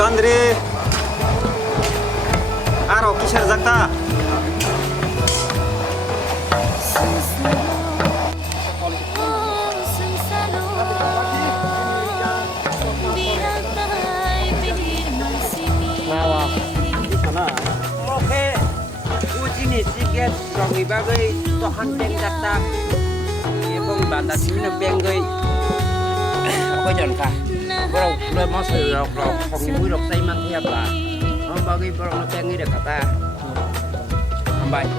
গান্দ্রে আর কিসের যাত্রা Oke, uji siget rongi bagai tohan beng data, bong banda sini beng gai. Aku jangan kah, kalau lo mau saya kalau kong ibu dok saya mang tiap lah, bagai orang beng ini dekat ah, baik.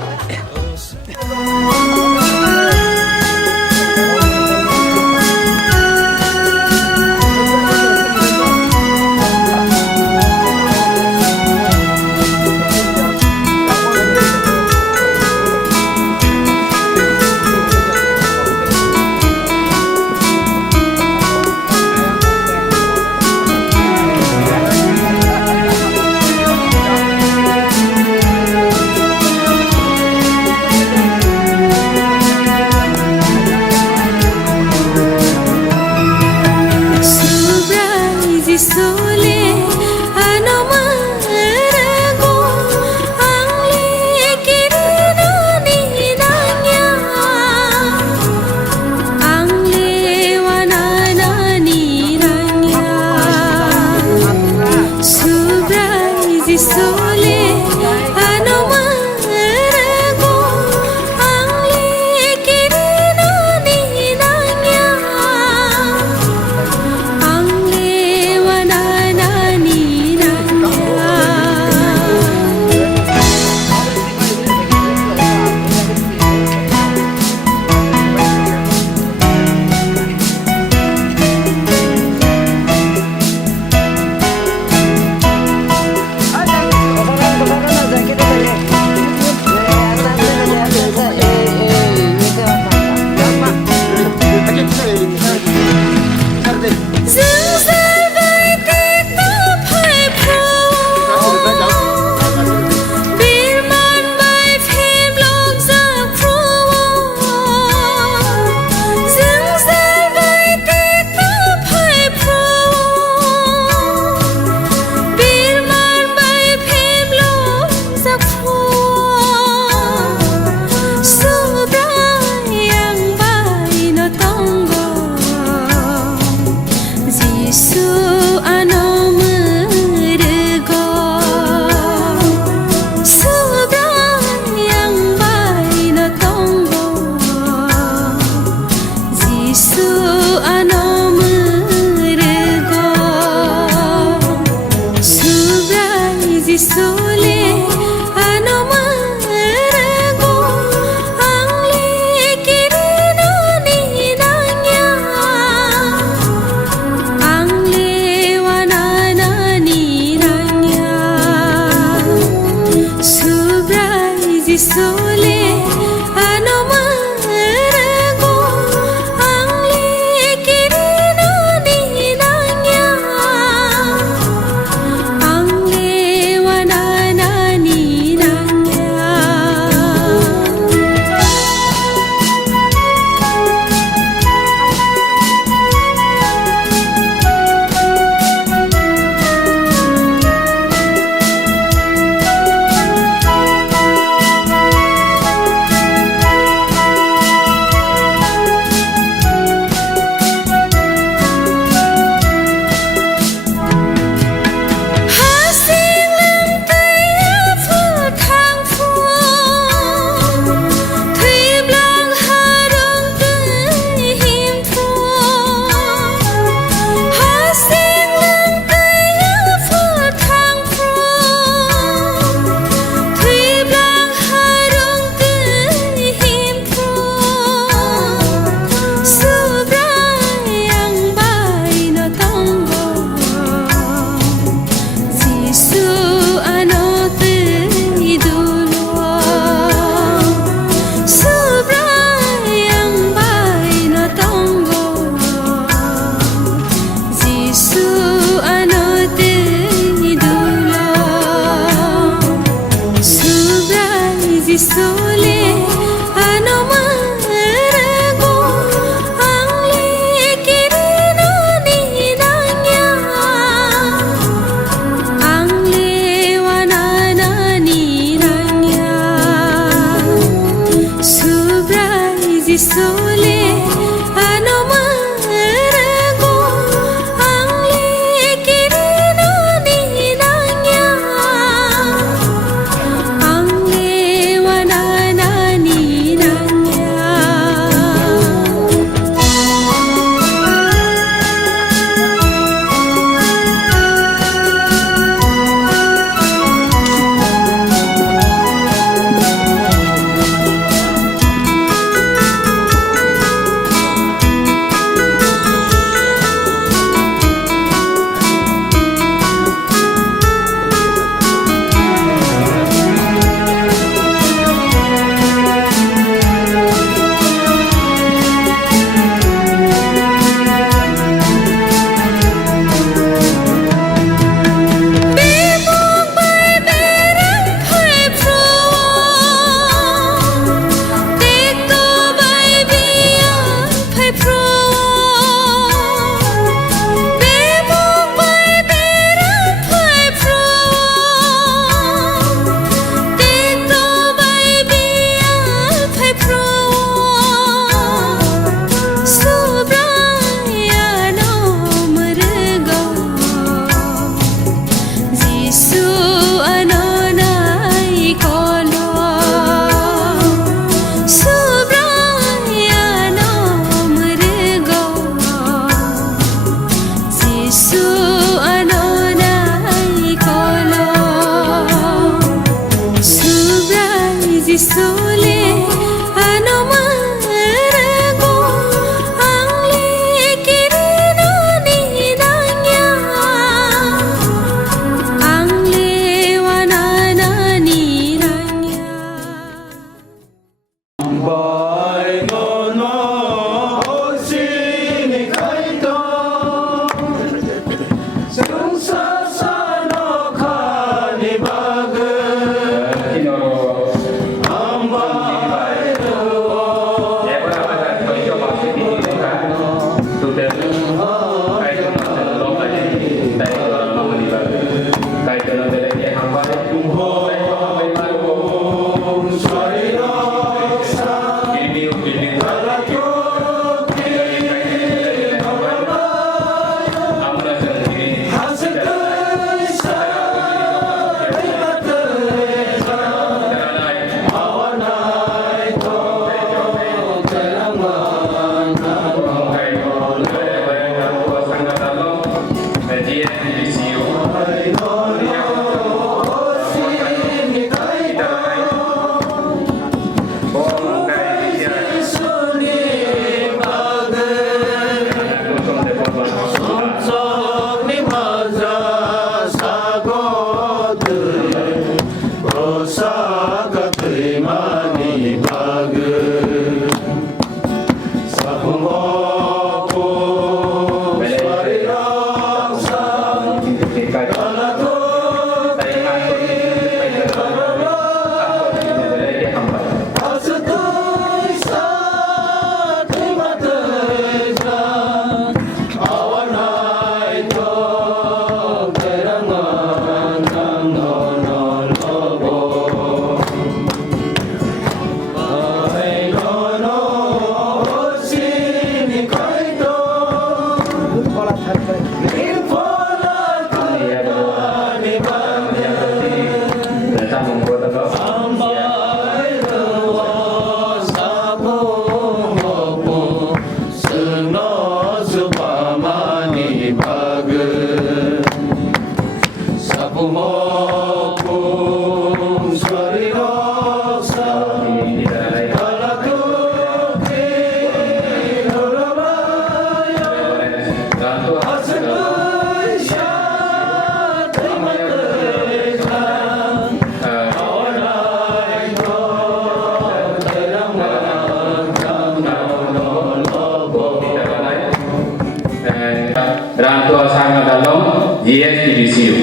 Rantua sama dalam YSDBCU.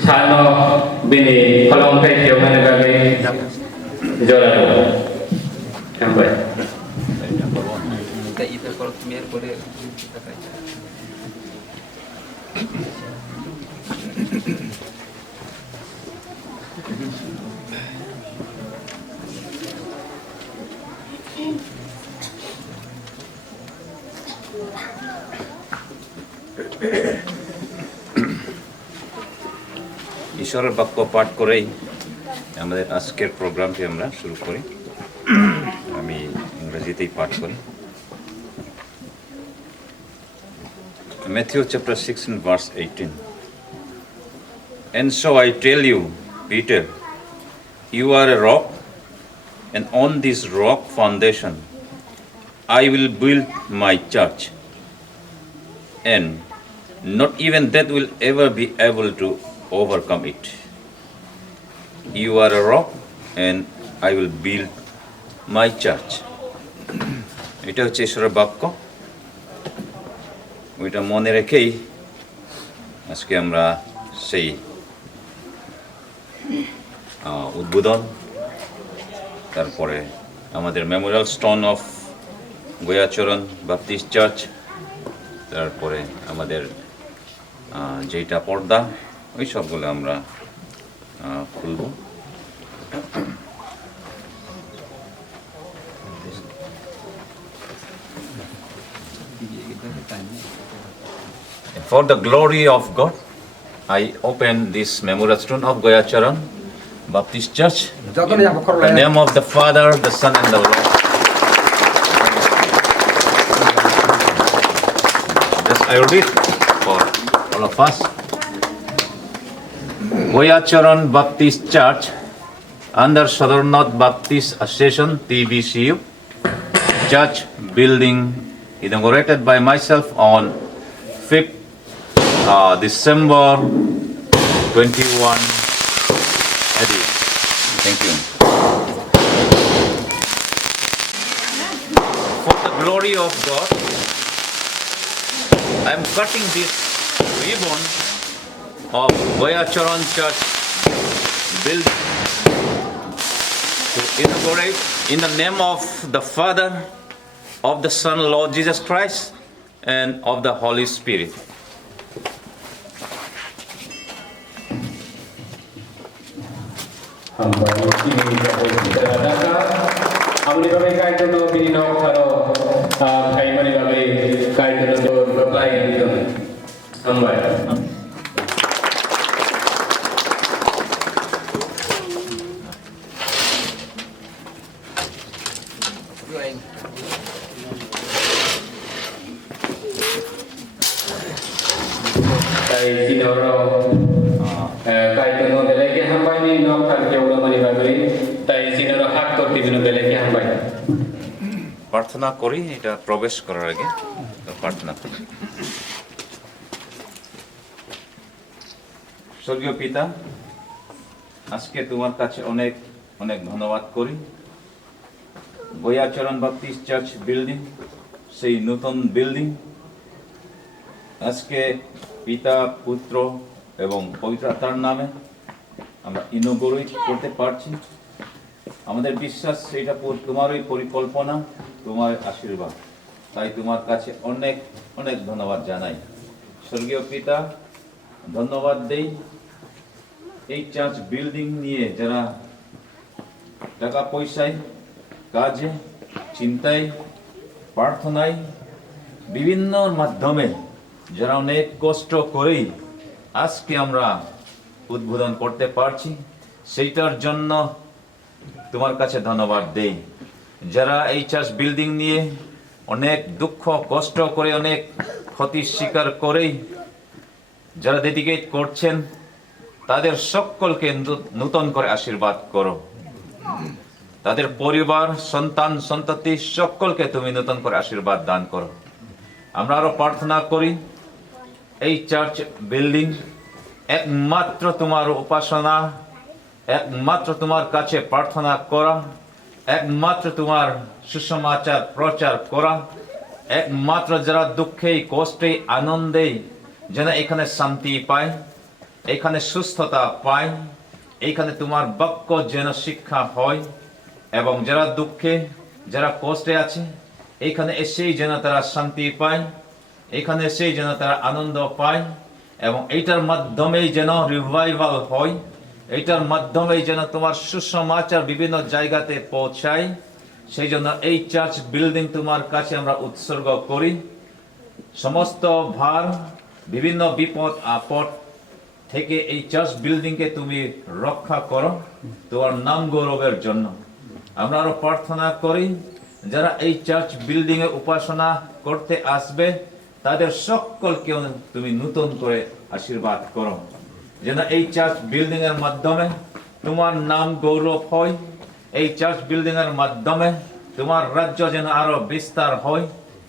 Sano bini kolong pekyo mana kami jualan. Sampai. Kita itu kalau mer boleh kita kaca. ঈশ্বরের বাক্য পাঠ করেই আমাদের আজকের প্রোগ্রামটি আমরা শুরু করি। আমি ইংরেজিতেই পাঠ করি। Matthew chapter 16 verse 18. And so I tell you, Peter, you are a rock, and on this rock foundation I will build my church, and not even that will ever be able to overcome it. You are a rock, and I will build my church. এটা হচ্ছে ঈশ্বরের বাক্য। ওইটা মনে রেখেই আজকে আমরা সেই উদ্বোধন, তারপরে আমাদের memorial stone of Gayacharan Baptist church, তারপরে আমাদের যেটা পর্দা, ওই সবগুলো আমরা খুলব। For the glory of God, I open this memorial stone of Goyacharan Baptist Church in the name of the Father, the Son, and the Lord. Just I read for all of us. Goyacharan Baptist Church under Southern Baptist Association TBCU church building inaugurated by myself on 5th December 21 AD. Thank you. For the glory of God, I am cutting this ribbon of Goyacharan Church built to inaugurate in the name of the Father, of the Son, Lord Jesus Christ, and of the Holy Spirit. tay sinoro kai tono belai hambai ni nok kan keula mani bagri tay sinoro hak korti binu belai hambai প্রার্থনা করি এটা প্রবেশ করার আগে প্রার্থনা করি স্বর্গীয় পিতা আজকে তোমার কাছে অনেক অনেক ধন্যবাদ করি গয়াচরণ বাপ্তিস্ট চার্চ বিল্ডিং সেই নতুন বিল্ডিং আজকে পিতা পুত্র এবং পবিত্র আত্মার নামে আমরা ইনগরেট করতে পারছি আমাদের বিশ্বাস এটা তোমারই পরিকল্পনা তোমার আশীর্বাদ তাই তোমার কাছে অনেক অনেক ধন্যবাদ জানাই স্বর্গীয় পিতা ধন্যবাদ দেই এই চার্চ বিল্ডিং নিয়ে যারা টাকা পয়সায় কাজে চিন্তায় প্রার্থনায় বিভিন্ন মাধ্যমে যারা অনেক কষ্ট করেই আজকে আমরা উদ্বোধন করতে পারছি সেইটার জন্য তোমার কাছে ধন্যবাদ দেই যারা এই চার্চ বিল্ডিং নিয়ে অনেক দুঃখ কষ্ট করে অনেক ক্ষতি স্বীকার করেই যারা ডেডিকেট করছেন তাদের সকলকে নূতন করে আশীর্বাদ করো তাদের পরিবার সন্তান সন্ততি সকলকে তুমি নূতন করে আশীর্বাদ দান করো আমরা আরো প্রার্থনা করি এই চার্চ বিল্ডিং একমাত্র তোমার উপাসনা একমাত্র তোমার কাছে প্রার্থনা করা একমাত্র তোমার সুসমাচার প্রচার করা একমাত্র যারা দুঃখে কষ্টে আনন্দে যেন এখানে শান্তি পায় এখানে সুস্থতা পায় এখানে তোমার বাক্য যেন শিক্ষা হয় এবং যারা দুঃখে যারা কষ্টে আছে এখানে এসেই যেন তারা শান্তি পায় এখানে এসেই যেন তারা আনন্দ পায় এবং এইটার মাধ্যমেই যেন রিভাইভাল হয় এইটার মাধ্যমেই যেন তোমার সুসমাচার বিভিন্ন জায়গাতে পৌঁছায় সেই জন্য এই চার্চ বিল্ডিং তোমার কাছে আমরা উৎসর্গ করি সমস্ত ভার বিভিন্ন বিপদ আপদ থেকে এই চার্চ বিল্ডিংকে তুমি রক্ষা করো তোমার নাম গৌরবের জন্য আমরা আরো প্রার্থনা করি যারা এই চার্চ বিল্ডিং এ উপাসনা করতে আসবে তাদের সকলকে তুমি নূতন করে আশীর্বাদ করো যেন এই চার্চ বিল্ডিং এর মাধ্যমে তোমার নাম গৌরব হয় এই চার্চ বিল্ডিং এর মাধ্যমে তোমার রাজ্য যেন আরো বিস্তার হয়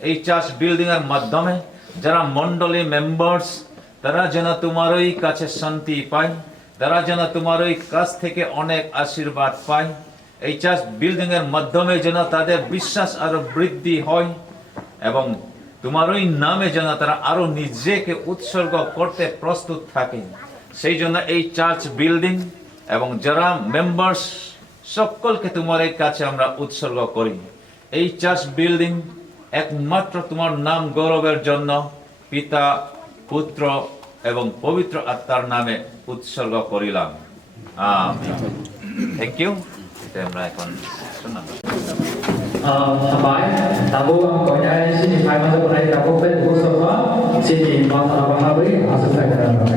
এই চার্চ বিল্ডিং এর মাধ্যমে যারা মণ্ডলী মেম্বার্স তারা যেন তোমারই কাছে শান্তি পায় তারা যেন তোমারই কাছ থেকে অনেক আশীর্বাদ পায় এই চার্চ বিল্ডিং এর মাধ্যমে যেন তাদের বিশ্বাস আরো বৃদ্ধি হয় এবং তোমারই নামে যেন তারা আরো নিজেকে উৎসর্গ করতে প্রস্তুত থাকে সেই জন্য এই চার্চ বিল্ডিং এবং যারা মেম্বার্স সকলকে তোমার কাছে আমরা উৎসর্গ করি এই চার্চ বিল্ডিং একমাত্র তোমার নাম গৌরবের জন্য পিতা পুত্র এবং পবিত্র আত্মার নামে উৎসর্গ করিলাম আমেন থ্যাংক ইউ এটা আমরা এখন শুনলাম Phải, tạm bu gọi đây xin thì phải mà đây là một bên của sông đó xin thì mà thằng bà biết họ sẽ phải làm rồi.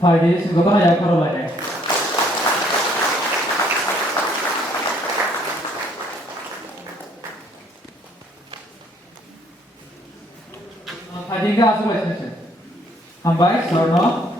파이디 신고가 약하러 가네. 파이디가 아주 맛있지. 한바이 서너.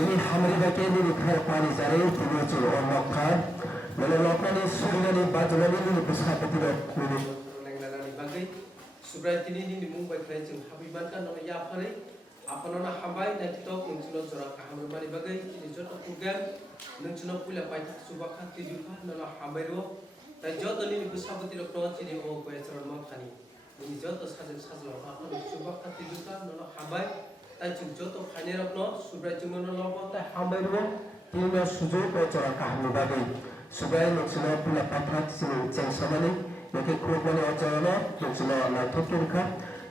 ini hamri bake ni khar pani jare tini chu onokhan mele lokani surgani bajulani ni pusapati ro kuni lenglani bagai subrai tini ni mumbai krai jeng habiban kan no ya phare apanona hambai na titok nungsuno jora kahamru mani bagai tini joto program nungsuno pula paithak subakha tijuka no hambai ro tai joto ni pusapati ro pro chini o koesron makhani ni joto sajeng sajlo apano subakha tijuka no hambai tai chung joto khane ro no subrai chung no lobo ta hambai ro tini sujud ko jora kahamru bagai subrai nungsuno pula paithak sini jeng samani yake kurmani acara nungsuno na thokirka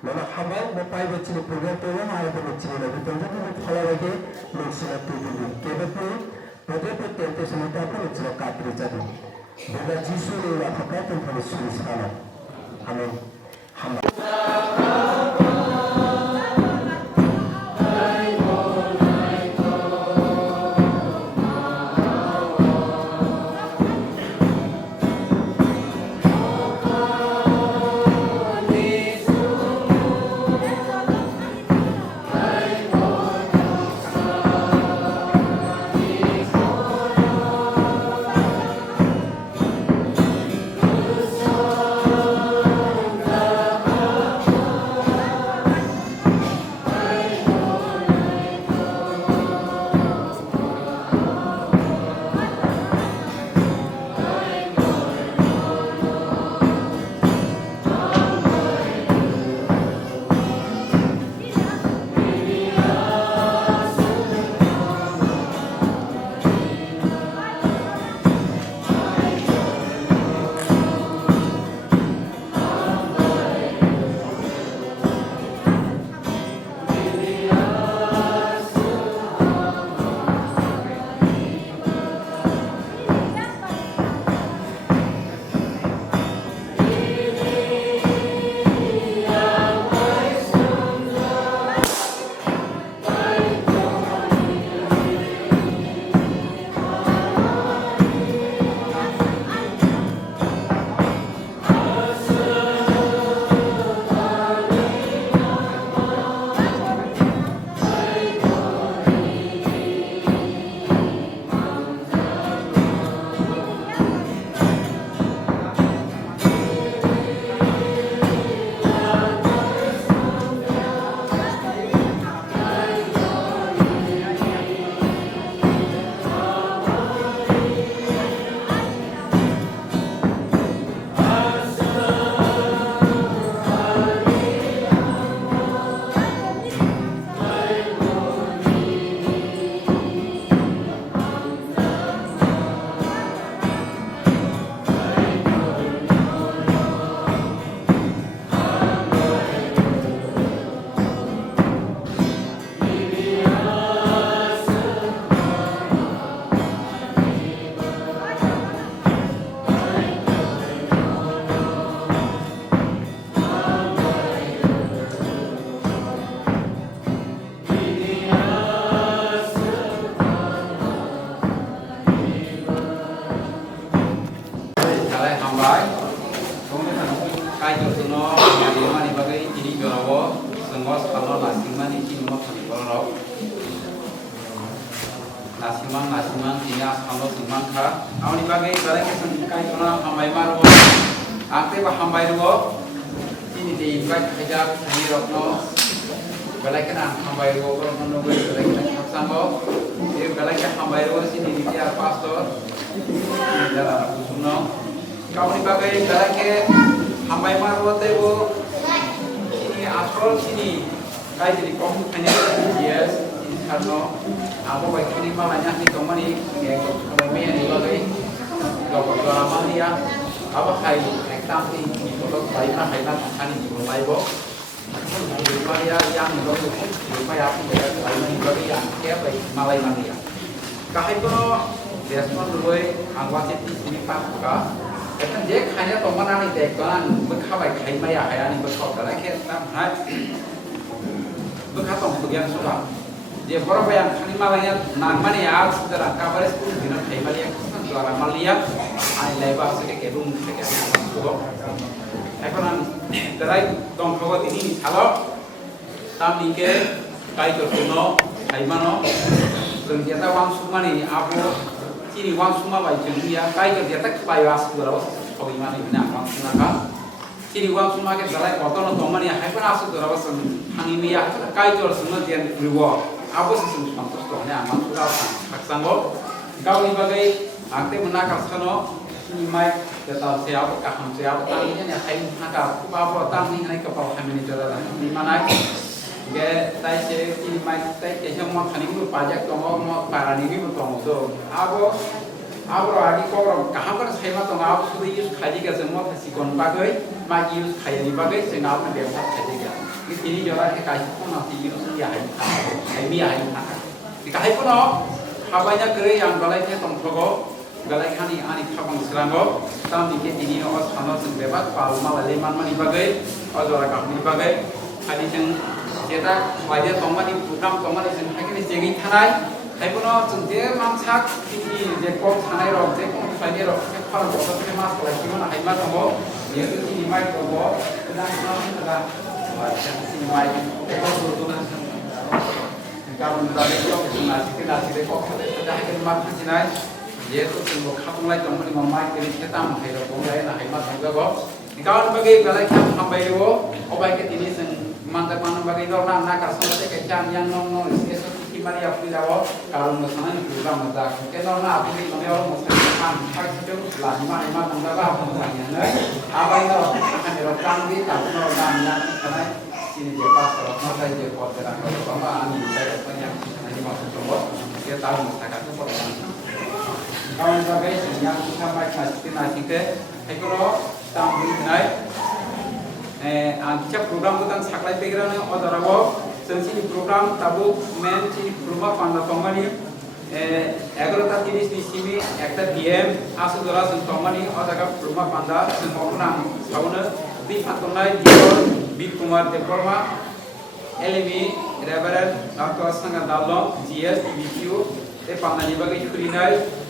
mana hambai mo paibo chini program to wa ara ko chini na biton ta ko phala lage nungsuno tu dulu kebe ko pode ko tente samata ko nungsuno kapri jadu boga jisu ni wa thaka to phone suri sana amen hambai nasiman tina samlo simang kha awni bagai balai ke kai tona hambai maro akte ba hambai ro ini di baik hajab ni rokno balai ke nang hambai ro ko no balai ke sambo e balai ke hambai ro sini di dia pastor dala kusuno kawni bagai balai ke hambai maro te bo ini asol sini kai jadi kom hanya yes karena aku baik ini malahnya di kamar ini kami ini bagai dokter lama dia apa hai ekam ini kalau baik lah hai lah kan ini mulai bo rumah dia yang itu rumah yang aku baik ini bagai yang dia baik malai dia kahai kono respon dulu anggap itu ini pak ka kan dia kayaknya kamar ini dekan berkabai kai maya kai ini berkau kalau kita hai berkatong bagian sudah dia berapa yang kelima banyak nama ni ya setelah kabar itu dengan hebat yang keluar malia ay lebar sekitar room sekitar itu ekonan terai tong kawat ini kalau tam nike kai kertono kai mano जों जेता वां सुमानि आबो चिनि वां सुमा bye जों या काई के जेता बाय वास दराव सबै माने बिना वां सुमा का चिनि वां सुमा के दलाय पतन दमनि हाइपन आसु दराव जों थांनि मिया काई जर सुमा जेन रिवो आबो जों सन्तुष्ट होने आमा सुरा साक्सांगो गावनि बागै आंते मना कासनो चिनि माइ जेता से आबो काखम से आबो तांनि ने हाइ नाका बाबो तांनि हाइ कपाल खामिनि जरा नि मानाय ge tai se ini mai tai ke semua khani mu pajak tongo mo parani bi tongo so abo agi ko kaham kan sema tongo abo sudah use khaji ga semua sikon bagai ma use khayani bagai se na apne ବ୍ୟବস্থা khaji ga ini jora ke kai ko na ti use ya hai mi hai na ti kai ko no habanya kere yang galai ke tong thogo galai khani ani khabang srango tam ni ke ini no sano sing bebat pal mala leman mani bagai ojora kahmi bagai khali jeng जेता वाइदे तंगमानि programme तंगमानि जों हाइकनि जेगि थानाय हाइबनो जों जे मानसाक तिनि जे कम थानाय रक जे कम फाइने रक के फार बस के मास लाखिमोन हाइमा दङ ये तिनि माइ दङ गोदान खालामनो थाखाय तिनि माइ एखौ सुरुना गाबोन दाबे जोंना सिके नासिदे कखले दा हाइकनि मा फासिनाय जे जों खाबुंलाय दंमोन माइ के खेताम हाइरो दंलाय ना हाइमा दङगो गावन बगे गलाय खाम खामबायरो अबाय के तिनि जों mantap mana bagi orang nak kasih mereka kecam yang nong esok kita mari aku jawab kalau misalnya program ada kita orang aku ni mana orang mesti kan pakai itu lah lima tangga apa tangga nih apa itu akan dilakukan di tahun orang yang karena sini dia pas kalau masa dia buat terang kalau apa ani saya punya nanti masuk coba dia tahu masyarakat itu program kalau sebagai yang kita baca nasi ke kalau tamu naik kita program itu kan saklai pikiran orang awam, sensini program tabu main sini program panda company, agar tak jenis di sini, ekta DM, asal jelas company, orang program panda, semua orang, awalnya di fatonai di Kumar Deparma, LME, Reverend Dr. Sangat Dalom, GS, BBQ, panda ni bagi kulinai.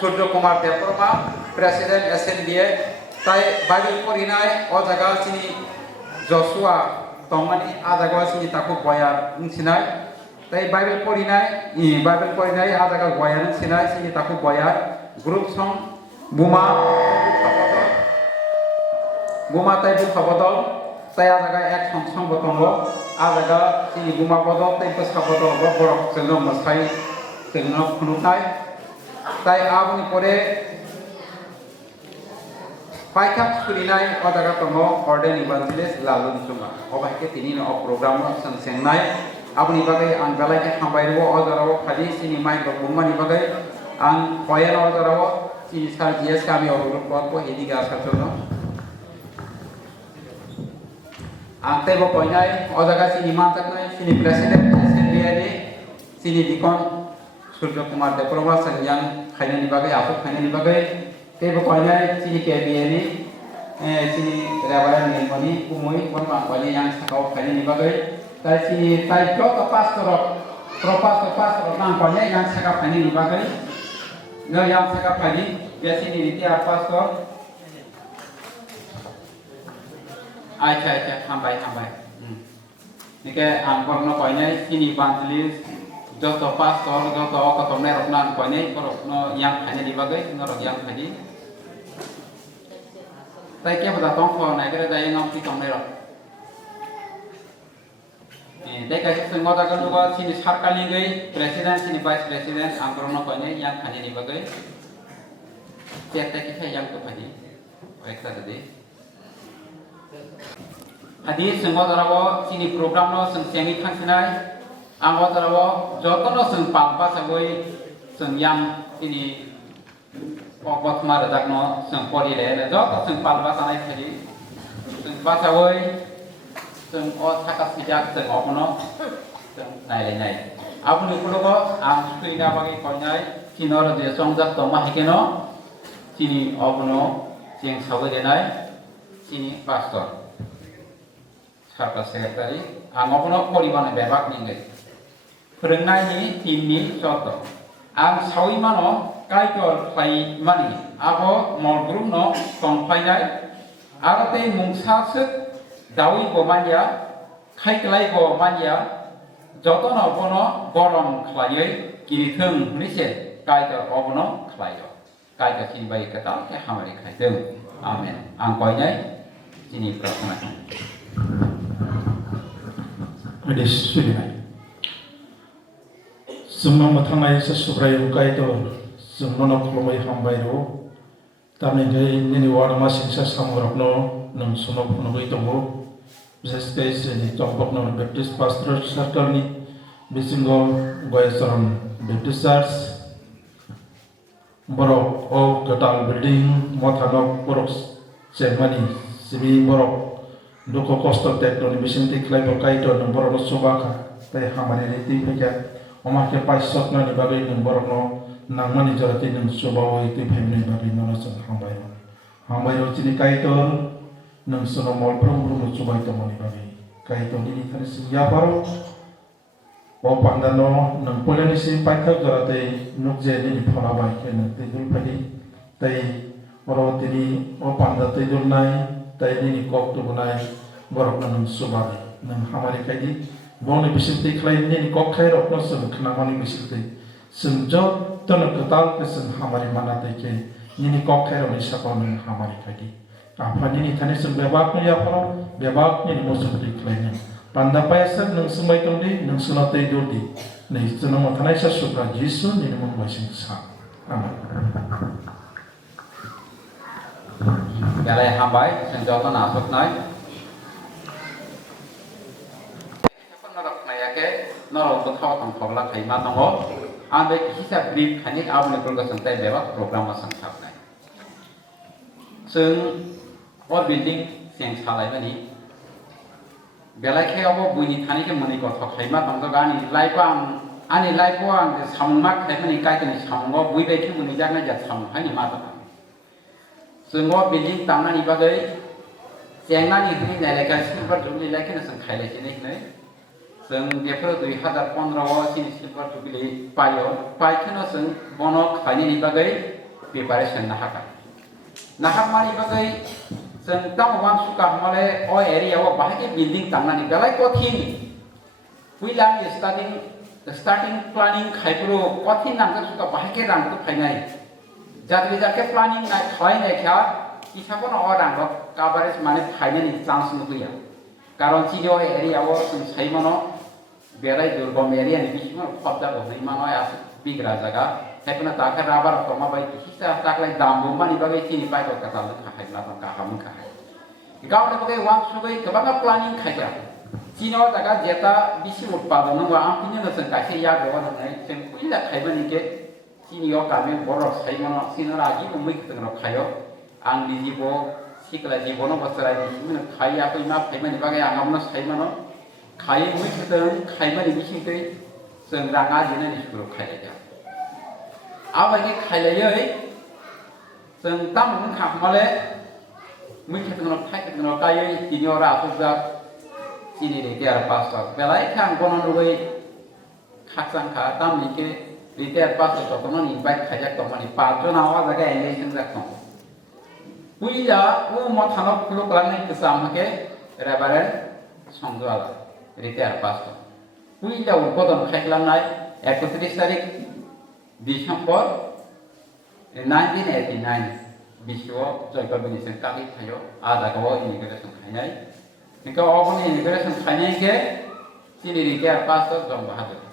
Suryo Kumar Deparma, Presiden SNDA, tai Bible Porinai, o jaga sini Joshua, Tomani, a jaga sini taku boyar sinai, tai Bible Porinai, a jaga boyar sinai, sini taku boyar, grup song, Buma tai bu sabodol, tai a jaga ek song botongo, a jaga sini Buma bodol, tai bu sabodol, borok selom masai, selom kunutai. তাই আপনি পরে পাইকাপ খুলিনাই অজাগা তম অর্ডেন evangelist Lalu নিসুমা অবাইকে তিনি programme সেংনাই আপনি বাগে আং বেলাইকে খাবাইব অজারাও খালি সিনি মাই বুমানি বাগে আং কয়েন অজারাও সিনি সার জিএস আমি অনুরোধ করব এদিকে আসার জন্য আংতে বয়নাই অজাগা সিনি মানতাকনাই সিনি president এসএনবিআই Sini deacon Suryo Kumar Deparma yang kayaknya dibagai apa kayaknya dibagai tapi pokoknya sini KBN ini sini Reverend Nilmani Umui pokoknya yang sakau kayaknya dibagai dari sini tai pro pastor pokoknya yang sakau kayaknya dibagai nggak yang sakau kayaknya dia sini di tiap pastor aja hambai ini ke angkorno pokoknya sini evangelis joto pastor joto kotomne roknan koine korokno yang hanya dibagai ngorok yang tadi tai ke pada tongko nai kare dai ngom ti tomne rok dai ka sengo da kan juga sini sarkali gai presiden sini vice president angkrono koine yang hanya dibagai cete kita yang to tadi ekta tadi hadis sengo darawo sini program no sengi khangsinai Anggo terawo jotono seng pampa sagoi seng yang ini pokok maradakno seng pori le joto seng palpa sanai tadi seng pasagoi seng o takas sijak seng opono seng nai apuni pulogo ang suina bagi konyai kinor de songjak to mahikeno sini opono sing sagoi denai sini pastor sarta sekretari ang opono pori bana bebak ningai Perengnaini timni soto, आं सावि मानो कायकर fly मानि आबो मलग्रुम न तंफायनाय आरो ते मुंसासो दावि बमानिया खायख्लाय बमानिया जतन अबनो गरम खलायै किरिथों निसे कायकर अबनो खलायो कायकर सिबाय कथा के हामारि खायदों आमेन आं कयनाय जिनि प्रार्थना Hadis sudah. Semua matangay sa subray ukay to, semua nak lumay hambay ro. Tami gay niniwala masing sa samurap no, nang sunok no ito mo. Bises kay ni Tongpok no Baptist Pastoral Circle ni, bisingo Goyasaran Baptist Church. Borok o katal building mathanok borok semani sibi borok. Duko kosto tekno ni bising tiklay bo kaito ng borok no subaka. Tay hamari riti pekya. Oma ke paisok na ni bagay ng borok no nang mani jarati ng subawo iti pemni bagay no nasang hambayo. Hambayo chini kaito ng sunomol prum subay to mani bagay. Kaito dini tani siya paro. O pandano ng pulani si paikag jarati nukje ni phalabay ke ng tidul padi. Tay oro tini o pandate dulnay. Tay ni kok tu bunai borok nang subali nang hamari kaidi boni bisinti klai ni kok khai rok no sun khna mani bisinti sunjo ton katal ke sun hamari manate ke ni kok khai rok ni sakon nang hamari kaidi apa ni thane sun bebak ni aparo bebak ni mosun ti klai ni panda paisa nang sumai tongdi nang sunate jodi nei sunamo thanai sa subra jisu ni mo basin sa amen Galai hambai senjata nasuk nai. Siapa nak naya ke? Nol betul tong tolak kaima tongho. Anda kisah brief kanik abu ni perlu santai lewat program masang nai. Seng what building siang salai ni. Galai ke abu bunyi kanik ke mani kau kaima tong tu gani laipang ani laipuang samak kaima ni kai tu ni samgo bui betul mani jangan jat sam hai ni mata. Semua building tangan ni bagai siangna ni ini nilai silver jubilee lagi na sang khailai sini ni. Sang April 2015 sini silver jubilee payo kena sang bono khaini ni bagai preparation nahak mani bagai sang tamu wan suka hamale o area wa bahagi building tangan ni galai ko thini. Wilang starting planning khaipuro ko thin nang suka bahagi rang tu khainai. Jadi jika planning naik khain naik ya, kita pun orang bak coverage mana khainnya ni chance nukia. Karena sini area awak saya mana berai durbam area ni bising mana khotda bohai mana ya big rajaga. Saya pernah takar rabar atau apa baik kita taklai dambu mana bagai sini baik atau kata lu kahai lapan kaham kahai. Jika orang bagai wang sugai kebangan planning khaja. Sini awak jaga jeta bising utpadan nunggu ampunya nasi kasih ya bawa nangai. Sengkuila khaiban ni ke. Sini yo kami borok saya mana sini lagi umik tengah kayo, angdi jibo, sikla jibo no pasal ini sini kaya aku ina kaya mana bagai angam no saya mana kaya umik tengah kaya mana ini sini sengrang aja ni suruh kaya aja. Apa ni kaya yo? Sentam mungkin kah malah umik tengah kaya sini orang aku dah sini dia pasal. Belai kan konon luai khasang khatam ni ke Retail pasal tu teman invite kajak teman ini, patron awak jaga engagement rakam. Puja, mau thanok perlu kelangan kesama ke Reverend Songjuala retail pasal. Puja udah kailan naik 31 tarik Desember 1989 Biswa Joyko Benison kali tayo ada kau immigration kaya. Jika orang immigration kaya ke sini retail pasal jom bahadur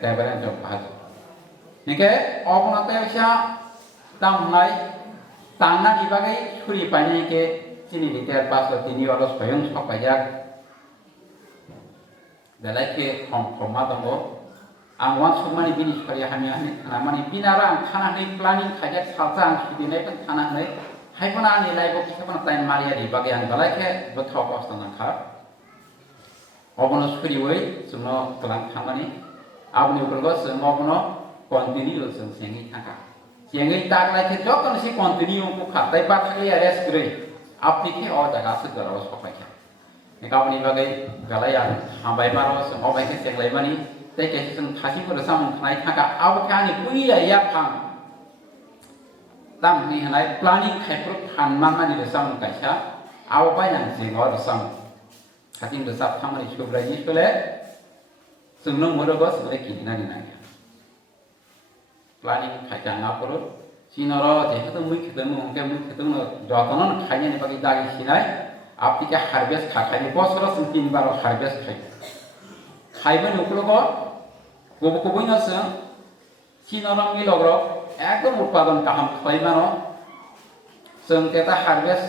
Reverend jom bahadur. Nike, orang nanti bisa tamai tangan ibagai suri panjang ke sini di terpas ini orang soyong supaya dalai ke konformat dong. Angwan semua ni bini supaya hanya nama ni binarang tanah ni planning kajak salsang sudah ni pun tanah ni. Hai pun ani nilai bukti kita pun tain Maria di bagian dalai ke betul kos tanah kar. Orang suri wei semua kelang tanah ni. Abu ni bergos semua orang continue sang sengi thangka. Sengi tak lagi jauh si continue buka. Tapi bakal arrest kiri. Apa ni orang jaga segera os pakai. Nikah ni bagai galayan hambai maros, hambai ke sengi mana ni tei ke sung thasi ko samung khnai thaka abo khani puila ya phang tam ni hanai planning khai pro phan man mani le samung kaisa abo pai nang sing or samung khatin do sap thamani subrai ni sole sunung moro go sule kinina ni nang planning khai ka na pro sinoro je to mui khedung ke mui khedung no jotonon khaine ni pagi dagi sinai apni ke harvest khakhai bosoro sung 3 bar harvest khai খাইবেন ওগুলো কবই আছে সিনরম মিলগ্র একদম উৎপাদন কাহাম খাইমানো जों तेता harvest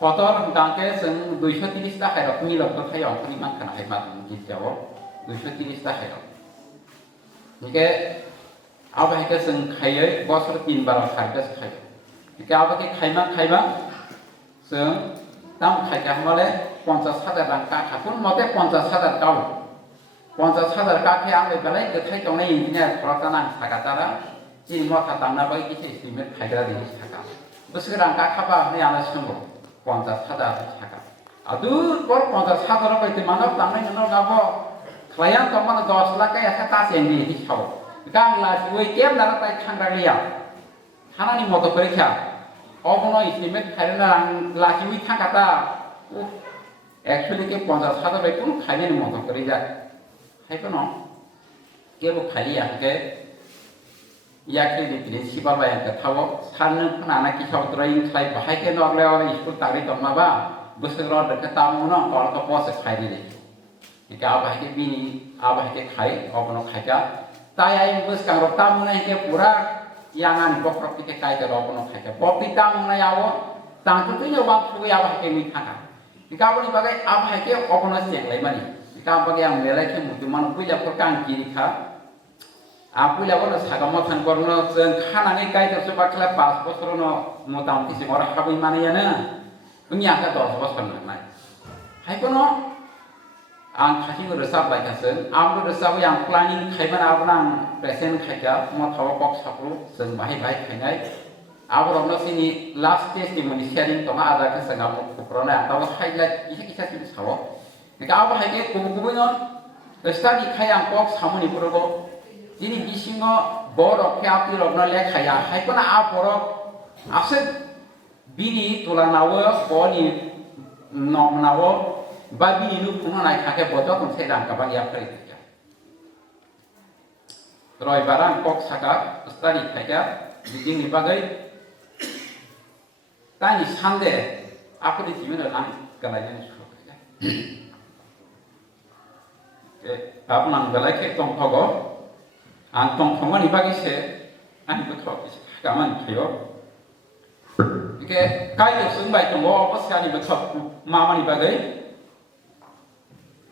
पतर गांके जों 230 ता हाइरक मिलग्र खाय अंकनि मानखाना हाय मा गिजाव 230 ता हाइरक निके आबायके जों खायै बसर 3 बार हार्वेस्ट खाय निके आबाके खायमा जों दाम खायगा हमले 50,000 रां का खाकुन मते 50,000 काउ 50,000 काखे आंबे बेलाय गथाय दंनाय इंजिनियर खरताना सागातारा जिन मथा दामना बाय किसे सिमेन्ट खायग्रा दि सागा बोसोर रां का खाबा ने आना संगो 50,000 सागा आदु पर 50,000 बाय मानव दामनाय ननो गाबो क्लायन तो मन 10 लाख या साता सेंदि हिसाब गां लासि वे केम दाना ताय थांग्रा लिया थानानि मतो परीक्षा अबनो सिमेन्ट खायना लासि wi थांगाता एक्चुअली के 50,000 बाय कुन खायनि मतो करि जा hay có nó kêu phải là cái ya cái gì thì chỉ bảo vệ cái tháo san nước nó là cái tháo trai thay và hay cái nó leo đi cũng tại cái mà ba bữa sau đó được cái tam nó còn có bao sẽ khai đi đấy thì cái áo cái bini áo cái khai áo nó khai cả tai ai bữa càng rộp tam này cái pura yang ăn bọc rộp cái khai nó khai cả bọc cái tam này áo tăng cái nhiều bọc cái áo cái mình khai thì cái bữa này áo cái nó sẽ lấy mà đi काम बगे आं लेलाय के मुति मान पुइला प्रकां गिरि खा आ पुइला बनो सागाम थान करनो जों खानानै गायदो बाखला 5 बोसोर न मोटामोटी से मरा हाबै मानैयानो बुंया का 10 बोसोर नाय हाय कोन आं खाथि रोसाब बायखासो आं रोसाब आं प्लानिं खायमान आबना आं प्रेजेन्ट खायगा मथाव बक सापु जों बाहाय खायनाय आबरनो सिनि लास्ट स्टेज नि मनि शेयारिं तमा आदा के संगा फुक्रना आंताव हाइलाइट इसे सावो Cái áo hay cái cùng nó, rồi study khai ăn bóc sáu mươi bữa đó, thì đi xin nó bỏ được cái áo thì nó lấy khai ăn, hay có na áo bỏ được, áo sẽ bini tu là nào bỏ đi nòng nào, ba bini lúc cũng này khai cái bỏ cho cũng sẽ làm các bạn yapar itu. Rồi barang bóc saka study khai cái, begini ni bagai, tani sande, aku di sini adalah kelayan suka. Apnang belai ke tong thogo an tong thonga ni bagi se ani bethok kaman khio ke kai ke sung bai tong bo pas ani bethok mama ni bagai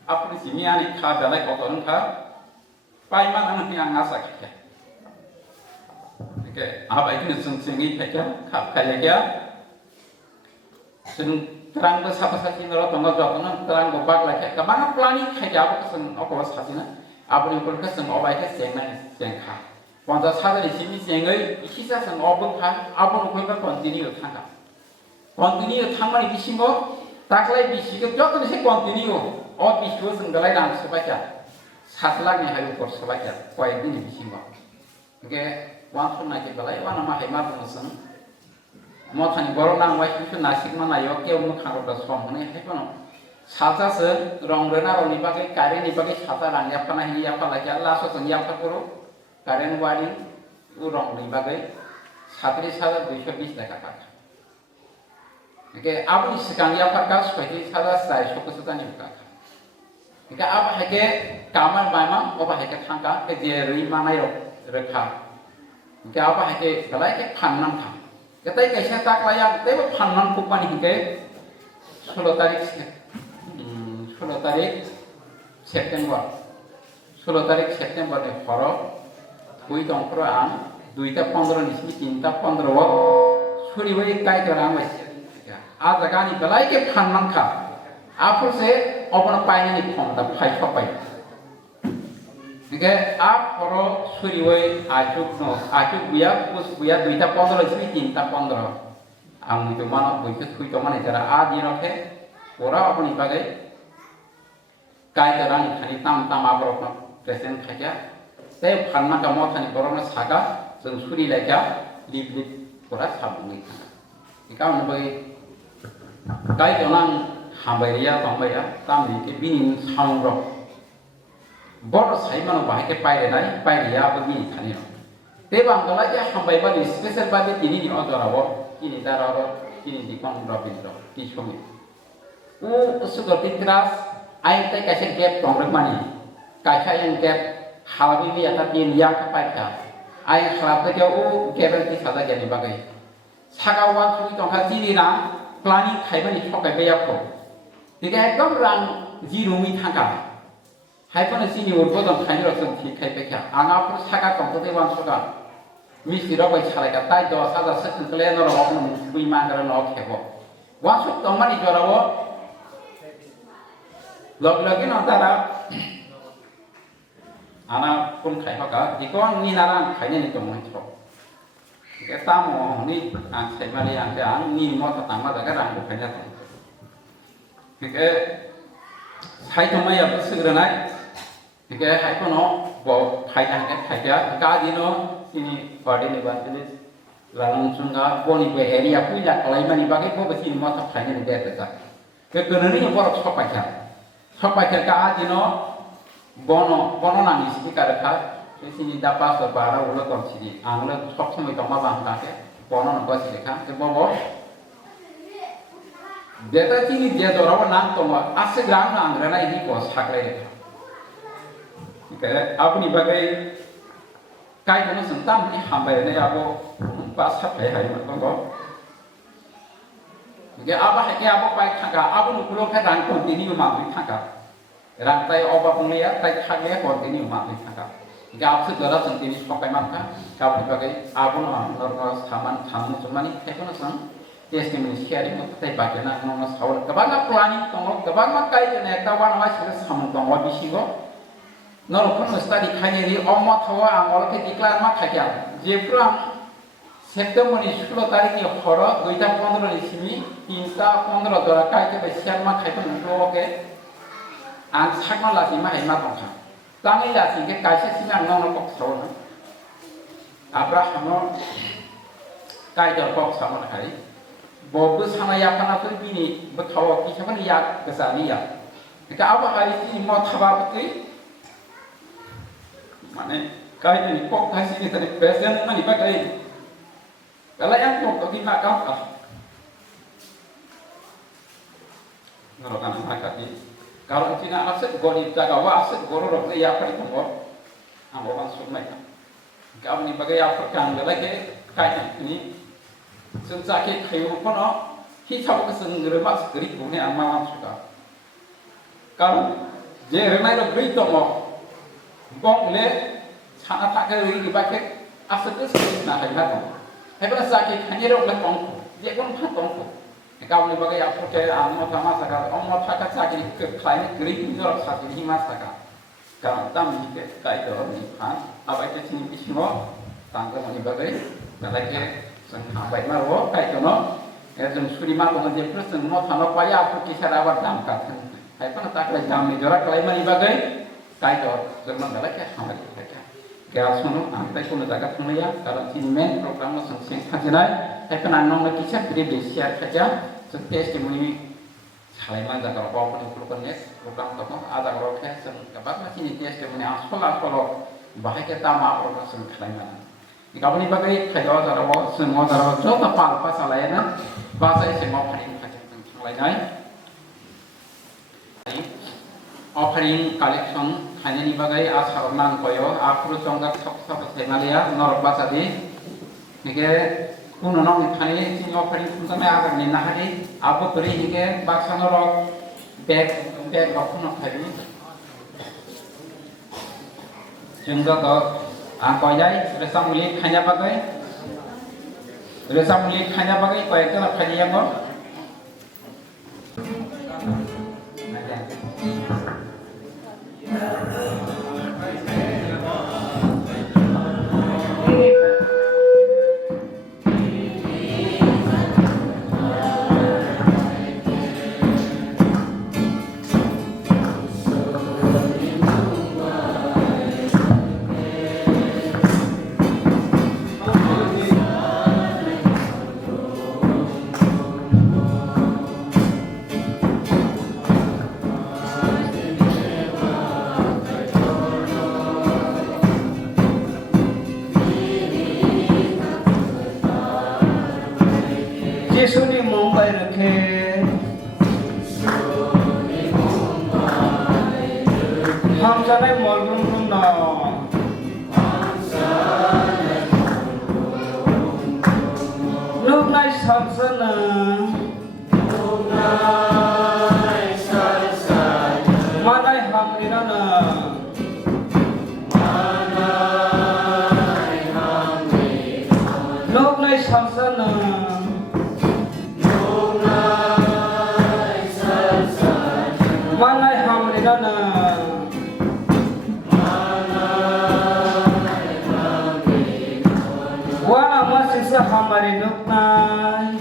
apni sini ani kha belai ko ton kha pai man an ni ang asa ke ke abai ke sung singi phekya kha phaya kya sung terang besar saja kalau tonggal jatuh terang gobak lagi. Kemana planning kerja apa kesan apa saja na? Apa yang perlu kesan apa yang siang kah? Pada saat ini sini siangai, isi saja apa kah? Apa yang perlu continue thangka? Continue thangma ini bisingo, tak lagi bisik. Jatuh ni continue. Oh bisu senggalai dan sebagainya. Satu lagi hari ukor sebagainya. Kau ini bisingo. Oke, wanita nak balai, wanita mah hemat pun मथानि बर नांबाय किन्तु नासिक मानायो केवल खारबा सम होने हेपनो साजासो रंगरेना रनि बागै कारेनि बागै साजा रानिया फाना हिया फालाया lasso जों याफा करो कारेन वारि उ रंगनि बागै 37,220 टाका काका के आबनि सिगां याफा का सयति साजा साइ सकसो जानि काका के आब हाके कामान बायमा अबा हाके थांगा के जे रै मानाय रोखा के आब हाके गलाय के फाननाम था Ketai kaisa tak layak, tapi panan kupani hingga 16 tarik September ni horo, kui tongkro an, 2:15 nismi 3:15 wak, suri wei kai terang wei. Ada kan ni belai ke panan kah, apa se, apa payah ni pom, tapi payah apa? Jika आप हरो सूरी वही आचुक बिया उस बिया 2:15 इसमें 3:15 आम itu mana bujuk kui to mana cara adi rake ora apni bagai kai terang khani tam abrok present खायखा ते फानना का मथानि बर'नो सागा जों सुरि लायखा लिप लिप फरा साबुङै थाङा इका उनबै काई जनां हाबायरिया बांबाया तामनि के बिनि साउंड बर' साइमानो बाहायके पाइरेनाय पाइरियाबो बिनि थानिया ते बांगला जे हाबायबानि स्पेशल बादि बिनि अजराव किनि दाराव किनि दिकन रबिन्द्र कि समी उ सुगर पित्रास आइ ते कैसे गेप तंग्रक मानि कायसा इन गेप हालाबि बि आता बिन या का पाइका आइ खलाब के उ गेबल कि सादा जेनि बागै सागावान सुइ तंखा जिनिना प्लानिंग खाइबानि सकाय बेयाखौ दिगे एकदम रां जिरुमि थांगा हाइफोन सिनि उद्बोधन खाइनो जों थि खाइबेखा आंगाफोर सागा तंखते वान सगा मिस्टिराव बाय सालायगा ताइ 10,000 सखले नरवाव सुइ मांगरा न खेबो वान सक तंमानि जराव लग-लगिन अंतरा आना पुन खाइफाका दिको आंनि नारा खाइने दं मोनथो के तामो नि आं सेमालि आं आं नि मत तांमा जागा रां खाइना दं के साइथमाया बसग्रनाय के हाइफोनो ब खाइना के खाइया गादिनो सिनि पार्टी निबातनि रांचुंगा बनि बे एरिया पुइला कलाइमानि बागै बबे सिनि मत खाइने देता के गननि बरक सपाइखा सपाइखा गादिनो bono nang isi kareka sini dapat sebara ulo komsidi anglo sok semai toma bangka ke bono nangko sireka ke bobo beta sini dia dorawa nang toma ase gram nang rana ini bos hakle ke aku ni bagai kai kono sentam ni hambai ne aku pas hapai hai ma ko ke aba pai thanga aku nukulo ka rang continue ma bi thanga rantai obat mulia tai khagya continue ma bi thanga gap se dara sentini sokai maka gap dibagai abun normal saman thamu chumani ekono sang testimony sharing tai bagena ngono sawl kabana planning tongo kabana kai jene kawan ma sire samu tongo bisigo norokon study khayeri omma thawa angol ke declare ma khagya jepra September ni 16 तारिख के हरो 2015 ni simi 315 dora kai ke besian ma khai pun lo ke an sakma la si ma hai ma tong kha tangi la si ke kai se singa ngong no kok so na Abraham no kai dor kok sa ma khai bo bu sana ya kana tu bini bu thaw ki sa ma ya ke sa ni ya ka aba hari si mo thaba putri mane kai ni kok kai si ni tani present na ni ba kai kalau yang tu kita makan apa? Kalau kan makan ni, kalau Cina aset gori jaga wah aset goro rok ya apa itu gor, ambo kan sumai kan. Kalau ni bagai apa kan, kalau ke kain ini, sensasi kayu pun kita bukan senggeremas gerik punya amalan suka. Kalau je remai rok beri tu mo, bong le, sana tak kiri dibaca aset tu sebenarnya nak hebat. Hebat sakit hanya rok lekong, dia pun patong. Kalau ni bagai apa ke ammo tama saka, ammo thaka sakit ke klien gerik ni rok sakit hima saka. Kalau tam ni ke kai dorong ni pan, apa itu sini pismo, tangga ni bagai, kalau ke sang apa itu ro kai tu no, yang suri ma pun dia terus semua thano paya apa kisah rawat dam kat. Hai pun tak lagi dam ni jorak klien ni bagai, kai tu semua kalau ke hamil ke. Kaya sono antai kono jaga pungya kalau sini main program no sengsen khajinai hai kan anong na kisah beri share khaja so testimony salaiman jaga ro ko program to ada ro khe seng kabat ma sini testimony asfolo bahai ke tama program seng khalaiman ikabni bagai khajo jara bo semo jara jo ta pal pa salaina basai semo phani khaja seng khalaiai offering collection hanya ni bagai asal nang koyo aku conggak sok semalia norok basadi nike kuno nong thani sing offering pun agar ni nahari aku beri nike baksa norok bag kuno thani jengga to koyai resamuli khanya bagai koyak to khani yang mo Samsanai mol grum grum no. Lúc nay samsana. Manai hamrina na. Lúc nay samsana. Manai hamrina na. Wana masisa hamari nuknai.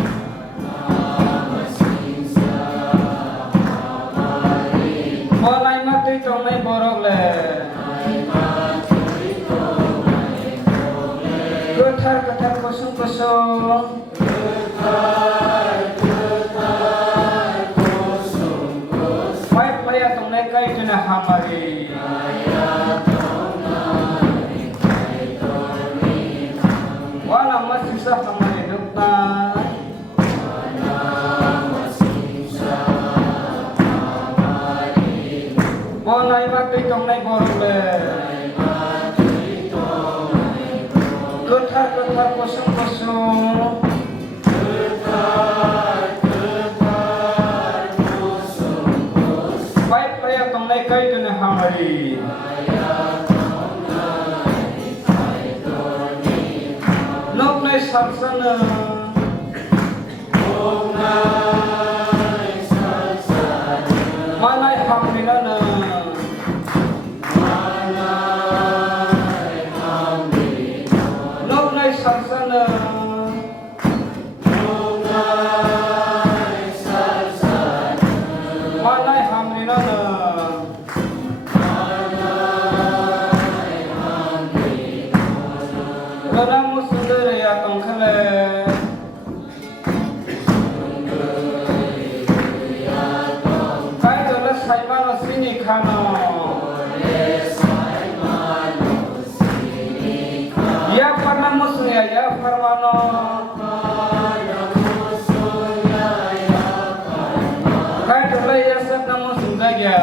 Malai matui tongai borok le. Ketar kosong kosong. Paya tongai kai jena hamari. Wala masisa hamari nuknai. Malai matui tongai borok le. Ketar kosong kosong. Paya tongai kai jena hamari. Lúc nay samsana. Manai hamrina na. Lúc nay samsana. Manai hamrina na. Ganamu sundere ya tongkale. Kai dola saimano sini kano. Ya farma musunya ya farmano. Kai dola ya sabna musunga ya.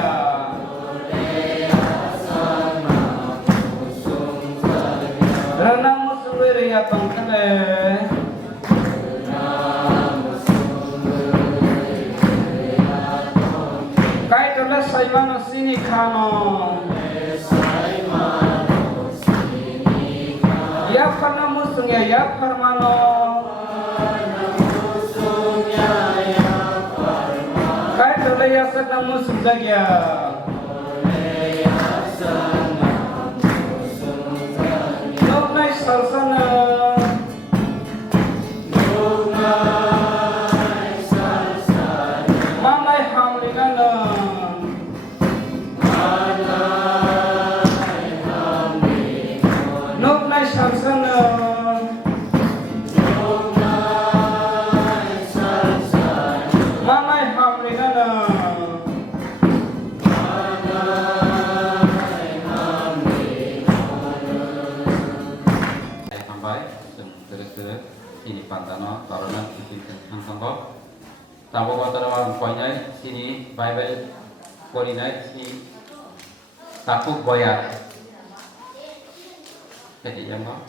Rana musundere ya tongkale. Kai dola saimano sini kano. Ya farma musunya ya farmano. Kai dola ya sabna musunga ya. Lúc nay samsana. Manai hamrina na. Lúc nay samsana. Manai hamrina na. Sampai terus sini pantano karena bikin sangkok. Tabo kota orang poinnya sini Bible poinnya si takut boya. Jadi yang mau.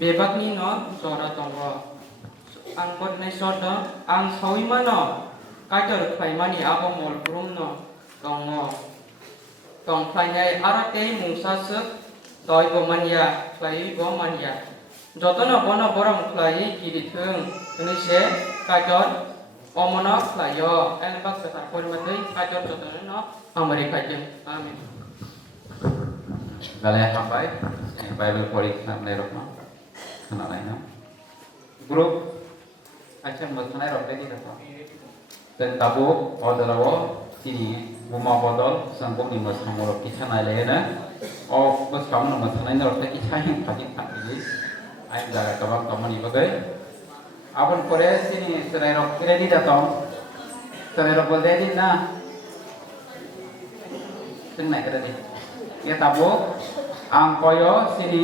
Bebakni no sora tonggo. Ang pot na soda ang sawi mano. Kajar klay mani abo mol brum no tonggo. Tong klay nyai arate mungsa sek toy bo mania klay bo mania. Jotono bono borong klay kidithung tunise kajar omono klayo. Elbak betar pon matui kajar jotono no amari kajeng. Amin. Galaya sampai Bible pori sampai rokno. खोनालायना group item मोसानाय रखै दाथ' जों दाबो अर्डाराव सिनि बुमा बदल जों बुमनि मोसानाय किसानाय लेना अ मोसानो मोसानायनि रखै किसाहि फाति फाति आइ जागा गोबां खामानि बागै आबन परे सिनि सेराय रख रेडि दाथ' सेराय रख रेडि ना जों नाय रेडि के दाबो आं कयो सिनि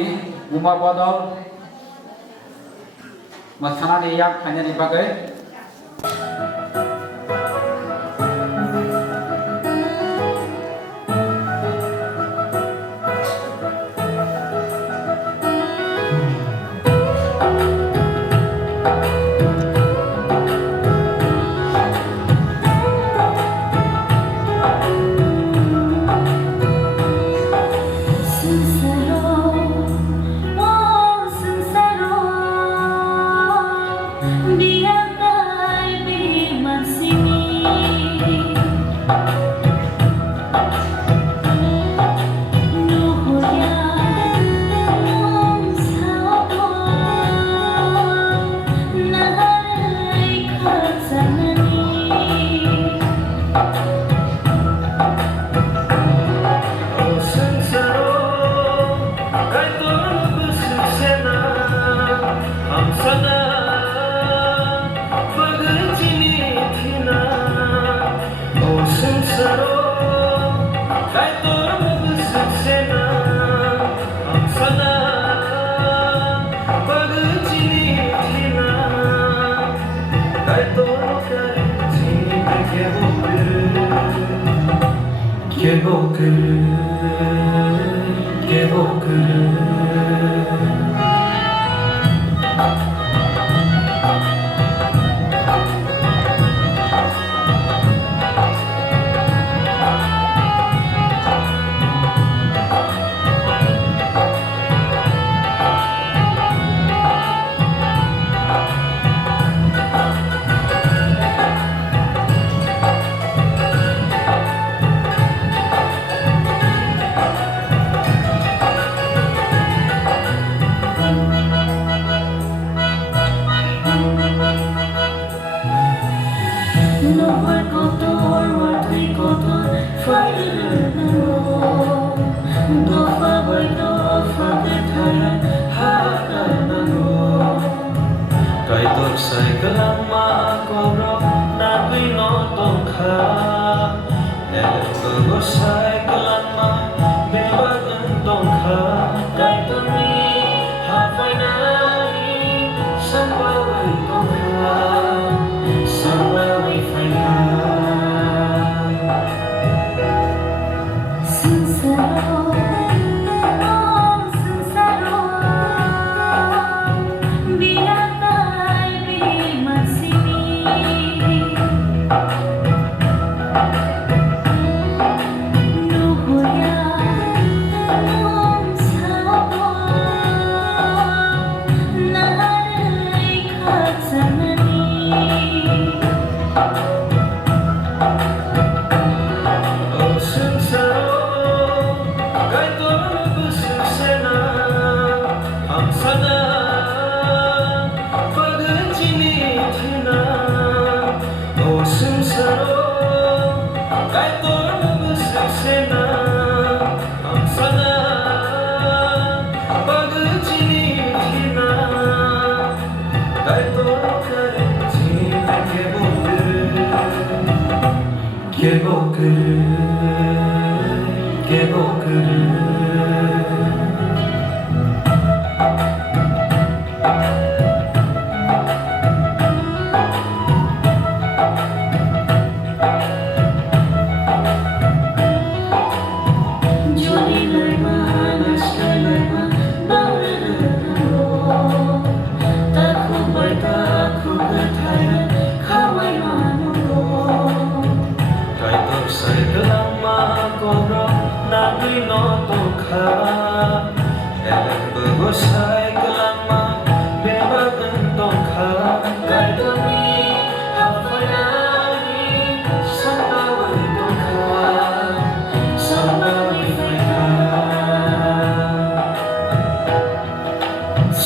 बुमा बदल मोसानानै याक फाइनालनि बागै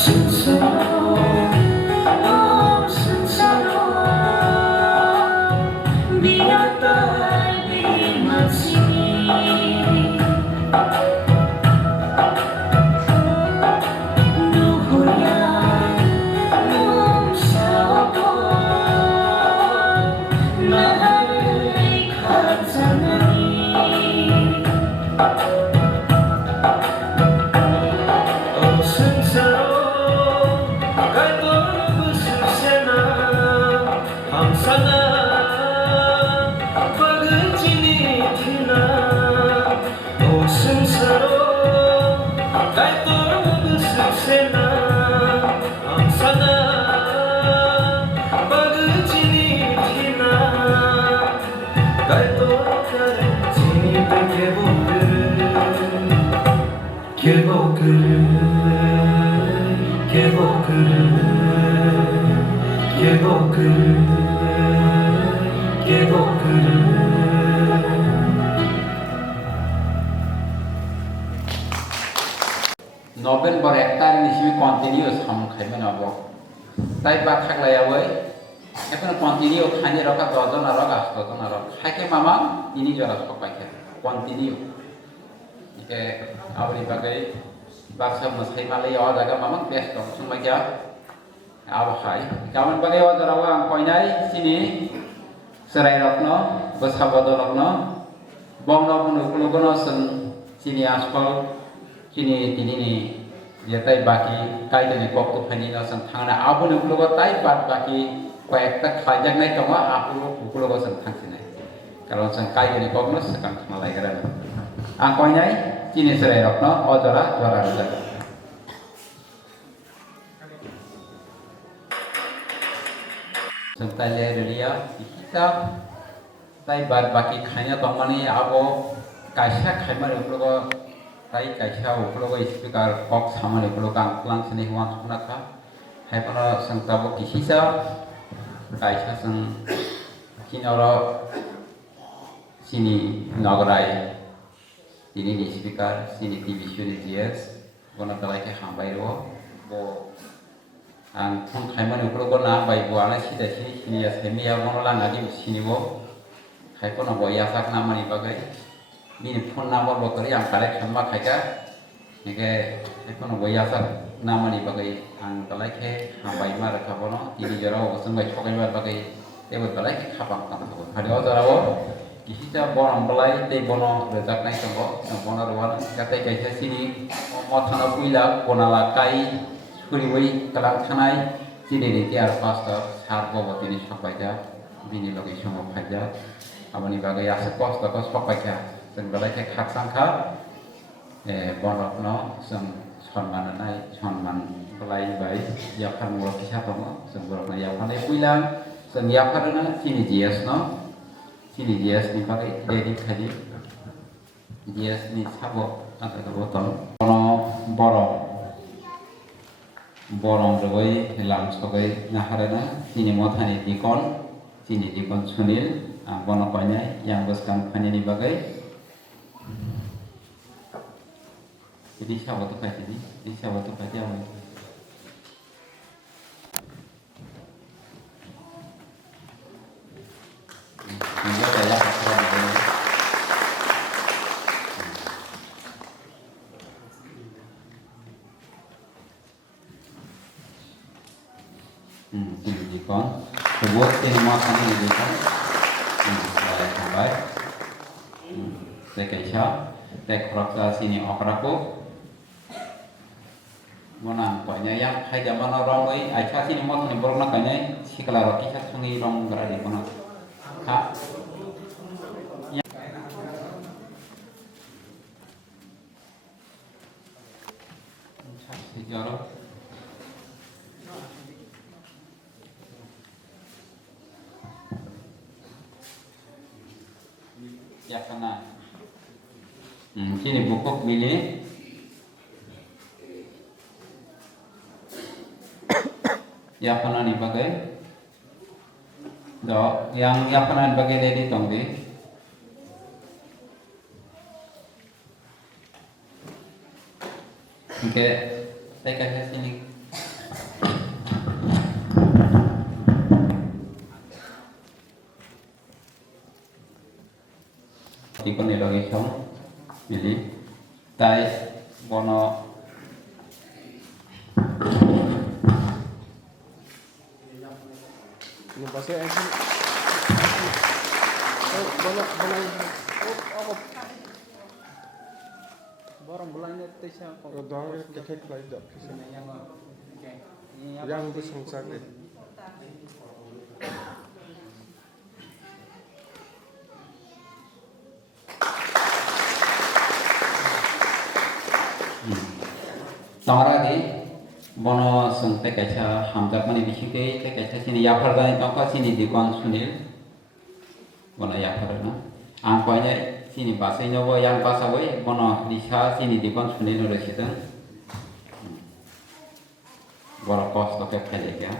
Since November 1 tarik ni sini continue sama kayak manaabo. Tapi batak layawai, এখন কন্টিনিউ খানি রকা দজন আর গাছ দজন আর খাইকে মামা ইনি জরা সব পাইছে কন্টিনিউ ইকে আবরি বাগে বাক্সা মসাই মালাই আওয়া জায়গা মামা ব্যস্ত সময় গিয়া আবো খাই গামন বাগে আওয়া জরাও আং কইনাই চিনি সেরাই রত্ন বসাবদ রত্ন বংন বনুকুলগন সন চিনি আসকল চিনি তিনিনি যেটাই বাকি কাইদনি কক্ত ফাইনি নসন থাংনা আবনুকুলগ তাই বাদ বাকি কয়েকটা খাইজাক নাই দङ আপুলগ जों थांसिनाय कारण जों कायगनि गगनो सिगां थांना लायग्रा आं कयनाय चिनि सेराय रत्न अजरा जरा जागा जों ताले रेलिया हिसाब ताई बाद बाकी खाइना दंमानि आबो कायसा खाइमार उपलग ताई कायसा उपलग स्पिकार बक्स सामान उपलग आं प्लांसनि हुआ सुनाखा हायपना जों Tabo किसिसा kaisa sang kinoro sini nagrai ini ni speaker sini TV sini GS gona talai ke hambai ro bo ang thong khaiman ukro gona bai bo ala sida sini ya semi ya gona la ngadi sini bo khaipona bo ya sak namani bagai ni phone number bo kari ang kare khamma khaika nege khaipona bo ya sak namani bagai ang talai ke hambai ma rakha bono tini jorao sambai thokai ma bagai tebo talai ke khapang tam thabo hadi ozarao kisita bonam balai te bono rezak nai tangbo bono rowan katai kaisa sini mothana puila bonala kai suriwai kalang thanai sini ni tiar pastor sar bobo tini sopaija bini logi somo phaija aboni bagai asa kosto kos sopaija sen balai ke khaksangkha bonokno sem সম্মাননাই সম্মান বলাই by ইয়াফার মুরত হিসাব जों बर'ना याफानाय पुइलां जों याफारना चिनि GS न चिनि GS नि बागै ready खादि GS नि साबो आंखौ बतन बरम रबै लाम सगै नाहारना चिनि मथानि दिकन सुनिल आं बन कयनाय यां बसकान फानिनि बागै Jadi siapa tu kaji ni? Jadi siapa tu kaji apa? Ini saya pasal ini. Ini dikon. Sebuah tema kami dikon. Saya sampai. Saya kisah. Saya kerja sini operaku. Monang konya yang hai zaman orang ini, aja sini mau nih borong nak konya, si kalau roti cat sungai orang berada di mana, ha? Sejarah. Ya kena. Sini buku milih. Yapana ni bagai, do yang yapana ni bagai dari tonggi, oke, saya kasih sini. Tikon ni lagi song, pilih, tai bono. Pasal aku balak balai aku barang balai ni tesa aku doang kekek lagi dah yang bersangsak ni Tara ni bono sung te kaisa hamjak mani bisike te kaisa sini yapar dai tongka sini dikon sunil bono yapar na ang konya sini basai nyobo yang basawai bono lisa sini dikon suni nore sidang borok kos toke kaya ya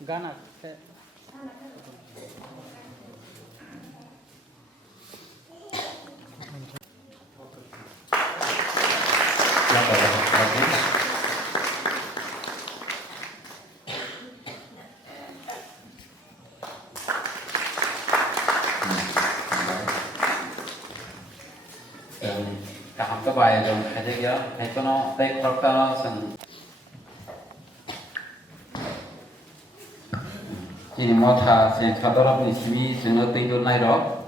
Gana. kaham ke bayar dong aja ya itu no tek pertama sen ini mau tha sen kadar pun simi sen no tek nai ro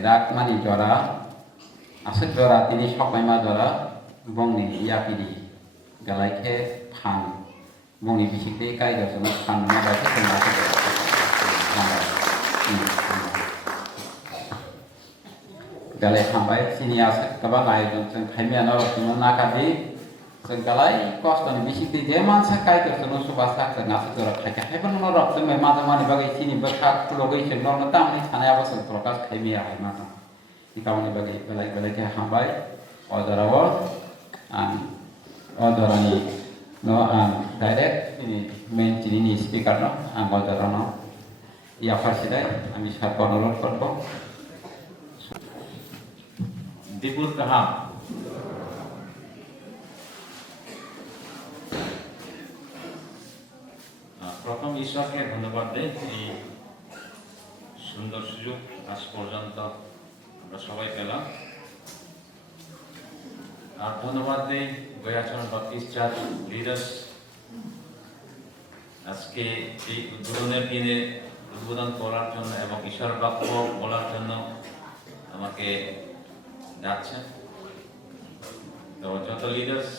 rak mani jora asal jora tini shop mai ma jora bong ni ya pidi galai ke phan bong ni bisik te kai do sen phan ma ba ke sen ma ke galai sampai sini asal kabar lain dan kami anak orang nak kadi segala kos dan bisik di zaman sekai terus subasa kerana sejarah kaya hebat orang tu memang zaman bagi sini berhak logai senor nanti ni sana apa sentrokas kami ayah mana di kawan bagi balai kaya sampai odarawa odarani no direct ini main ini speaker no odarano ia fasilai kami siap konolog korbo দীপুর কাহা প্রথম ঈশ্বরকে ধন্যবাদ দেই এই সুন্দর সুযোগ আজ পর্যন্ত আমরা সবাই পেলাম আর ধন্যবাদ দেই গয়াচরণ বাপ্তিস্ট চার্চ লিডার্স আজকে এই উদ্বোধনের দিনে উদ্বোধন করার জন্য এবং ঈশ্বর বাক্য বলার জন্য আমাকে যাচ্ছেন তো যত লিডার্স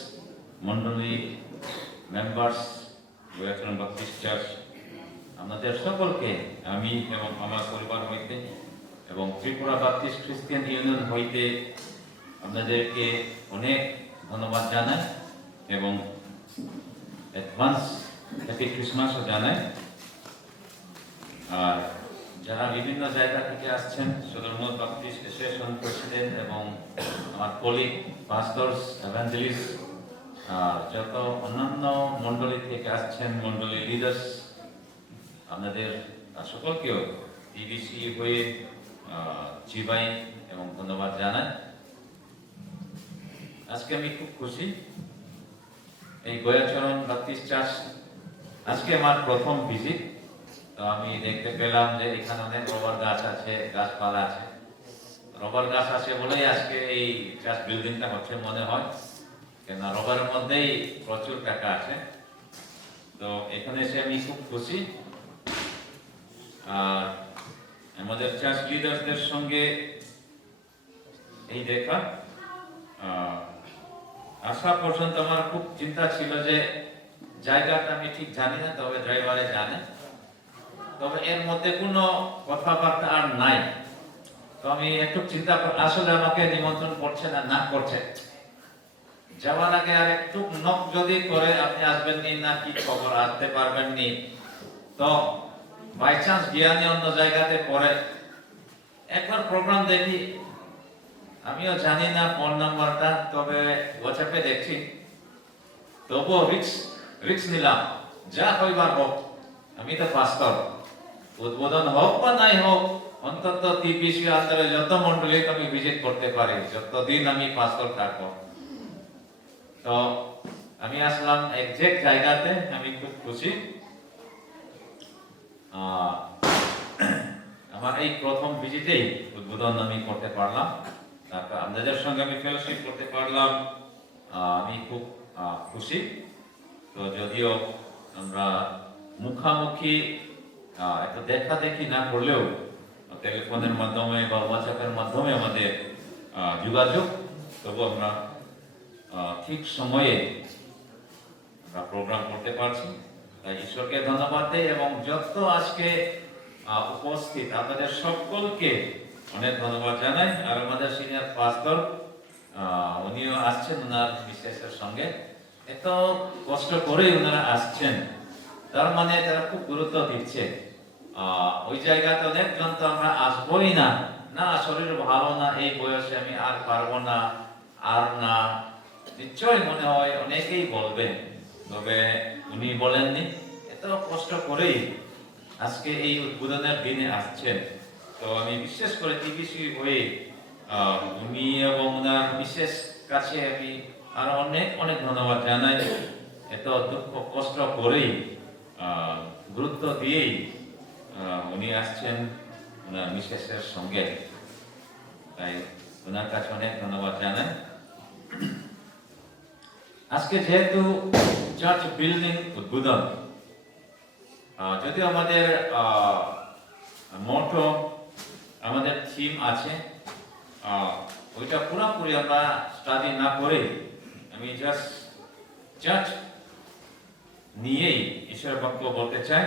মন্ডলী মেম্বার্স গয়াচরণ বাপ্তিস্ট চার্চ আপনাদের সকলকে আমি এবং আমার পরিবার হইতে এবং ত্রিপুরা বাপ্তিস্ট খ্রিস্টান ইউনিয়ন হইতে আপনাদেরকে অনেক ধন্যবাদ জানাই এবং অ্যাডভান্স হ্যাপি ক্রিসমাসও জানাই আর যারা বিভিন্ন জায়গা থেকে আসছেন সদরমত বাপ্তিস্ট অ্যাসোসিয়েশন প্রেসিডেন্ট এবং আমার কলিগ পাস্টরস এভাঞ্জেলিস্ট আর যত অন্যান্য মণ্ডলী থেকে আসছেন মণ্ডলী লিডার্স আপনাদের সকলকেও টিবিসি হয়ে চিবাই এবং ধন্যবাদ জানাই আজকে আমি খুব খুশি এই গয়াচরণ বাপ্তিস্ট চার্চ আজকে আমার প্রথম ভিজিট তো আমি দেখতে পেলাম যে এখানে অনেক রবার গাছ আছে গাছপালা আছে রবার গাছ আছে বলেই আজকে এই চার্চ বিল্ডিংটা হচ্ছে মনে হয় কেন রবারের মধ্যেই প্রচুর টাকা আছে তো এখানে এসে আমি খুব খুশি আর আমাদের চার্চ লিডারদের সঙ্গে এই দেখা আসা পর্যন্ত আমার খুব চিন্তা ছিল যে জায়গাটা আমি ঠিক জানি না তবে ড্রাইভারে জানে তবে এর মধ্যে কোনো কথাবার্তা আর নাই তো আমি একটু চিন্তা আসলে আমাকে নিমন্ত্রণ করছে না করছে যাওয়ার আগে আর একটু নক যদি করে আপনি আসবেন নি না কি খবর আসতে পারবেন নি তো বাই চান্স জ্ঞানী অন্য জায়গাতে পড়ে একবার প্রোগ্রাম দেখি আমিও জানি না ফোন নাম্বারটা তবে হোয়াটসঅ্যাপে দেখছি তবুও রিক্স নিলাম যা হইবার হোক আমি তো পাস্টর উদ্বোধন হোক বা নাই হোক অন্তত টিপিসি আন্দোলনে যত মন্ডলী আমি ভিজিট করতে পারি যতদিন আমি পাস্টর থাকবো তো আমি আসলাম এক্সাক্ট জায়গাতে আমি খুব খুশি আমার এই প্রথম ভিজিটেই উদ্বোধন আমি করতে পারলাম তারপর আপনাদের সঙ্গে আমি ফেলোশিপ করতে পারলাম আমি খুব খুশি তো যদিও আমরা মুখামুখি একটা দেখা দেখি না করলেও টেলিফোনের মাধ্যমে বা হোয়াটসঅ্যাপের মাধ্যমে আমাদের যোগাযোগ তবু আমরা ঠিক সময়ে আমরা প্রোগ্রাম করতে পারছি তাই ঈশ্বরকে ধন্যবাদ দেই এবং যত আজকে উপস্থিত আপনাদের সকলকে অনেক ধন্যবাদ জানাই আর আমাদের সিনিয়র পাস্টর উনিও আসছেন ওনার মিসেসের সঙ্গে এত কষ্ট করে ওনারা আসছেন তার মানে তারা খুব গুরুত্ব দিচ্ছে। ওই জায়গাতে অনেকজন তো আমরা আসবোই না, না শরীর ভালো না, এই বয়সে আমি আর পারবো না, আর না, নিশ্চয়ই মনে হয় অনেকেই বলবেন। তবে উনি বলেননি, এত কষ্ট করেই আজকে এই উদ্বোধনের দিনে আসছেন। তো আমি বিশেষ করে টিভিসি হয়ে উনি এবং ওনার বিশেষ কাছে আমি আরো অনেক অনেক ধন্যবাদ জানাই। এত দুঃখ কষ্ট করেই গুরুত্ব দিয়েই উনি আসছেন ওনার মিসেসের সঙ্গে, তাই ওনার কাছে অনেক ধন্যবাদ জানাই। আজকে যেহেতু চার্চ বিল্ডিং উদ্বোধন, যদিও আমাদের মোটো আমাদের থিম আছে, ওইটা পুরোপুরি আমরা স্টাডি না করে আমি জাস্ট চার্চ নিয়েই ঈশ্বর বাক্য বলতে চাই।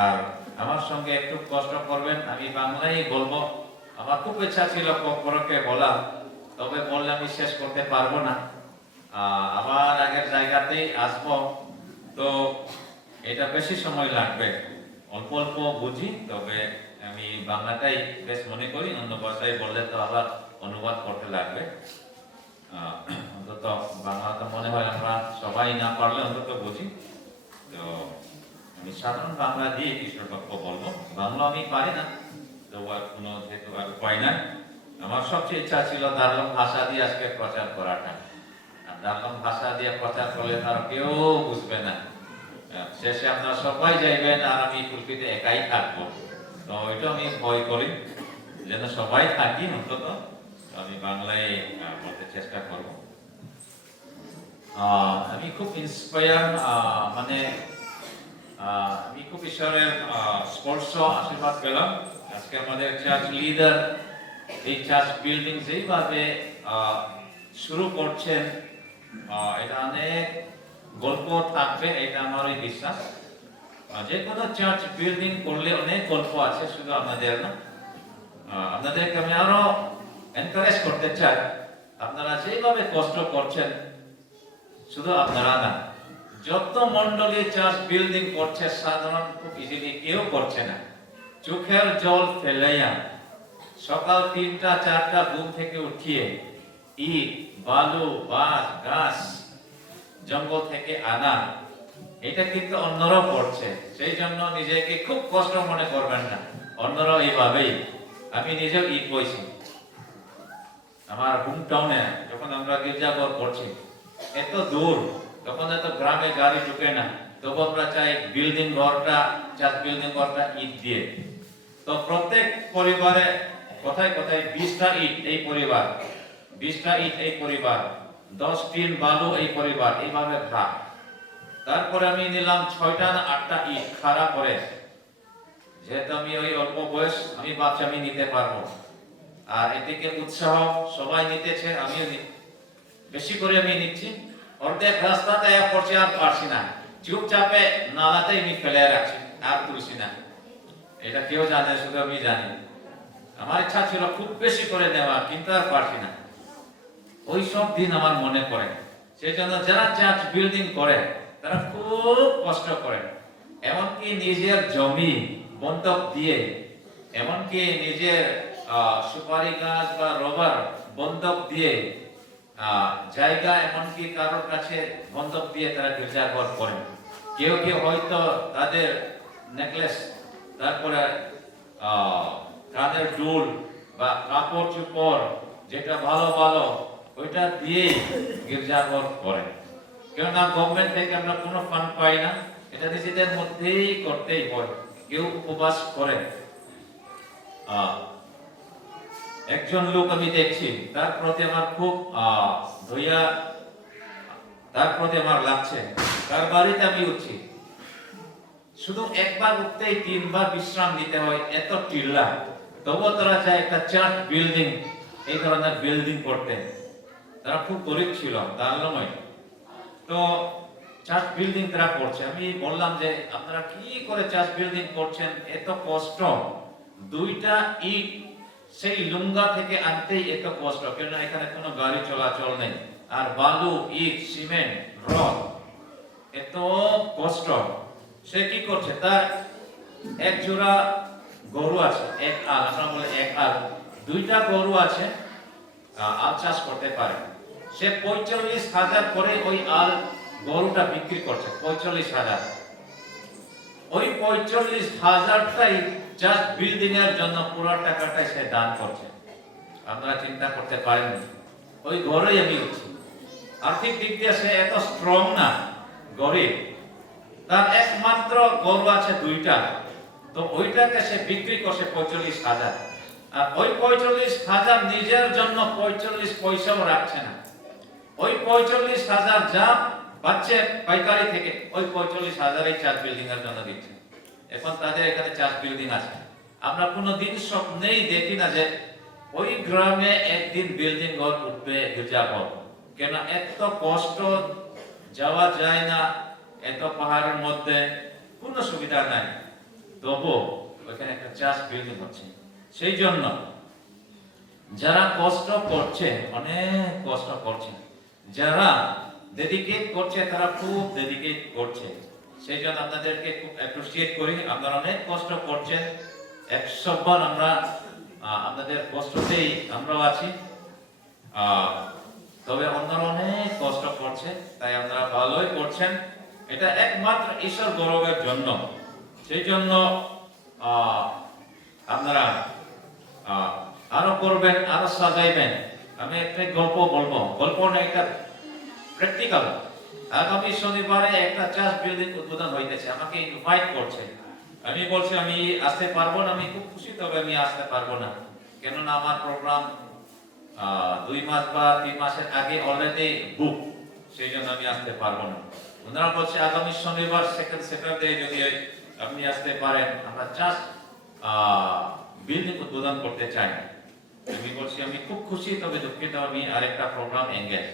আর আমার সঙ্গে একটু কষ্ট করবেন, আমি বাংলায় বলবো। আমার খুব ইচ্ছা ছিল পরকে বলা, তবে বললে আমি শেষ করতে পারবো না। আবার আগের জায়গাতেই আসবো, তো এটা বেশি সময় লাগবে। অল্প অল্প বুঝি, তবে আমি বাংলাটাই বেশ মনে করি, অন্য ভাষায় বললে তো আবার অনুবাদ করতে লাগবে। অন্তত বাংলা তো মনে হয় আমরা সবাই না পারলে অন্তত বুঝি। তো আমি সাধারণ বাংলা দিয়ে ঈশ্বর বাক্য বলবো। বাংলা আমি পারি না, তো আর কোনো যেহেতু আর উপায় নাই। আমার সবচেয়ে ইচ্ছা ছিল দার্লম ভাষা দিয়ে আজকে প্রচার করাটা। আর দার্লম ভাষা দিয়ে প্রচার করলে তার কেউ বুঝবে না, শেষে আপনারা সবাই যাইবেন আর আমি পুলপিতে একাই থাকবো। তো ওইটা আমি ভয় করি, যেন সবাই থাকি অন্তত। আমি বাংলায় বলতে চেষ্টা করব। আমি খুব ইন্সপায়ার, মানে আমি খুব ঈশ্বরের স্পর্শ আশীর্বাদ পেলাম। আজকে আমাদের চার্চ লিডার এই চার্চ বিল্ডিং যেইভাবে শুরু করছেন, এটা অনেক গল্প থাকবে, এটা আমার বিশ্বাস। যে কোনো চার্চ বিল্ডিং করলে অনেক গল্প আছে, শুধু আপনাদের না। আপনাদেরকে আমি আরো এনকারেজ করতে চাই, আপনারা যেভাবে কষ্ট করছেন, শুধু আপনারা না, যত মন্ডলী চার্চ বিল্ডিং করছে সাধারণ খুব ইজিলি কেউ করছে না। চোখের জল ফেলাইয়া সকাল 3টা 4টা ঘুম থেকে উঠিয়ে ইট, বালু, বাঁশ, গাছ জঙ্গল থেকে আনা, এটা কিন্তু অন্যরাও করছে। সেই জন্য নিজেকে খুব কষ্ট মনে করবেন না, অন্যরাও এইভাবেই। আমি নিজেও ইট বইছি আমার হোম টাউনে, যখন আমরা গির্জাঘর করছি, এত দূর, তখন এত গ্রামে গাড়ি ঢুকে না, তবু আমরা চাই বিল্ডিং ঘরটা, চার্চ বিল্ডিং ঘরটা ইট দিয়ে। তো প্রত্যেক পরিবারে কোথায় কোথায় 20টা ইট এই পরিবার, 20টা ইট এই পরিবার, 10 টিন বালু এই পরিবার, এইভাবে ভাগ। তারপরে আমি নিলাম 6টা না 8টা ইট খাড়া করে, যেহেতু আমি ওই অল্প বয়স, আমি ভাবছি আমি নিতে পারবো। আর এদিকে উৎসাহ সবাই নিতেছে, আমিও বেশি করে আমি নিচ্ছি। অর্ধেক রাস্তাতে পড়ছে আর পারছি না, চুপচাপে নালাতে আমি ফেলে রাখছি, আর তুলছি না। এটা কেউ জানে, শুধু আমি জানি। আমার ইচ্ছা ছিল খুব বেশি করে নেওয়া, কিন্তু আর পারছি না। ওই সব দিন আমার মনে পড়ে। সেই জন্য যারা চার্চ বিল্ডিং করে তারা খুব কষ্ট করে, এমনকি নিজের জমি বন্ধক দিয়ে, এমনকি নিজের সুপারি গাছ বা রবার বন্ধক দিয়ে, জায়গা এমনকি কারোর কাছে বন্ধক দিয়ে তারা গির্জাঘর করেন। কেউ কেউ হয়তো তাদের নেকলেস, তারপরে কানের দুল বা কাপড় চোপড় যেটা ভালো ভালো, ওইটা দিয়ে গির্জাঘর করেন। কেননা গভর্নমেন্ট থেকে আমরা কোনো ফান্ড পাই না, এটা নিজেদের মধ্যেই করতেই হয়। কেউ উপবাস করে। একজন লোক আমি দেখছি, তার প্রতি আমার খুব দয়া, তার প্রতি আমার লাগছে। তার বাড়িতে আমি উঠছি, শুধু একবার উঠতেই 3বার বিশ্রাম নিতে হয়, এত টিল্লা। তবুও তারা চায় একটা চার্চ বিল্ডিং, এই ধরনের বিল্ডিং করতে। তারা খুব গরিব ছিল, দারুণময়। তো চার্চ বিল্ডিং তারা করছে। আমি বললাম যে আপনারা কি করে চার্চ বিল্ডিং করছেন, এত কষ্ট। 2টা ইট সেই লুঙ্গা থেকে আনতেই এত কষ্ট, কেননা এখানে কোনো গাড়ি চলাচল নেই। আর বালু, ইট, সিমেন্ট, রড, এত কষ্ট। সে কি করছে, তার এক জোড়া গরু আছে, এক আল, আমরা বলে এক আল, 2টা গরু আছে, আল চাষ করতে পারে। সে 45,000 করে ওই আল গরুটা বিক্রি করছে, 45,000। ওই 45,000টাই জাস্ট বিল্ডিং এর জন্য পুরো টাকাটাই সে দান করছে। আপনারা চিন্তা করতে পারেন, ওই ঘরেই আমি উঠছি। আর্থিক দিক দিয়ে সে এত স্ট্রং না, গরিব, তার একমাত্র গরু আছে 2টা, তো ওইটাকে সে বিক্রি করছে 45,000। আর ওই 45,000 নিজের জন্য 45 পয়সাও রাখছে না। ওই 45,000 যা পাচ্ছে পাইকারি থেকে, ওই 45,000 চার্জ বিল্ডিং এর জন্য দিচ্ছে। এখন তাদের এখানে চার্জ বিল্ডিং আছে। আমরা কোনোদিন স্বপ্নেই দেখি না যে ওই গ্রামে একদিন বিল্ডিং ঘর উঠবে, গির্জাঘর। কেন এত কষ্ট, যাওয়া যায় না, এত পাহাড়ের মধ্যে কোনো সুবিধা নাই, তবু ওখানে একটা চার্জ বিল্ডিং হচ্ছে। সেই জন্য যারা কষ্ট করছে, অনেক কষ্ট করছে, যারা ডেডিকেট করছে, তারা খুব ডেডিকেট করছে। সেই জন্য আপনাদেরকে খুব অ্যাপ্রিশিয়েট করি। আপনারা অনেক কষ্ট করছেন, 100 বার আমরা আপনাদের কষ্টতেই আমরাও আছি। তবে অন্যরা অনেক কষ্ট করছে, তাই আপনারা ভালোই করছেন। এটা একমাত্র ঈশ্বর গৌরবের জন্য। সেই জন্য আপনারা আরো করবেন, আরো সাজাইবেন। আমি একটা গল্প বলবো, গল্প না, একটা প্র্যাকটিক্যাল। আগামী শনিবারে একটা চার্চ বিল্ডিং উদ্বোধন হইতেছে, আমাকে ইনভাইট করছে। আমি বলছি আমি আসতে পারবো না, আমি খুব খুশি, তবে আমি আসতে পারবো না, কেননা আমার প্রোগ্রাম 2 মাস বা 3 মাসের আগে অলরেডি বুক, সেই জন্য আমি আসতে পারবো না। ওনারা বলছে আগামী শনিবার সেকেন্ড স্যাটারডে যদি আপনি আসতে পারেন, আমরা চার্চ বিল্ডিং উদ্বোধন করতে চাই। আমি বলছি আমি খুব খুশি, তবে দুঃখিত, আমি আরেকটা প্রোগ্রাম এঙ্গেজ।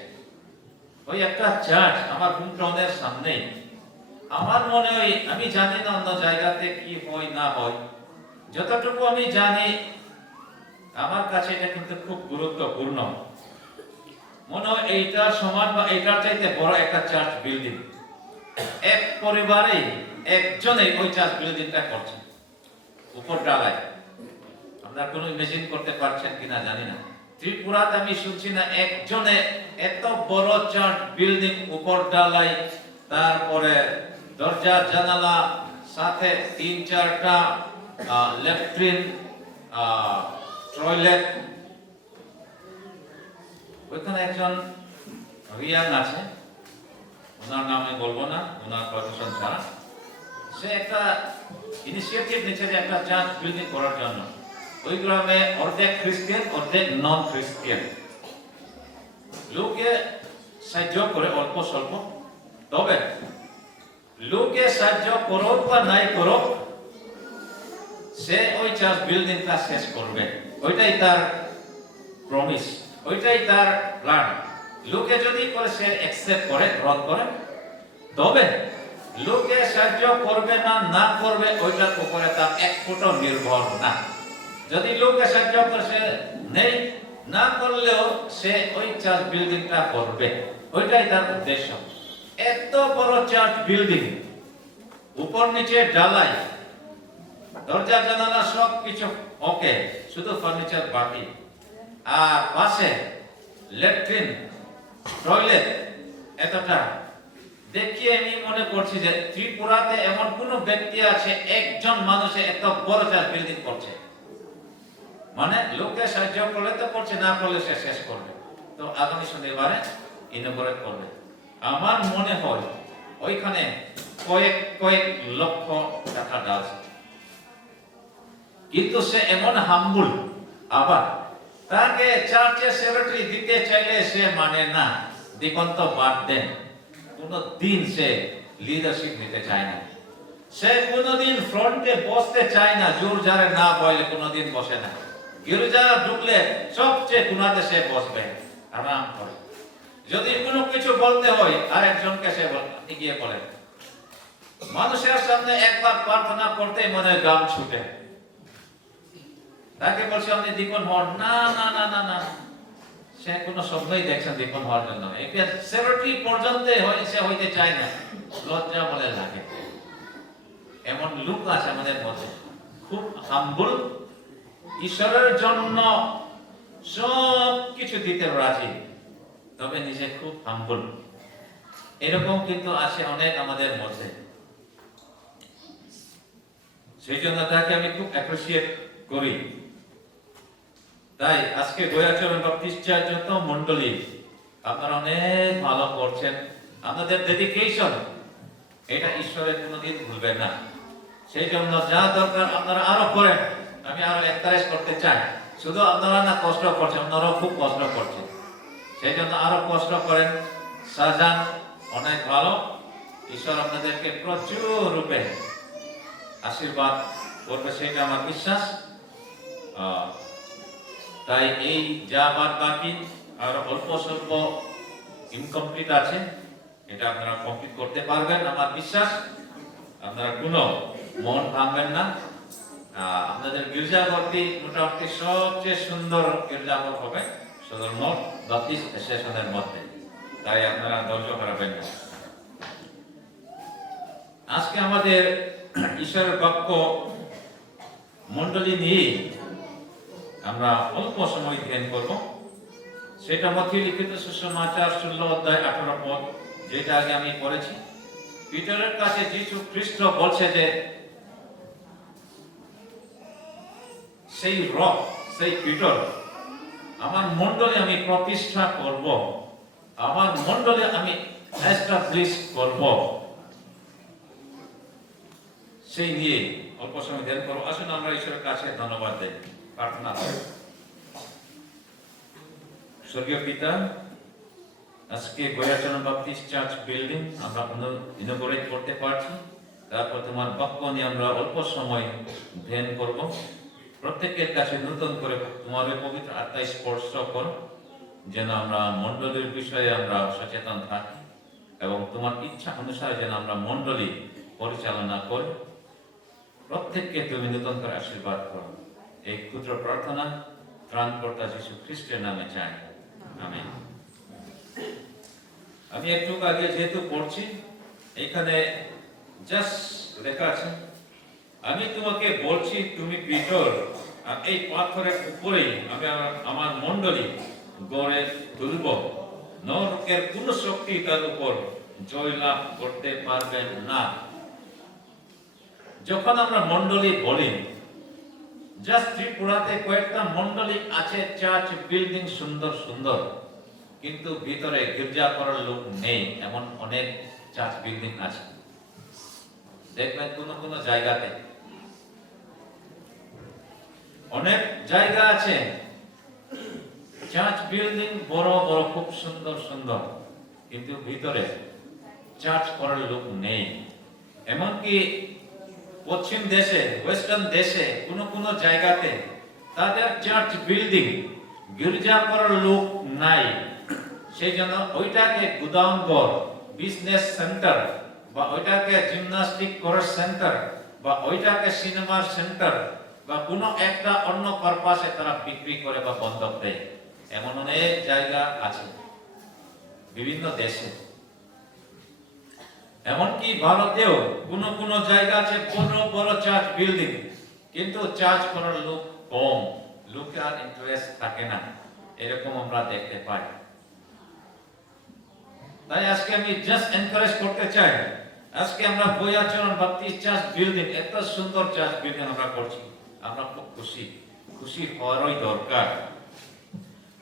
ওই একটা চার্চ আমার হোম টাউনের সামনেই। আমার মনে হয়, আমি জানি না অন্য জায়গাতে কি হয় না হয়, যতটুকু আমি জানি আমার কাছে এটা কিন্তু খুব গুরুত্বপূর্ণ। মনে হয় এইটার সমান বা এইটার চাইতে বড় একটা চার্চ বিল্ডিং এক পরিবারে একজনে ওই চার্চ বিল্ডিংটা করছে, উপর ডালায়। আপনারা কোনো ইমাজিন করতে পারছেন কিনা জানি না। ত্রিপুরাতে আমি শুনছি না একজনে এত বড় চার্চ বিল্ডিং উপর ডালাই, তারপরে দরজা জানালা, সাথে 3-4টা ল্যাট্রিন, টয়লেট। ওইখানে একজন রিয়াং আছে, ওনার নাম আমি বলবো না, ওনার প্রফেশন ছাড়া। সে একটা ইনিশিয়েটিভ নিচ্ছে যে একটা চার্চ বিল্ডিং করার জন্য। ওই গ্রামে অর্ধেক খ্রিস্টান, অর্ধেক নন খ্রিস্টান। লোকে সাহায্য করে অল্প স্বল্প, তবে লোকে সাহায্য করুক বা নাই করুক, সে ওই চার্চ বিল্ডিংটা শেষ করবে। ওইটাই তার প্রমিস, ওইটাই তার প্ল্যান। লোকে যদি করে সে অ্যাকসেপ্ট করে, গ্রহণ করে, তবে লোকে সাহায্য করবে না না করবে ওইটার উপরে তার এক ফুটও নির্ভর না। যদি লোকে সাহায্য করে সে নেই, না করলেও সে ওই চার্চ বিল্ডিংটা করবে, ওইটাই তার উদ্দেশ্য। এত বড় চার্চ বিল্ডিং, উপর নিচে ঢালাই, দরজা জানালা সব কিছু ওকে, শুধু ফার্নিচার বাকি। আর পাশে ল্যাট্রিন, টয়লেট, এতটা দেখিয়ে আমি মনে করছি যে ত্রিপুরাতে এমন কোন ব্যক্তি আছে, একজন মানুষে এত বড় চার্চ বিল্ডিং করছে। মানে লোকে সাহায্য করলে তো করছে, না করলে সে শেষ করবে। তো আগামী শনিবারে ইনগরেট করবে। আমার মনে হয় ওইখানে কয়েক লক্ষ টাকা আছে, কিন্তু সে এমন হাম্বল, আবার তাকে চার্চের সেক্রেটারি দিতে চাইলে সে মানে না, দিগন্ত বাদ দেন। কোনদিন সে লিডারশিপ নিতে চায় না, সে কোনদিন ফ্রন্টে বসতে চায় না, জোর জারে না বলে কোনদিন বসে না। গির্জা ঢুকলে সবচেয়ে কোনাতে সে বসবে, আরাম করে। যদি কোনো কিছু বলতে হয় আরেকজনকে সে গিয়ে বলেন। মানুষের সামনে একবার প্রার্থনা করতে মনে গাম ছুটে, তাকে বলছে আপনি দীপন হন, না না না না না, সে কোনো শব্দই দেখছেন দীপন হওয়ার জন্য। সেক্রেটারি পর্যন্ত সে হইতে চায় না, লজ্জা বলে লাগে। এমন লোক আছে আমাদের মধ্যে খুব হাম্বল, ঈশ্বরের জন্য সব কিছু দিতে রাজি, তবে নিজে খুব হাম্বল। এরকম কিন্তু আছে অনেক আমাদের মধ্যে। সেই জন্য তাকে আমি খুব অ্যাপ্রিসিয়েট করি। তাই আজকে গয়াচরণ বাপ্তিস্ট চার্চ যত মন্ডলী আপনারা অনেক ভালো করছেন। আপনাদের ডেডিকেশন এটা ঈশ্বরের কোনোদিন ভুলবেন না। সেই জন্য যা দরকার আপনারা আরো করেন। আমি আরো এনকারেজ করতে চাই। শুধু আপনারা না কষ্ট করছেন, আপনারাও খুব কষ্ট করছেন। সেই জন্য আরো কষ্ট করেন, সাজান, অনেক ভালো। ঈশ্বর আপনাদেরকে প্রচুর রূপে আশীর্বাদ করবে, সেটা আমার বিশ্বাস। তাই এই যা বাকি আর অল্প স্বল্প ইনকমপ্লিট আছে, এটা আপনারা কমপ্লিট করতে পারবেন আমার বিশ্বাস। আপনারা কোনো মন ভাঙবেন না। আপনাদের গির্জাঘরটি মোটামুটি সবচেয়ে সুন্দর গির্জাঘর হবে সদর মোট বাপ্তিস্ট স্টেশনের মধ্যে। তাই আপনারা ধৈর্য হারাবেন না। আজকে আমাদের ঈশ্বরের বাক্য মণ্ডলী নিয়ে আমরা অল্প সময় ধ্যান করব। সেটা মধ্যে লিখিত সুসমাচার 16 অধ্যায় 18 পদ, যেটা আগে আমি পড়েছি। পিটারের কাছে যীশু খ্রিস্ট বলছে যে সেই রক, সেই পিটার, আমার মণ্ডলে আমি প্রতিষ্ঠা করব, আমার মণ্ডলে আমি এস্টাবলিশ করব। সেই নিয়ে অল্প সময় ধ্যান করবো। আসুন আমরা ঈশ্বরের কাছে ধন্যবাদ দেই, প্রার্থনা করি। স্বর্গীয় পিতা, আজকে গয়াচরণ বাপ্তিস্ট চার্চ বিল্ডিং আমরা ইনগরেট করতে পারছি। তারপর তোমার বাক্য নিয়ে আমরা অল্প সময় ধ্যান করব। প্রত্যেকের কাছে নতুন করে তোমার পবিত্র আত্মায় স্পর্শ করো, যেন আমরা মণ্ডলীর বিষয়ে আমরা সচেতন থাকি এবং তোমার ইচ্ছা অনুসারে যেন আমরা মণ্ডলী পরিচালনা করি। প্রত্যেককে তুমি নতুন করে আশীর্বাদ করো। এই ক্ষুদ্র প্রার্থনা ত্রাণকর্তা যীশু খ্রিস্টের নামে চাই, আমেন। আমি একটু আগে যেহেতু পড়ছি, এখানে জাস্ট লেখা আছে, আমি তোমাকে বলছি তুমি পিতর, আর এই পাথরের উপরেই আমি আমার মণ্ডলী গড়ে তুলব। নরকের কোন শক্তি তার উপর জয়লাভ করতে পারবেন না। যখন আমরা মণ্ডলী বলি, জাস্ট ত্রিপুরাতে কয়েকটা মণ্ডলী আছে, চার্চ বিল্ডিং সুন্দর সুন্দর, কিন্তু ভিতরে গির্জা করার লোক নেই, এমন অনেক চার্চ বিল্ডিং আছে। দেখবেন কোন জায়গাতে অনেক জায়গা আছে চার্চ বিল্ডিং বড় বড় খুব সুন্দর সুন্দর, কিন্তু ভিতরে চার্চ করার লোক নেই। এমনকি পশ্চিম দেশে, ওয়েস্টার্ন দেশে কোন জায়গাতে তাদের চার্চ বিল্ডিং গির্জা করার লোক নাই। সেই জন্য ওইটাকে গুদাম ঘর, বিজনেস সেন্টার, বা ওইটাকে জিমনাস্টিক করার সেন্টার, বা ওইটাকে সিনেমার সেন্টার, বা কোনো একটা অন্য পারপাসে তারা বিক্রি করে বা বন্ধক দেয়। এমন অনেক জায়গা আছে বিভিন্ন দেশে। এমনকি ভারতেও কোন জায়গা আছে বড় বড় চার্চ বিল্ডিং, কিন্তু চার্চ করার লোক কম, লোকের ইন্টারেস্ট থাকে না, এরকম আমরা দেখতে পাই। তাই আজকে আমি জাস্ট এনকারেজ করতে চাই, আজকে আমরা গয়াচরণ বাপ্তিস্ট চার্চ বিল্ডিং, এত সুন্দর চার্চ বিল্ডিং আমরা করছি, আমরা খুব খুশি হওয়ারই দরকার।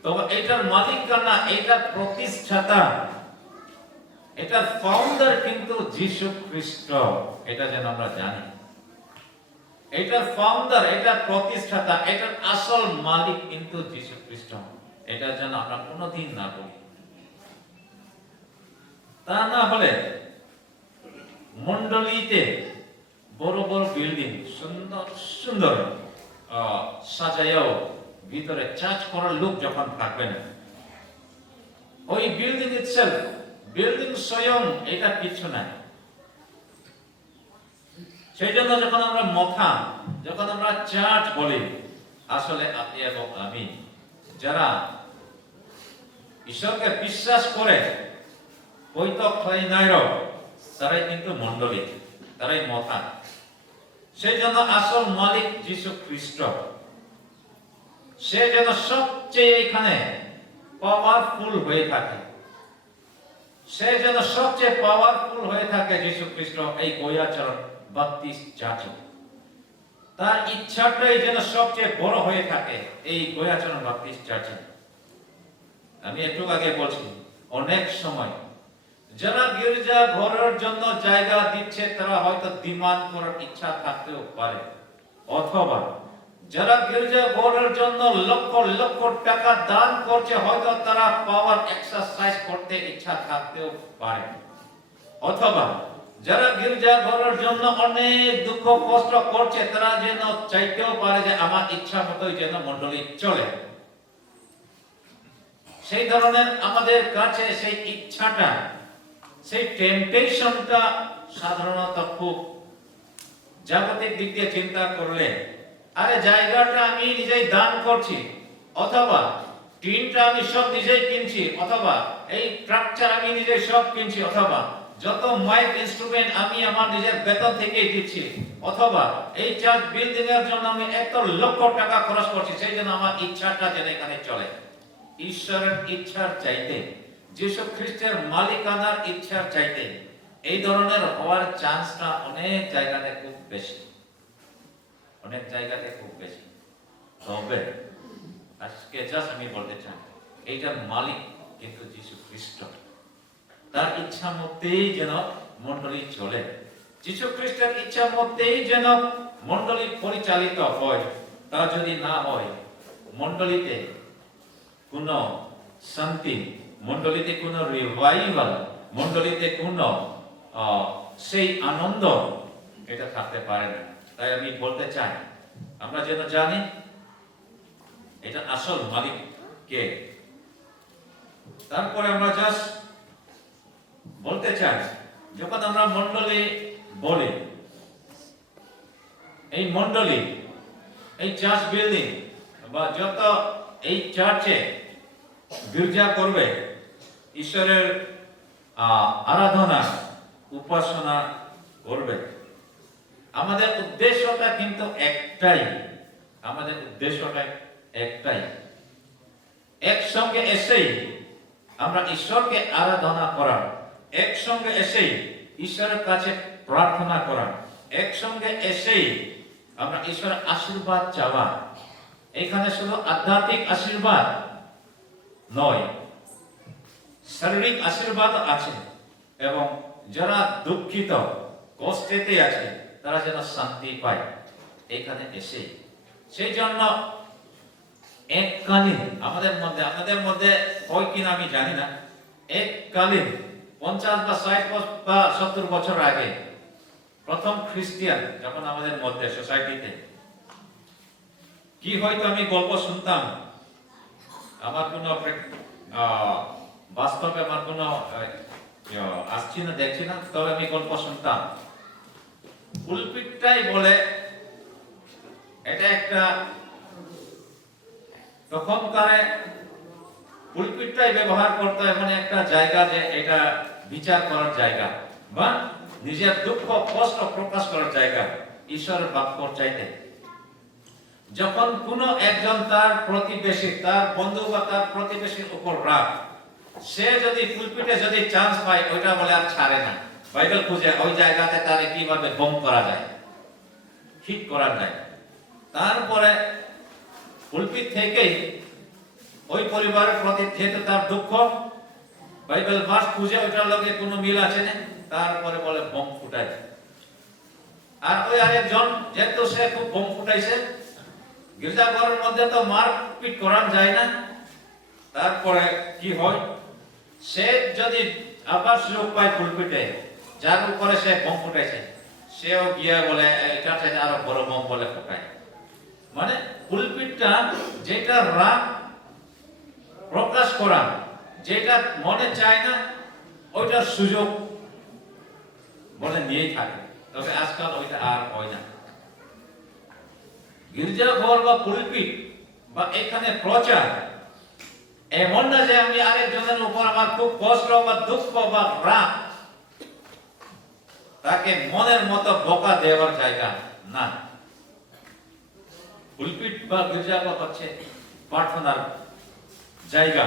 তবে এটার মালিক না, এটার প্রতিষ্ঠাতা, এটার ফাউন্ডার কিন্তু যীশু খ্রিস্ট, এটা যেন আমরা জানি। এটার ফাউন্ডার, এটার প্রতিষ্ঠাতা, এটার আসল মালিক কিন্তু যীশু খ্রিস্ট, এটা যেন আমরা কোনোদিন না বলি। তা না হলে মণ্ডলীতে বড় বড় বিল্ডিং সুন্দর সুন্দর সাজায়ও ভিতরে চার্চ করার লোক যখন থাকবে না, ওই বিল্ডিং ইটসেলফ, বিল্ডিং স্বয়ং এটা কিছু নাই। সেই জন্য যখন আমরা মথা, যখন আমরা চার্চ বলি, আসলে আপনি এবং আমি যারা ঈশ্বরকে বিশ্বাস করে তারাই কিন্তু মণ্ডলী, তারাই মথা। সেই জন্য আসল মালিক যীশু খ্রিস্ট, সে যেন সবচেয়ে এখানে পাওয়ারফুল হয়ে থাকে, সে যেন সবচেয়ে পাওয়ারফুল হয়ে থাকে যীশু খ্রিস্ট এই গোয়াচরণ বাপ্তিস্ম চার্চে। তার ইচ্ছাটাই যেন সবচেয়ে বড় হয়ে থাকে এই গোয়াচরণ বাপ্তিস্ম চার্চে। আমি একটু আগে বলছি, অনেক সময় যারা গির্জা ঘরের জন্য জায়গা দিচ্ছে তারা হয়তো ডিমান্ড করার ইচ্ছা থাকতেও পারে, অথবা যারা গির্জা ঘরের জন্য লক্ষ লক্ষ টাকা দান করছে হয়তো তারা পাওয়ার এক্সারসাইজ করতে ইচ্ছা থাকতেও পারে, অথবা যারা গির্জা ঘরের জন্য অনেক দুঃখ কষ্ট করছে তারা যেন চাইতেও পারে যে আমার ইচ্ছা মতোই যেন মণ্ডলী চলে। সেই ধরনের আমাদের কাছে সেই ইচ্ছাটা, সেই টেম্পটেশনটা সাধারণত খুব জাগতিক দিক দিয়ে চিন্তা করলে, আরে জায়গাটা আমি নিজেই দান করছি, অথবা টিনটা আমি সব নিজেই কিনছি, অথবা এই স্ট্রাকচার আমি নিজেই সব কিনছি, অথবা যত মাইক ইনস্ট্রুমেন্ট আমি আমার নিজের বেতন থেকেই দিচ্ছি, অথবা এই চার্চ বিল্ডিং এর জন্য আমি এত লক্ষ টাকা খরচ করছি, সেই জন্য আমার ইচ্ছাটা যেন এখানে চলে। ঈশ্বরের ইচ্ছার চাইতে, যীশু খ্রিস্টের মালিকানার ইচ্ছার চাইতে এই ধরনের হওয়ার চান্সটা অনেক জায়গাতে খুব বেশি, অনেক জায়গাতে খুব বেশি। তবে আজকে জাস্ট আমি বলতে চাই, এইটার মালিক কিন্তু যীশু খ্রিস্ট। তার ইচ্ছা মতেই যেন মণ্ডলী চলে, যীশু খ্রিস্টের ইচ্ছা মতেই যেন মণ্ডলী পরিচালিত হয়। তা যদি না হয়, মণ্ডলীতে কোনো শান্তি, মণ্ডলীতে কোনো রিভাইভাল, মণ্ডলীতে কোনো সেই আনন্দ এটা থাকতে পারে না। তাই আমি বলতে চাই, আমরা যেন জানি এটা আসল মালিক কে। তারপরে আমরা জাস্ট বলতে চাই, যখন আমরা মণ্ডলী বলি, এই মণ্ডলী, এই চার্চ বিল্ডিং বা যত এই চার্চে গির্জা করবে, ঈশ্বরের আরাধনা উপাসনা করবে, আমাদের উদ্দেশ্যটা কিন্তু একটাই, আমাদের উদ্দেশ্যটা একটাই, একসঙ্গে এসেই আমরা ঈশ্বরকে আরাধনা করা, একসঙ্গে এসেই ঈশ্বরের কাছে প্রার্থনা করা, একসঙ্গে এসেই আমরা ঈশ্বরের আশীর্বাদ চাওয়া। এখানে শুধু আধ্যাত্মিক আশীর্বাদ নয়, শারীরিক আশীর্বাদ আছে, এবং যারা দুঃখিত কষ্টেতে আছে তারা যেন শান্তি পায় এখানে এসে। সেই জন্য এককালীন আমাদের মধ্যে হয় কিনা আমি জানি না, এককালীন 50 বা 60 বা 70 বছর আগে প্রথম খ্রিস্টিয়ান যখন আমাদের মধ্যে সোসাইটিতে কি হয়তো আমি গল্প শুনতাম, আমার কোনো বাস্তবে আমার কোনো আসছি না, দেখছি না, তবে আমি গল্প শুনতাম। পুলপিটটাই বলে এটা একটা, তখনকারে পুলপিটটাই ব্যবহার করতে এমন একটা জায়গা যে এটা বিচার করার জায়গা বা নিজের দুঃখ কষ্ট প্রকাশ করার জায়গা, ঈশ্বরের বাক্য চাইতে। যখন কোনো একজন তার প্রতিবেশী, তার বন্ধু বা তার প্রতিবেশীর উপর রাগ, সে যদি পুলপিটে যদি চান্স পায়, ওইটা বলে আর ছাড়ে না, বাইবেল খুঁজে ওই জায়গাতে তারে কিভাবে বম করা যায়, ঠিক করা যায়। তারপরে পুলপিট থেকেই ওই পরিবারের প্রতি যেহেতু তার দুঃখ, বাইবেল ভার্স খুঁজে ওইটার লগে কোনো মিল আছে না, তারপরে বলে বম ফুটায়। আর ওই আরেকজন যেহেতু সে খুব বম ফুটাইছে, গির্জাঘরের মধ্যে তো মারপিট করা যায় না, তারপরে কি হয়, সে যদি আবার সুযোগ পায় পুলপিটে, যার উপরে সে বম ফুটাইছে, সেও গিয়ে বলে এটা চাইতে আরো বড় বম বলে ফুটায়। মানে পুলপিটটা যেটা রাগ প্রকাশ করা, যেটা মনে চায় না, ওইটার সুযোগ বলে নিয়েই থাকে। তবে আজকাল ওইটা আর হয় না। গির্জাঘর বা পুলপিট বা এখানে প্রচার এমন না যে আমি আরেকজনের উপর আমার খুব কষ্ট বা দুঃখ বা রাগ, তাকে মনের মতো বকা দেওয়ার জায়গা না। পুলপিট বা গির্জাঘর হচ্ছে প্রার্থনার জায়গা।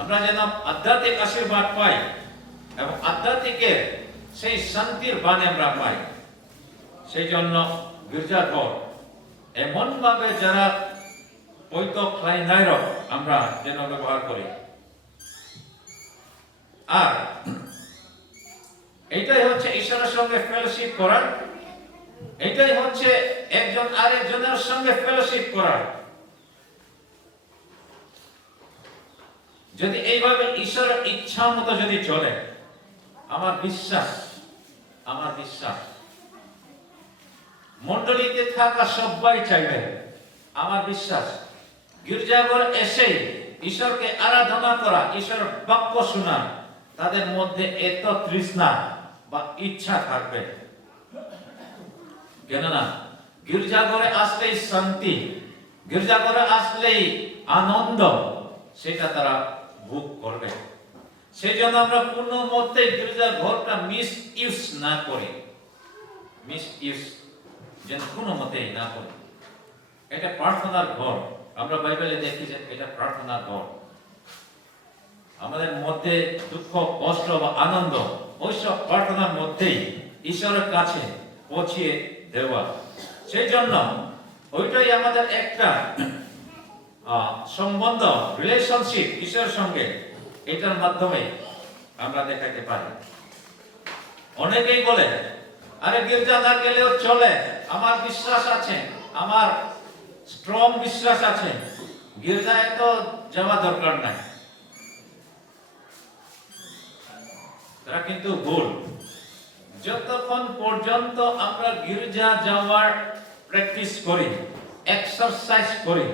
আমরা যেন আধ্যাত্মিক আশীর্বাদ পাই এবং আধ্যাত্মিকের সেই শান্তির বাণী আমরা পাই, সেই জন্য গির্জাঘর এমন ভাবে যারা পৈতৃক ক্লাইনাইরক আমরা যেন ব্যবহার করি। আর এটাই হচ্ছে ঈশ্বরের সঙ্গে ফেলোশিপ করার, এটাই হচ্ছে একজন আরেকজনের সঙ্গে ফেলোশিপ করার। যদি এইভাবে ঈশ্বরের ইচ্ছা মতো যদি চলে, আমার বিশ্বাস মণ্ডলীতে থাকা সবাই চাইবে, আমার বিশ্বাস গির্জাঘর এসে ঈশ্বরকে আরাধনা করা, ঈশ্বরের বাক্য শোনা, তাদের মধ্যে এত তৃষ্ণা বা ইচ্ছা থাকবে। কেননা গির্জাঘরে আসলেই শান্তি, গির্জাঘরে আসলেই আনন্দ, সেটা তারা ভোগ করবে। সেই জন্য আমরা কোনো মতেই গির্জাঘরটা মিস ইউজ না করি, মিস ইউজ যেন কোনো মতেই না করি। এটা প্রার্থনার ঘর, আমরা বাইবেলে দেখি যে এটা প্রার্থনার ঘর। আমাদের মধ্যে দুঃখ, কষ্ট বা আনন্দ ওইসব প্রার্থনার মধ্যেই ঈশ্বরের কাছে পৌঁছিয়ে দেওয়া। সেই জন্য ওইটাই আমাদের একটা সম্বন্ধ, রিলেশনশিপ ঈশ্বরের সঙ্গে, এটার মাধ্যমে আমরা দেখাতে পারি। অনেকেই বলে, আরে গির্জা না গেলেও চলে, আমার বিশ্বাস আছে, আমার স্ট্রং বিশ্বাস আছে, গির্জায় তো যাওয়া দরকার নাই। তারা কিন্তু ভুল। যতক্ষণ পর্যন্ত আমরা গির্জা যাওয়ার প্র্যাকটিস করি, এক্সারসাইজ করি,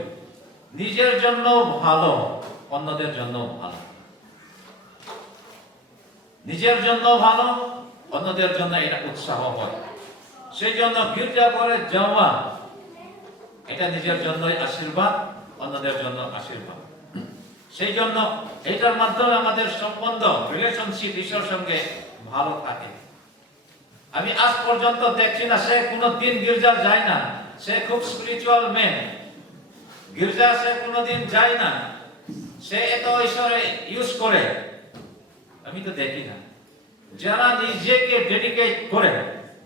নিজের জন্য ভালো, অন্যদের জন্য ভালো, নিজের জন্য ভালো, অন্যদের জন্য এটা উৎসাহ হয়। সেই জন্য গির্জা ঘরে যাওয়া এটা নিজের জন্যই আশীর্বাদ, অন্যদের জন্য আশীর্বাদ। সেই জন্য এটার মাধ্যমে আমাদের সম্বন্ধ, রিলেশনশিপ ঈশ্বরের সঙ্গে ভালো থাকে। আমি আজ পর্যন্ত দেখছি না সে কোনোদিন গির্জা যায় না, সে খুব স্পিরিচুয়াল ম্যান, গির্জা সে কোনোদিন যায় না, সে এত ঈশ্বরে ইউজ করে, আমি তো দেখি না। যারা নিজেকে ডেডিকেট করে,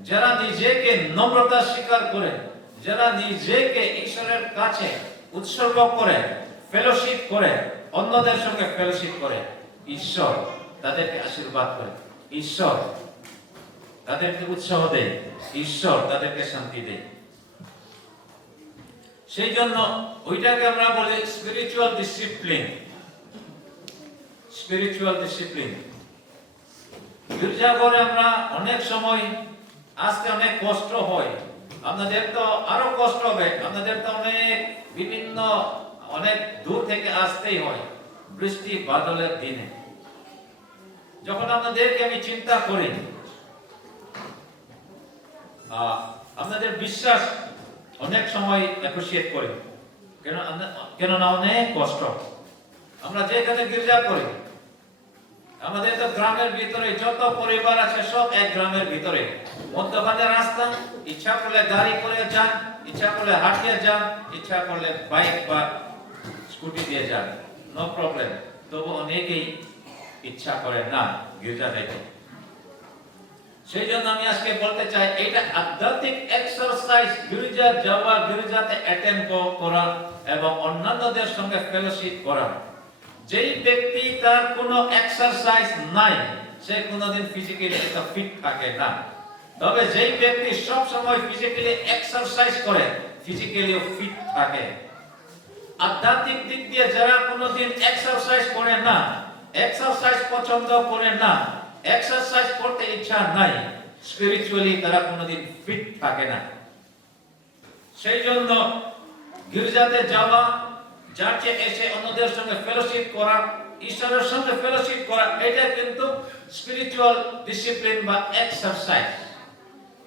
যারা নিজেকে নম্রতা স্বীকার করে, যারা নিজেকে ঈশ্বরের কাছে উৎসর্গ করে, ফেলোশিপ করে, অন্যদের সঙ্গে ফেলোশিপ করে, ঈশ্বর তাদেরকে আশীর্বাদ করে, ঈশ্বর তাদেরকে উৎসাহ দেয়, ঈশ্বর তাদেরকে শান্তি দেয়। সেই জন্য ওইটাকে আমরা বলি স্পিরিচুয়াল ডিসিপ্লিন। স্পিরিচুয়াল ডিসিপ্লিন গির্জাঘরে আমরা অনেক সময় আসতে অনেক কষ্ট হয়, আপনাদের তো আরো কষ্ট হবে, আপনাদের তো অনেক বিভিন্ন অনেক দূর থেকে আসতেই হয় বৃষ্টি বাদলের দিনে। যখন আপনাদেরকে আমি চিন্তা করি, আপনাদের বিশ্বাস অনেক সময় অ্যাপ্রিসিয়েট করি, কেননা অনেক কষ্ট। আমরা যেখানে গির্জা করি, আমাদের তো গ্রামের ভিতরে যত পরিবার আছে সব এক গ্রামের ভিতরে, মধ্যখানে রাস্তা, ইচ্ছা করলে গাড়ি করে যান, ইচ্ছা করলে হাঁটিয়ে যান, ইচ্ছা করলে বাইক বা স্কুটি দিয়ে যান, নো প্রবলেম। তবু অনেকেই ইচ্ছা করে না গির্জা যেতে। সেই জন্য আমি আজকে বলতে চাই, এটা আধ্যাত্মিক এক্সারসাইজ, গির্জা যাওয়া, গির্জাতে অ্যাটেন্ড করা এবং অন্যান্যদের সঙ্গে ফেলোশিপ করা। যেই ব্যক্তি তার কোনো এক্সারসাইজ নাই, সে কোনোদিন ফিজিক্যালি ফিট থাকে না। তবে যেই ব্যক্তি সব সময় ফিজিক্যালি এক্সারসাইজ করে, ফিজিক্যালিও ফিট থাকে। আধ্যাত্মিক দিক দিয়ে যারা কোনোদিন এক্সারসাইজ করে না, এক্সারসাইজ পছন্দ করে না, এক্সারসাইজ করতে ইচ্ছা নাই, স্পিরিচুয়ালি তারা কোনোদিন ফিট থাকে না। সেই জন্য গির্জাতে যাওয়া, চার্চে এসে অন্যদের সঙ্গে ফেলোশিপ করা, ঈশ্বরের সঙ্গে ফেলোশিপ করা, এটা কিন্তু স্পিরিচুয়াল ডিসিপ্লিন বা এক্সারসাইজ।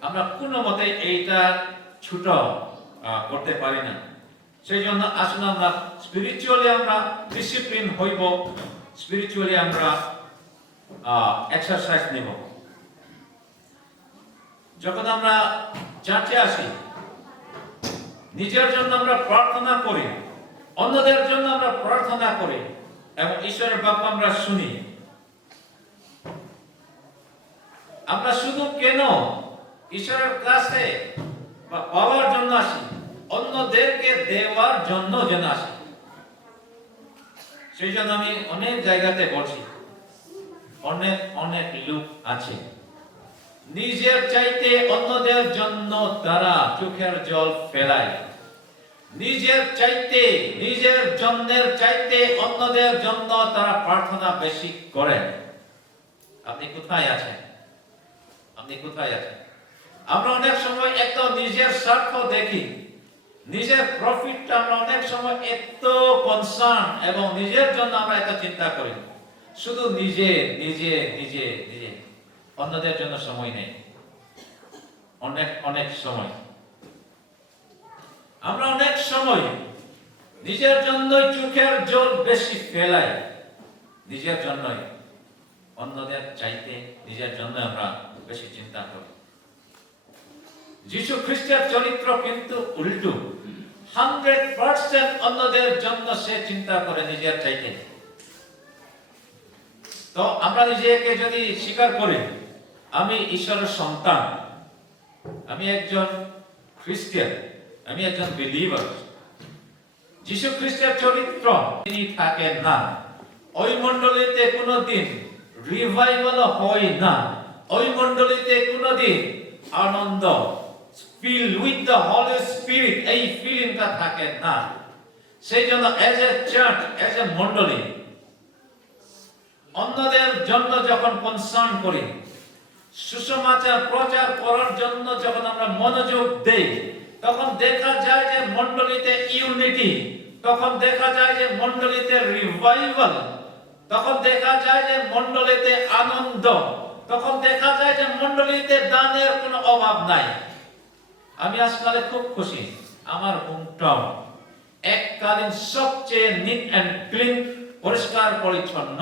আমরা কোনো মতে এইটা ছোট করতে পারি না। সেই জন্য আসুন আমরা স্পিরিচুয়ালি আমরা ডিসিপ্লিন হইব, স্পিরিচুয়ালি আমরা এক্সারসাইজ নেব। যখন আমরা চার্চে আসি, নিজের জন্য আমরা প্রার্থনা করি, অন্যদের জন্য আমরা প্রার্থনা করি এবং ঈশ্বরের বাক্য আমরা শুনি। আমরা শুধু কেন ঈশ্বরের কাছে পাওয়ার জন্য আসি, অন্যদেরকে দেওয়ার জন্য যেন আসি। সেই জন্য আমি অনেক জায়গাতে বলছি, অনেক অনেক লোক আছে নিজের চাইতে অন্যদের জন্য তারা চোখের জল ফেলায়, নিজের চাইতে নিজের জন্যের চাইতে অন্যদের জন্য তারা প্রার্থনা বেশি করেন। আপনি কোথায় আছেন? আপনি কোথায় আছেন? আমরা অনেক সময় এত নিজের স্বার্থ দেখি, নিজের প্রফিটটা আমরা অনেক সময় এত কনসার্ন এবং নিজের জন্য আমরা এত চিন্তা করি, শুধু নিজে নিজে নিজে নিজে, অন্যদের জন্য সময় নেই। অনেক অনেক সময় আমরা অনেক সময় নিজের জন্যই চোখের জল বেশি ফেলাই, নিজের জন্যই, অন্যদের চাইতে নিজের জন্য আমরা বেশি চিন্তা করি। যীশু খ্রিস্টের চরিত্র কিন্তু উল্টো, 100% অন্যদের জন্য সে চিন্তা করে নিজের চাইতে। তো আমরা নিজেকে যদি স্বীকার করি আমি ঈশ্বরের সন্তান, আমি একজন খ্রিস্টান, আমি একজন বিলিভার, যীশু খ্রিস্টের চরিত্র তিনি থাকেন না, ওই মণ্ডলীতে কোনোদিন রিভাইভাল হয় না, ওই মণ্ডলীতে কোনোদিন আনন্দ, feel with the Holy Spirit, এই ফিলিংটা থাকে না। সেই জন্য as a church, as a মণ্ডলী অন্যদের জন্য যখন কনসার্ন করি, সুসমাচার প্রচার করার জন্য যখন আমরা মনোযোগ দেই, তখন দেখা যায় যে মণ্ডলীতে ইউনিটি, তখন দেখা যায় যে মণ্ডলীতে রিভাইভাল, তখন দেখা যায় যে মণ্ডলীতে আনন্দ, তখন দেখা যায় যে মণ্ডলীতে দানের কোনো অভাব নাই। আমি আজকাল খুব খুশি, আমার হোমটাউন এককালীন সবচেয়ে নিট অ্যান্ড ক্লিন, পরিষ্কার পরিচ্ছন্ন,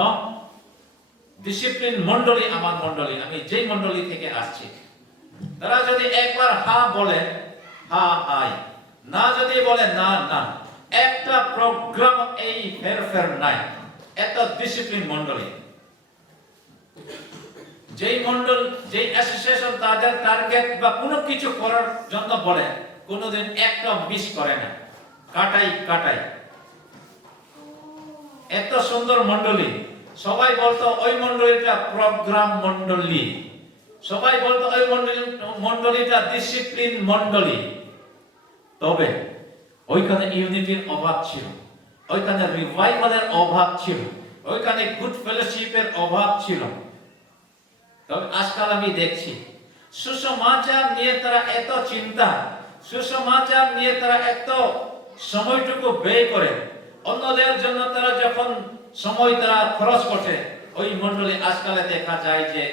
ডিসিপ্লিন মণ্ডলী আমার মণ্ডলী। আমি যেই মণ্ডলী থেকে আসছি, তারা যদি একবার হা বলে হা হাই, না যদি বলে না না, একটা প্রোগ্রাম এই হেরফের নাই, এত ডিসিপ্লিন মণ্ডলী। যেই মণ্ডল, যেই অ্যাসোসিয়েশন তাদের টার্গেট বা কোনো কিছু করার জন্য বলে, কোনোদিন একটা মিস করে না, কাটাই কাটাই। এত সুন্দর মণ্ডলী, সবাই বলতো ওই মণ্ডলীটা প্রোগ্রাম মণ্ডলী, সবাই বলতো ওই মণ্ডলীটা ডিসিপ্লিন মণ্ডলী। তবে ওইখানে ইউনিটির অভাব ছিল, ওইখানে রিভাইভালের অভাব ছিল, ওইখানে গুড ফেলোশিপের অভাব ছিল। তবে আজকাল আমি দেখছি সুসমাচার নিয়ে তারা এত চিন্তা, সুসমাচার নিয়ে তারা এত সময়টুকু ব্যয় করে, অন্যদের জন্য তারা যখন সময় তারা খরচ করছে, ওই মণ্ডলী আজকালে দেখা যায় যে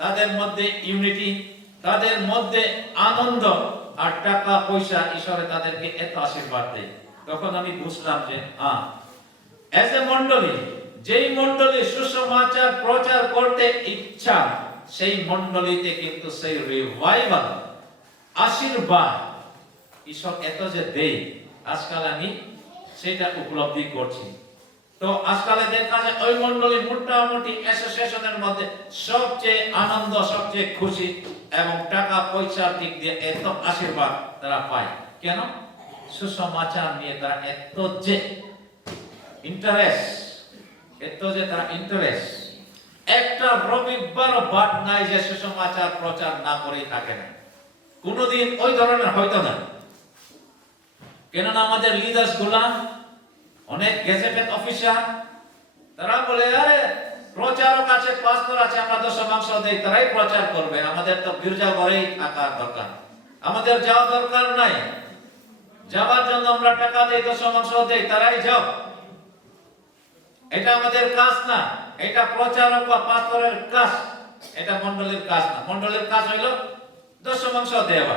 তাদের মধ্যে ইউনিটি, তাদের মধ্যে আনন্দ, আর টাকা পয়সা ঈশ্বরে তাদেরকে এত আশীর্বাদ দেয়। তখন আমি বুঝলাম যে এজ এ মণ্ডলী, যেই মণ্ডলী সুসমাচার প্রচার করতে ইচ্ছা, সেই মণ্ডলীতে কিন্তু সেই রিভাইভাল, আশীর্বাদ ঈশ্বর এত যে দেয়, আজকাল আমি সেটা উপলব্ধি করছি। তো আজকালে দেখা যায় ওই মণ্ডলী মোটামুটি অ্যাসোসিয়েশনের মধ্যে সবচেয়ে আনন্দ, সবচেয়ে খুশি এবং টাকা পয়সার দিক দিয়ে এত আশীর্বাদ তারা পায়। কেন? সুসমাচার নিয়ে তারা এত যে ইন্টারেস্ট, এত যে তারা ইন্টারেস্ট। একটা রবিবার বাদ নাই যে সুসমাচার প্রচার না করেই থাকে না, কোনোদিন ওই ধরনের হয়তো না। কেননা আমাদের লিডার্স গুলা অনেক গেজেটেড অফিসার, তারা বলে আরে প্রচারক আছে, পাস্টর আছে, আমরা দশমাংশ দেই, তারাই প্রচার করবে, আমাদের তো গির্জা ঘরেই থাকার দরকার, আমাদের যাওয়া দরকার নাই, যাওয়ার জন্য আমরা টাকা দেই, দশমাংশ দেই, তারাই যাও। এটা আমাদের কাজ না, এটা প্রচারক বা পাস্টরের কাজ, এটা মণ্ডলীর কাজ না। মণ্ডলীর কাজ হইল দশমাংশ দেওয়া,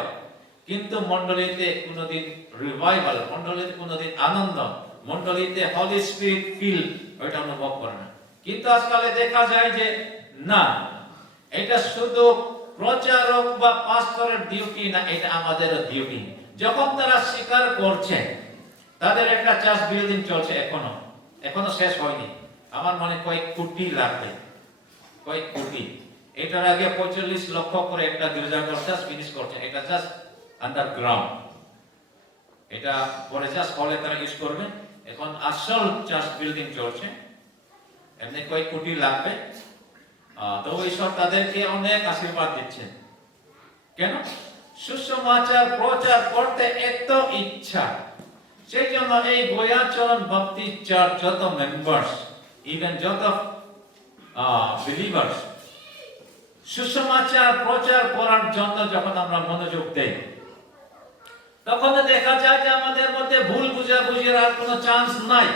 কিন্তু মণ্ডলীতে কোনোদিন রিভাইভাল, মণ্ডলীতে কোনোদিন আনন্দ, মণ্ডলীতে হলি স্পিরিট ফিল, ওইটা অনুভব করে না। কিন্তু আজকালে দেখা যায় যে না, এটা শুধু প্রচারক বা পাস্টরের ডিউটি না, এটা আমাদের ডিউটি। যখন তারা স্বীকার করছে তাদের একটা চার্চ বিল্ডিং চলছে, এখনো শেষ হয়নি, আমার মনে কয়েক কোটি লাগবে, কয়েক কোটি। এটার আগে 45 লক্ষ করে একটা গির্জাঘর জাস্ট ফিনিশ করছে, এটা জাস্ট আন্ডারগ্রাউন্ড, এটা পরে জাস্ট হলে তারা ইউজ করবে। এখন আসল চার্চ বিল্ডিং চলছে, এমনি কয়েক কোটি লাগবে। তো ঈশ্বর তাদেরকে অনেক আশীর্বাদ দিচ্ছেন। কেন? সুসমাচার প্রচার করতে এত ইচ্ছা, সেই জন্য এই গয়াচরণ ভক্তি চার্চ যত মেম্বার্স, ইভেন যত বিলিভার্স, সুসমাচার প্রচার করার জন্য যখন আমরা মনোযোগ দেই, তখন দেখা যায় যে আমাদের মধ্যে ভুল বুঝাবুঝির আর কোনো চান্স নাই।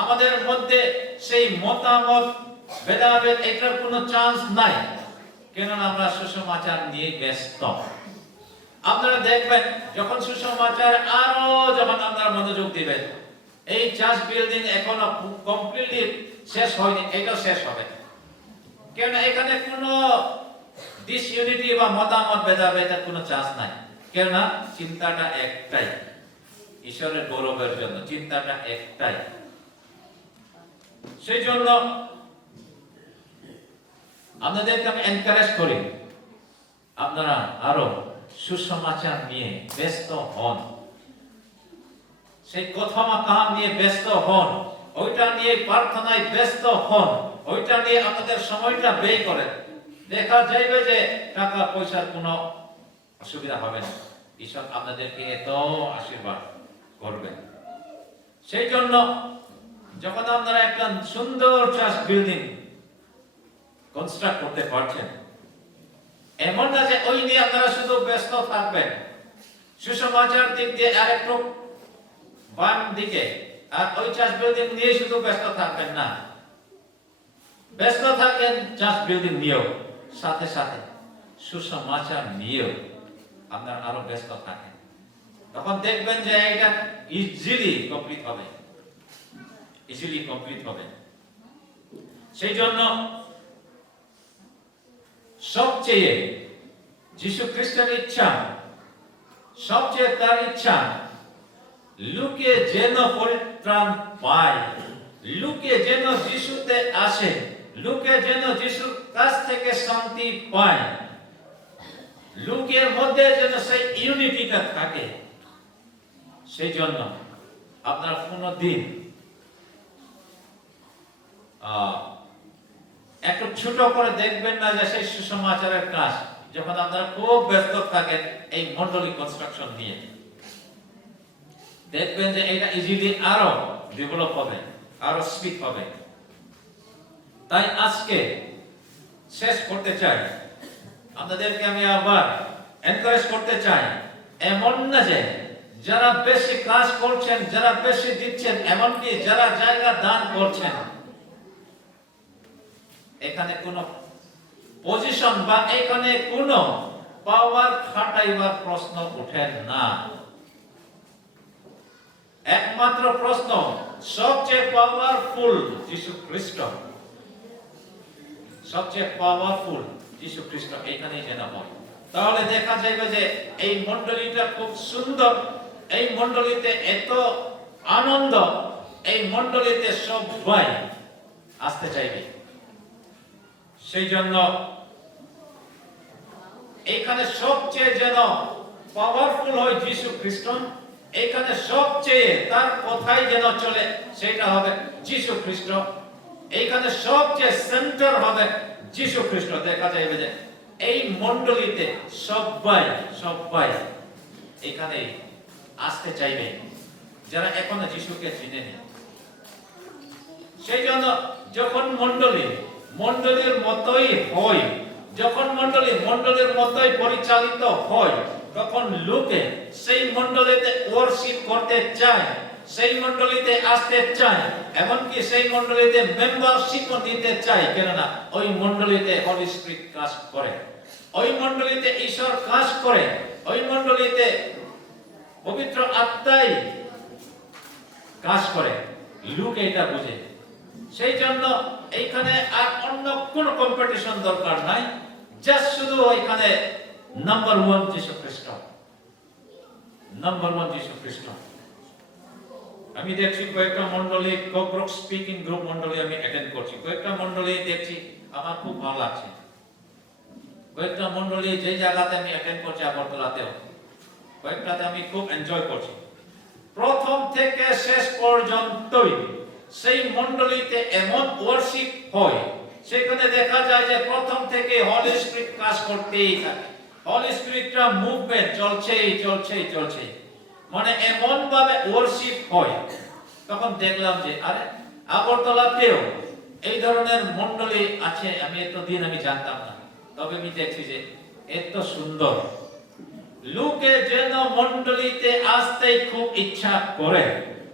আমাদের মধ্যে সেই মতামত ভেদাভেদ এটার কোনো চান্স নাই, কেননা আমরা সুসমাচার নিয়ে ব্যস্ত। আপনারা দেখবেন যখন সুসমাচার আরো যখন আপনারা মনোযোগ দিবেন, এই চার্চ বিল্ডিং এখনো কমপ্লিটলি শেষ হয়নি, এটাও শেষ হবে। কেননা এখানে কোনো ডিসইউনিটি বা মতামত ভেদাভেদের কোনো চান্স নাই, কেননা চিন্তাটা একটাই, ঈশ্বরের গৌরবের জন্য চিন্তাটা একটাই। সেই জন্য আপনাদেরকে আমি এনকারেজ করি, আপনারা আরো সুসমাচার নিয়ে ব্যস্ত হন, সেই কথা কাম নিয়ে ব্যস্ত হন, ওইটা নিয়ে প্রার্থনায় ব্যস্ত হন, ওইটা নিয়ে আপনাদের সময়টা ব্যয় করেন। দেখা যাবে যে টাকা পয়সার কোনো অসুবিধা হবে না, ঈশ্বর আপনাদেরকে এত আশীর্বাদ করবেন। সেই জন্য যখন আপনারা একটা সুন্দর চার্চ বিল্ডিং কনস্ট্রাক্ট করতে পারছেন, এমন না যে ওই নিয়ে আপনারা শুধু ব্যস্ত থাকবেন, সুসমাচার দিক দিয়ে আর একটু বাম দিকে, আর ওই চার্চ বিল্ডিং নিয়ে শুধু ব্যস্ত থাকবেন না, ব্যস্ত থাকেন চার্চ বিল্ডিং নিয়েও, সাথে সাথে সুসমাচার নিয়েও আপনারা আরো ব্যস্ত থাকেন। তখন দেখবেন যে এটা ইজিলি কমপ্লিট হবে, ইজিলি কমপ্লিট হবে। সেই জন্য সবচেয়ে যীশু খ্রিস্টের ইচ্ছা, সবচেয়ে তার ইচ্ছা লোকে যেন পরিত্রাণ পায়, লোকে যেন যিশুতে আসে, লোকে যেন যিশুর কাছ থেকে শান্তি পায়, লোকের মধ্যে যেন সেই ইউনিটিটা থাকে। সেই জন্য আপনারা কোনদিন একটু ছোট করে দেখবেন না যে সেই সুসমাচারের কাজ যখন আপনারা খুব ব্যস্ত থাকেন এই মন্ডলী কনস্ট্রাকশন নিয়ে, দেখবেন যে এটা ইজিলি আরো ডেভেলপ হবে, আরো স্পিড হবে। তাই আজকে শেষ করতে চাই, আপনাদেরকে আমি আবার এনকারেজ করতে চাই, এমন না যে যারা বেশি কাজ করছেন, যারা বেশি দিচ্ছেন, এমনকি যারা জায়গা দান করছেন, এখানে কোনো পজিশন বা এখানে কোনো পাওয়ার খাটাইবার প্রশ্ন ওঠে না। একমাত্র প্রশ্ন সবচেয়ে পাওয়ারফুল যীশু খ্রিস্ট, সবচেয়ে পাওয়ারফুল যীশু খ্রিস্ট এখানেই যেন হয়। তাহলে দেখা যাবে যে এই মণ্ডলীটা খুব সুন্দর, এই মণ্ডলীতে এত আনন্দ, এই মণ্ডলীতে সবাই আসতে চাইবে। সেই জন্য এখানে সবচেয়ে যেন পাওয়ারফুল হয় যীশু খ্রিস্ট, এখানে সবচেয়ে তার কথাই যেন চলে, সেটা হবে যীশু খ্রিস্ট, এইখানে সবচেয়ে সেন্টার হবে যীশু খ্রিস্ট। দেখা যাবে যে এই মণ্ডলীতে সবাই সবাই এখানে আসতে চাইবে যারা এখনো যিশুকে চিনেনি। সেই জন্য যখন মণ্ডলীর মতোই হয়, যখন মণ্ডলীর মতোই পরিচালিত হয়, তখন লোকে সেই মণ্ডলীতে ওয়ার্শিপ করতে চায়, সেই মণ্ডলীতে আসতে চায়, এমনকি সেই মণ্ডলীতে মেম্বারশিপও নিতে চায়। কেননা ওই মণ্ডলীতে হলি স্পিরিট কাজ করে, ওই মণ্ডলীতে ঈশ্বর কাজ করে, ওই মণ্ডলীতে পবিত্র আত্মাই কাজ করে, লোক এটা বুঝে। সেই জন্য এইখানে আর অন্য কোনো কম্পিটিশন দরকার নাই, জাস্ট শুধু এখানে নাম্বার 1 যীশু খ্রিস্ট, নাম্বার 1 যীশু খ্রিস্ট। আমি দেখছি কয়েকটা মন্ডলী কোব্রক স্পিকিং গ্রুপ মন্ডলী আমি অ্যাটেন্ড করছি, কয়েকটা মন্ডলী দেখছি আমার খুব ভালো লাগছে, কয়েকটা মন্ডলী যে জায়গাতে আমি অ্যাটেন্ড করছি আগরতলাতেও কয়েকটাতে আমি খুব এনজয় করছি। প্রথম থেকে শেষ পর্যন্তই সেই মন্ডলীতে এমন ওয়ার্শিপ হয়, সেখানে দেখা যায় যে প্রথম থেকে হলি স্পিরিট কাজ করতেই থাকে, হলি স্পিরিটটা মুভমেন্ট চলছে, মানে এমন ভাবে ওয়ার্শিপ হয়। তখন দেখলাম যে আরে আগরতলাতেও এই ধরনের মন্ডলী আছে, আমি এতদিন জানতাম না। তবে আমি দেখছি যে এত সুন্দর, লোকে যেন মন্ডলীতে আসতে খুব ইচ্ছা করে।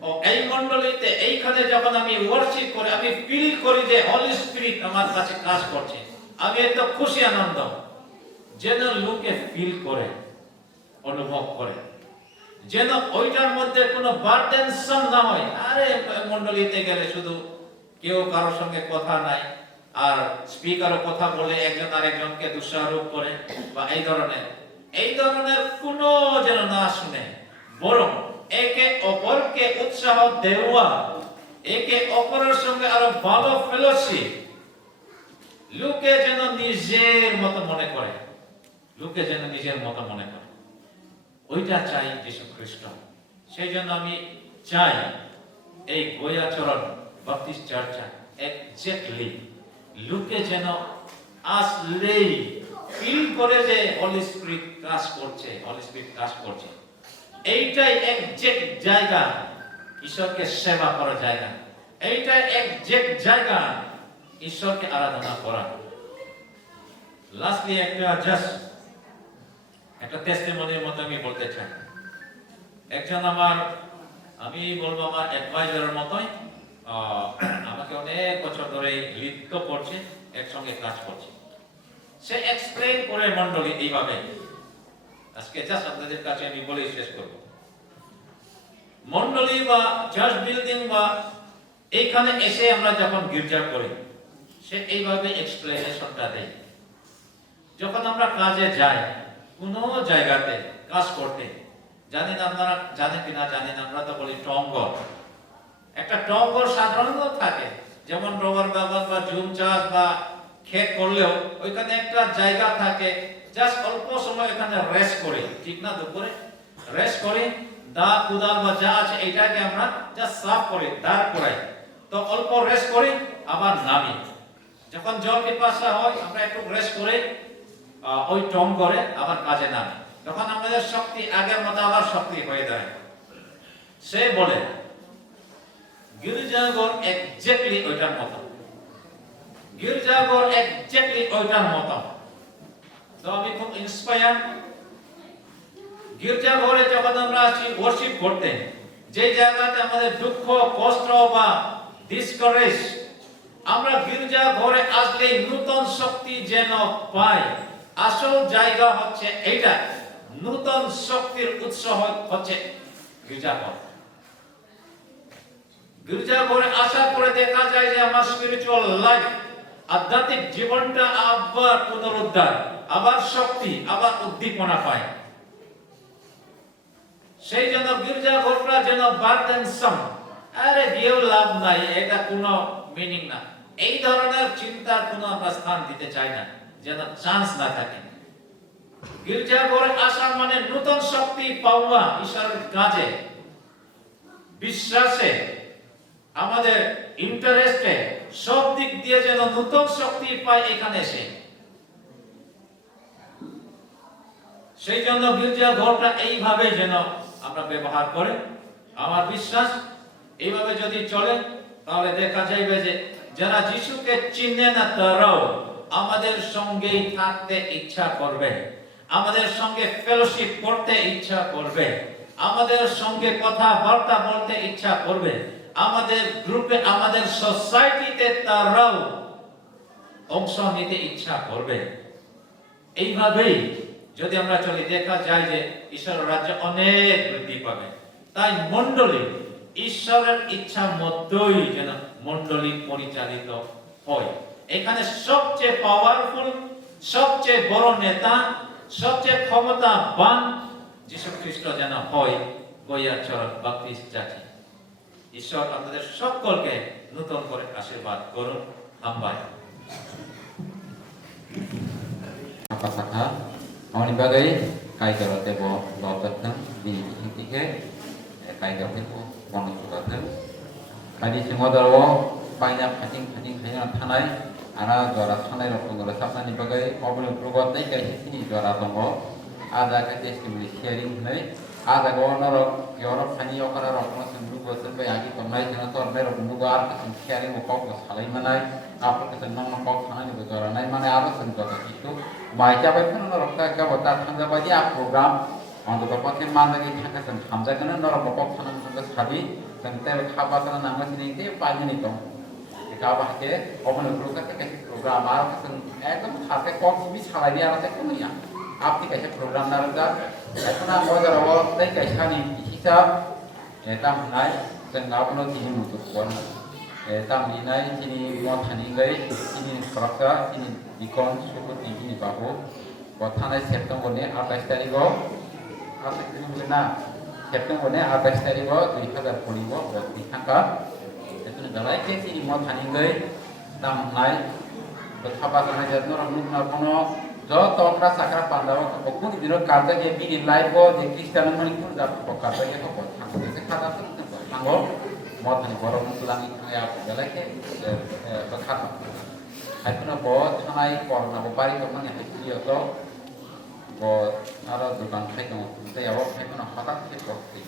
ও এই মন্ডলীতে এইখানে যখন আমি ওয়ার্শিপ করি, আমি ফিল করি যে হলি স্পিরিট আমার কাছে কাজ করছে, আমি এত খুশি আনন্দ যেন লোকে ফিল করে, অনুভব করে, যেন ওইটার মধ্যে কোনো বার্ডেনসাম না হয়। আরে মন্ডলীতে গেলে শুধু কেউ কারোর সঙ্গে কথা নাই, আর স্পিকারও কথা বলে একজন আরেকজনকে দোষারোপ করে বা এই ধরনের কোনো যেন না শুনে, বরং একে অপরকে উৎসাহ দেওয়া, একে অপরের সঙ্গে আরো ভালো ফেলোশিপ, লোকে যেন নিজের মতো মনে করে, ওইটা চাই যীশু খ্রিস্ট। সেই জন্য আমি চাই এই গোয়াচরণ বাপ্তিস্ট চার্চা এক্স্যাক্টলি লোকে যেন আসলেই ফিল করে যে হলি স্পিরিট কাজ করছে। এইটাই এক্স্যাক্ট জায়গা ঈশ্বরকে সেবা করার জায়গা, এইটাই এক্স্যাক্ট জায়গা ঈশ্বরকে আরাধনা করা। লাস্টলি একটা টেস্টিমনির মতো আমি বলতে চাই। একজন আমি বলবো আমার অ্যাডভাইজারের মতোই, আমাকে অনেক বছর ধরে লিপ্ত করছে, একসঙ্গে কাজ করছে। সে এক্সপ্লেইন করে মন্ডলী এইভাবে, আজকে জাস্ট আপনাদের কাছে আমি বলেই শেষ করব। মন্ডলী বা চার্চ বিল্ডিং বা এইখানে এসে আমরা যখন গির্জা করি, সে এইভাবে এক্সপ্লেনেশনটা দেয়। যখন আমরা কাজে যাই, কোন জায়গাতে কাজ করতে, জানেন আপনারা, জানেন কিনা জানেন, আমরা তো বলি টঙ্গর। একটা টঙ্গর সাধারণত থাকে, যেমন রবার বাগান বা জুম চাষ বা ক্ষেত করলেও ওইখানে একটা জায়গা থাকে, জাস্ট অল্প সময় এখানে রেস্ট করি, ঠিক না? দুপুরে রেস্ট করি, দা কুদাল বা যা আছে এইটাকে আমরা জাস্ট সাফ করি, দাঁড় করাই, তো অল্প রেস্ট করি, আবার নামি। যখন জল পিপাসা হয় আমরা একটু রেস্ট করে ওই টং করে আবার কাজে নামি, তখন আমাদের শক্তি আগের মতো আবার শক্তি হয়ে যায়। সে বলে গির্জাঘর এক্স্যাক্টলি ওইটার মতো, তো আমি খুব ইন্সপায়ার। গির্জাঘরে যখন আমরা আসি ওয়ার্শিপ করতে, যে জায়গাতে আমাদের দুঃখ কষ্ট বা ডিসকারেজ, আমরা গির্জাঘরে আসলে নতুন শক্তি যেন পাই। আসল জায়গা হচ্ছে এইটা, নতুন শক্তির উৎস হচ্ছে গির্জাঘর। গির্জাঘরে আসার পরে দেখা যায় যে আমার স্পিরিচুয়াল লাইফ, আধ্যাত্মিক জীবনটা আবার পুনরুদ্ধার, আবার শক্তি, আবার উদ্দীপনা পায়। সেই জন্য গির্জাঘরটা যেন বার্ডেনসাম, আরে গিয়েও লাভ নাই, এটা কোনো মিনিং না, এই ধরনের চিন্তার কোনো আমরা স্থান দিতে চাই না, যেন চান্স না থাকে। গির্জাঘরে আসা মানে নতুন শক্তি পাওয়া, ঈশ্বরের কাজে, বিশ্বাসে, আমাদের ইন্টারেস্টে, সব দিক দিয়ে যেন নতুন শক্তি পায় এখানে এসে। সেই জন্য গির্জাঘরটা এইভাবে যেন আমরা ব্যবহার করে, আমার বিশ্বাস এইভাবে যদি চলে তাহলে দেখা যাবে যে যারা যিশুকে চিনে না তারাও আমাদের সঙ্গেই থাকতে ইচ্ছা করবে, আমাদের সঙ্গে ফেলোশিপ করতে ইচ্ছা করবে, আমাদের সঙ্গে কথাবার্তা বলতে ইচ্ছা করবে, আমাদের গ্রুপে, আমাদের সোসাইটিতে তারাও অংশ নিতে ইচ্ছা করবে। এইভাবেই যদি আমরা চলি, দেখা যায় যে ঈশ্বরের রাজ্য অনেক বৃদ্ধি পাবে। তাই মণ্ডলী ঈশ্বরের ইচ্ছা মতোই যেন মণ্ডলী পরিচালিত হয়। এখানে সবচেয়ে পাওয়ারফুল, সবচেয়ে বড় নেতা, সবচেয়ে ক্ষমতাবান যীশু খ্রিস্ট যেন হয় গৈয়াচরণ বাপ্তিস্ট চাচি। ঈশ্বর আপনাদের সকলকে নতুন করে আশীর্বাদ করুন। হাম্বাই Apakah orang bagai kaitor tebo lotatan di intihe kaitor tebo wangi lotatan. Kali semua darwo banyak kating kaya tanai ara juara tanai rokong juara sapna ni bagai obor progot nai kaya sini juara tonggo ada kaya testimoni sharing nai ada gona rok Europe kani okara rokong sembru gosen bayagi tomai jana tor mai rokong bugar kasim sharing okok salai manai apa kesan nong okok tanai ni juara nai mana aro senjata itu Baca pun orang tak kau tak tanda baca program, orang tu pakai mana lagi tak kesan hamzah kena orang bapak sana kita sabi, tentang khabar sana nama sini itu paling ni tu. Jika bahagia, orang itu kita program apa kesan, ekdom hati kau bis halai dia rasa kau ni ya. Apa kita program narada, itu nak orang orang tak kisah ni hisap, tam nai, senang pun sini mutus pun. Tam ni nai sini mau thani gay, sini kerja, sini dikon suku tinggi bahu, buat tanah September ni 28 tarik na September ni 28 tarik 2020 buat ditangka itu negara ke sini mau thani gay, tam nai betapa tanah jatuh orang mungkin apa jo tokra sakra pandawa pokok di dino karta dia bikin live bo di Kristen mungkin pun dapat karta dia kok thanggo dia kata tu thanggo mau thani borong tulang ya jalan ke berkata Aku nak buat tanai korna bopari korna yang hati itu, buat ada dukan kai kamu, saya awak kai kamu hatat ke properti.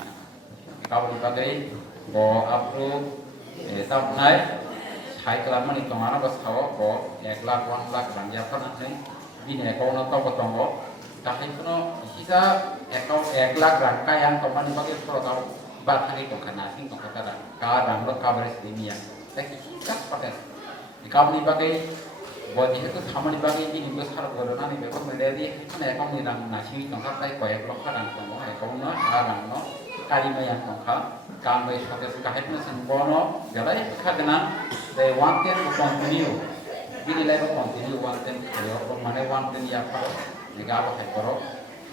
Kau dipakai, buat aku tak naik, saya kelama ni kemana bos kau, buat 1 lakh 1 lakh belanja apa nanti, bini kau nak tahu betul buat, tapi kau sisa kau 1 lakh rangkai yang kau mana dipakai kalau kau bahkan itu kena sih kau kata, kau rangkut kau beres dunia, tapi sisa pakai. Kau ni bagai buat itu sama ni bagai ini besar corona ni betul menjadi mana kau ni orang nasi tongkat tay koyak lokal orang tongkol, kau na orang no kali macam tongkat, kau ni sebagai sekarang ni sembono, jadi kadang they wanted to continue, ini lagi continue wanted, kalau mana wanted ya kau, jika apa kau,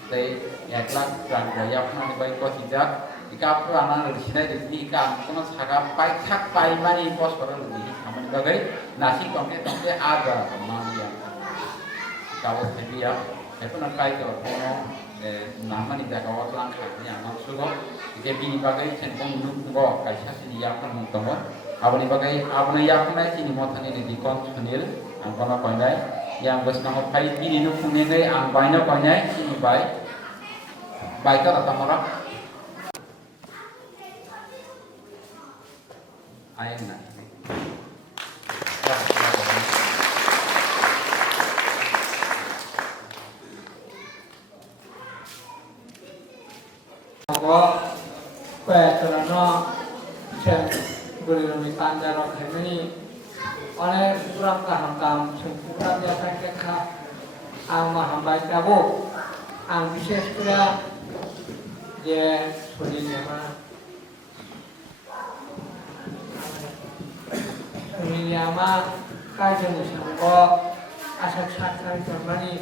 they 1 lakh rangkai ya pun ni bagai kau tidak. Jika aku anak lebih sini jadi jika aku nak cakap baik tak baik mana impos pada lebih, kami bagai nasi tongke ada teman yang kau sepi ya, saya pun nak kait kalau nama ni dah kau telang kait yang maksud kau, jadi bini bagai cenderung nunggu kait sini ya pun mungkin, apa ni bagai apa ni ya pun ni sini mau tanya ni dikon sunil, angkau nak kau ni, yang bos nama kait bini nunggu ni ang bayi nak kau ni sini baik tu datang orang. Ayam nak. Aku kerana saya beri tanda roh ini oleh kurang kaham kurang dia kekak ang mahambai tabu ang bisnes kira dia sulinya mana Miliyama kajian sangko asal sakar termani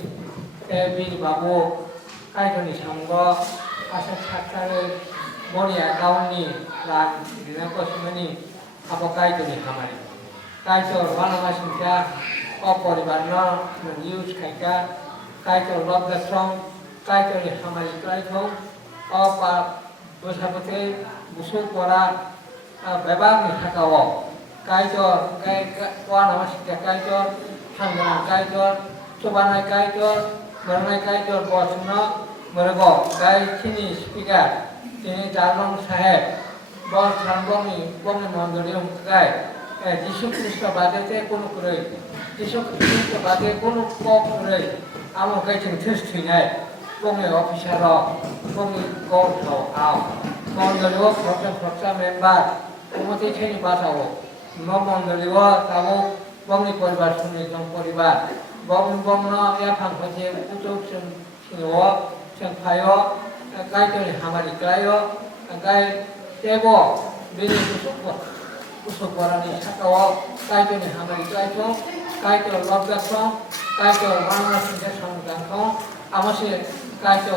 bin babu kajian sangko asal sakar moria kauni dan dinako semani apa kajian hamari kajian mana masih dia opor ibarno mengius kajian kajian lobda strong kajian hamari kajian apa bersabete busuk pora bebang ni hakawo Kaijor, kawan nama sih kaijor, hangga kaijor, coba naik kaijor, berenai kaijor bosno, merego, kai sini speaker, sini jalong sahib, bos rambongi, bongi mondorium kai, Jisu Kristo badete kono kurai, Jisu Kristo badete kono kok kurai, amo kai cing terus tinggal, bongi officer roh, bongi kau tahu, mondorium program member, umumnya cini bahasa wo. Memandiriwa tahu bangi poribar sunni jom poribar bangno ya pangkaje utuk semua sengkayo kai tu hamari kayo kai tebo bini susuk usuk warani sakawak kaito ni hamari kaito kaito lobgatong kaito rangna sinja samgantong amase kaito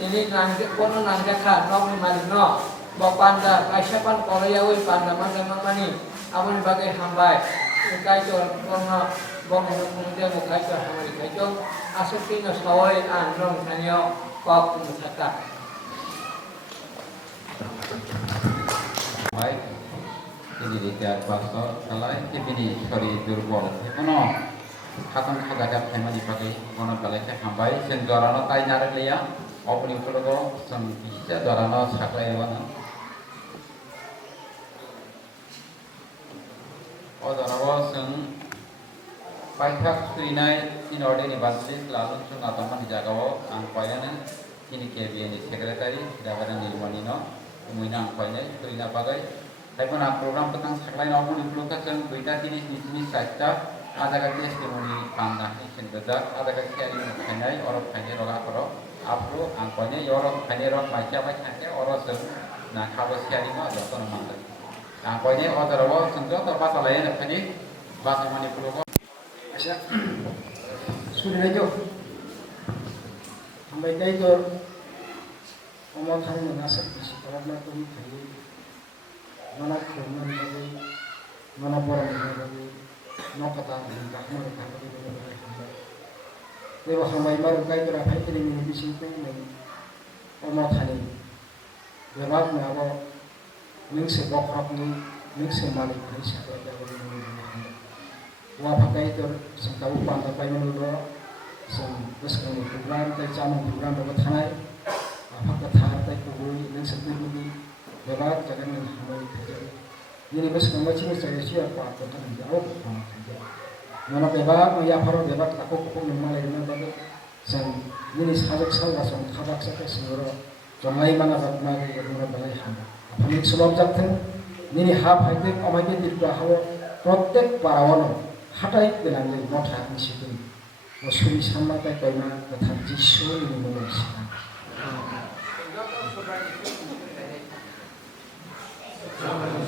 ini nangge kono nangge kha nokni mali no bopanda kaisapan koreawi panda mani amani bagai hambai kaito kono bongno kumde mo kaito hamari kaito asuki no sawai an rong tanyo kop musaka baik ini ditiap pastor kalai ini sorry durbol kono hakon khadaga phema dipakai kono balai ke hambai sen dorano tai nare leya opni photo sam bisa dorano saklai wana o dorano sen paithak suinai in order ni basli lalu sun ataman jagao ang payana ini KBN secretary dabara nirmanino muina ang payana suina pagai taipun program petang saklai nomor implementasi duita jenis saja ada kali testimoni pandang ini beda ada kali kali mengenai orang kaya orang koro apro angkanya orang kaya orang macam macam orang sen nah kalau sekali mah jatuh nama angkanya orang orang sentuh atau bahasa lain apa ni bahasa mana perlu Asya sudah aja sampai kaito omong kali mengasap sekolah tu kali mana kerana lagi mana orang lagi no kata entah mana kata itu lepas sampai baru kaito rapai ini mini bisinte ini omong kali berat ni apa mingse bokrak ni mingse malik ni siapa yang jadi wah pakai itu sengkau pantai pakai menudo seng terus kalau program tay caman program dapat hanai apa kata tay kubui neng sepi kubui lebat jangan neng hamai terjadi ini bos nama ciri saya siapa apa kan jauh sama saja mana lebat ya baru lebat aku kupung normal ini baru seng ini sajak salah song kabak saja semua jangan mana dapat lagi orang balai hamai apa nih sebab jatuh ini hab haitek amai di hawa protek parawan hatai dengan yang mau hati situ, musuh sama tak kena tetap jisu ini manusia.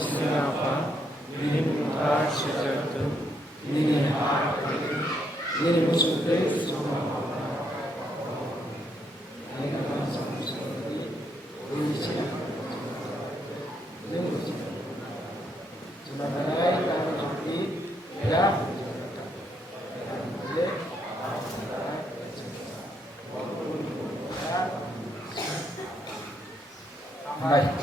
Siapa ini mutar sejatuh, ini apa ini musuh itu semua. Ini kan sama sekali ini siapa? Ini musuh. Sebenarnya kalau seperti ya. Baik.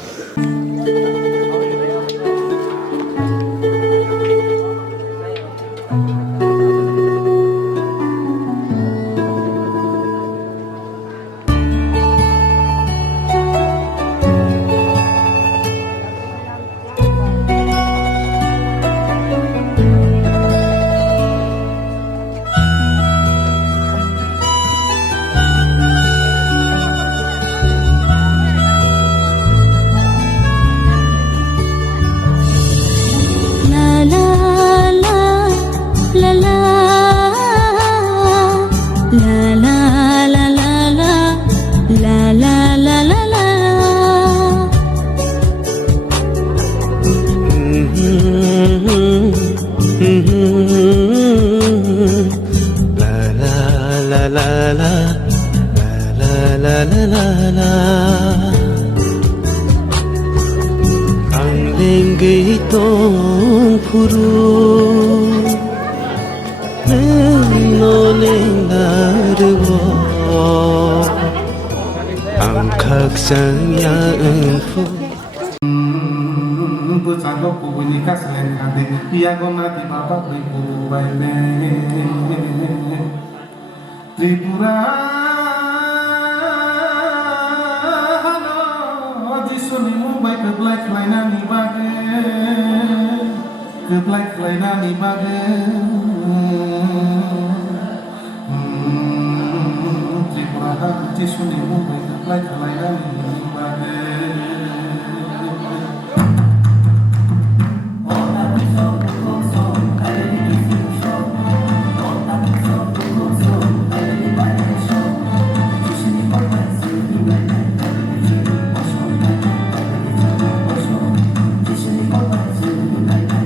Tripura disuni Mumbai ke black line ni bage Tripura disuni Mumbai ke black line ni bage Like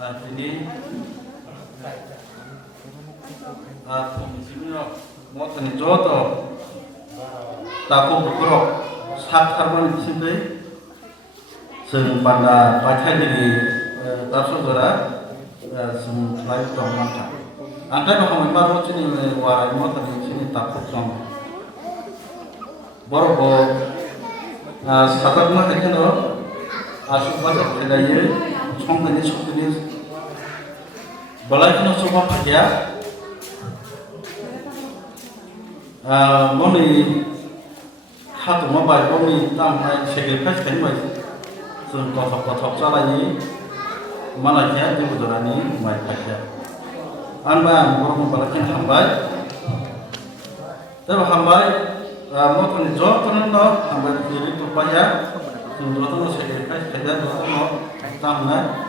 ini mau tani joto tapu bukurok sak karman disini seng pada pakai diri tarso jora seng lain tomata angkai bahkan baru sini warai mau tani sini tapu tom borbo satak mah tadi no asuk baca kedai song tani suk tani balai kena coba kerja moni hatu mobile moni tamai segel pas kan mai sun kotok salai mana ya di budorani mai kerja anba borong balakin hambai tapi hambai mau kan job kan no hambai diri tupaya sun doto segel pas kerja doto no tamai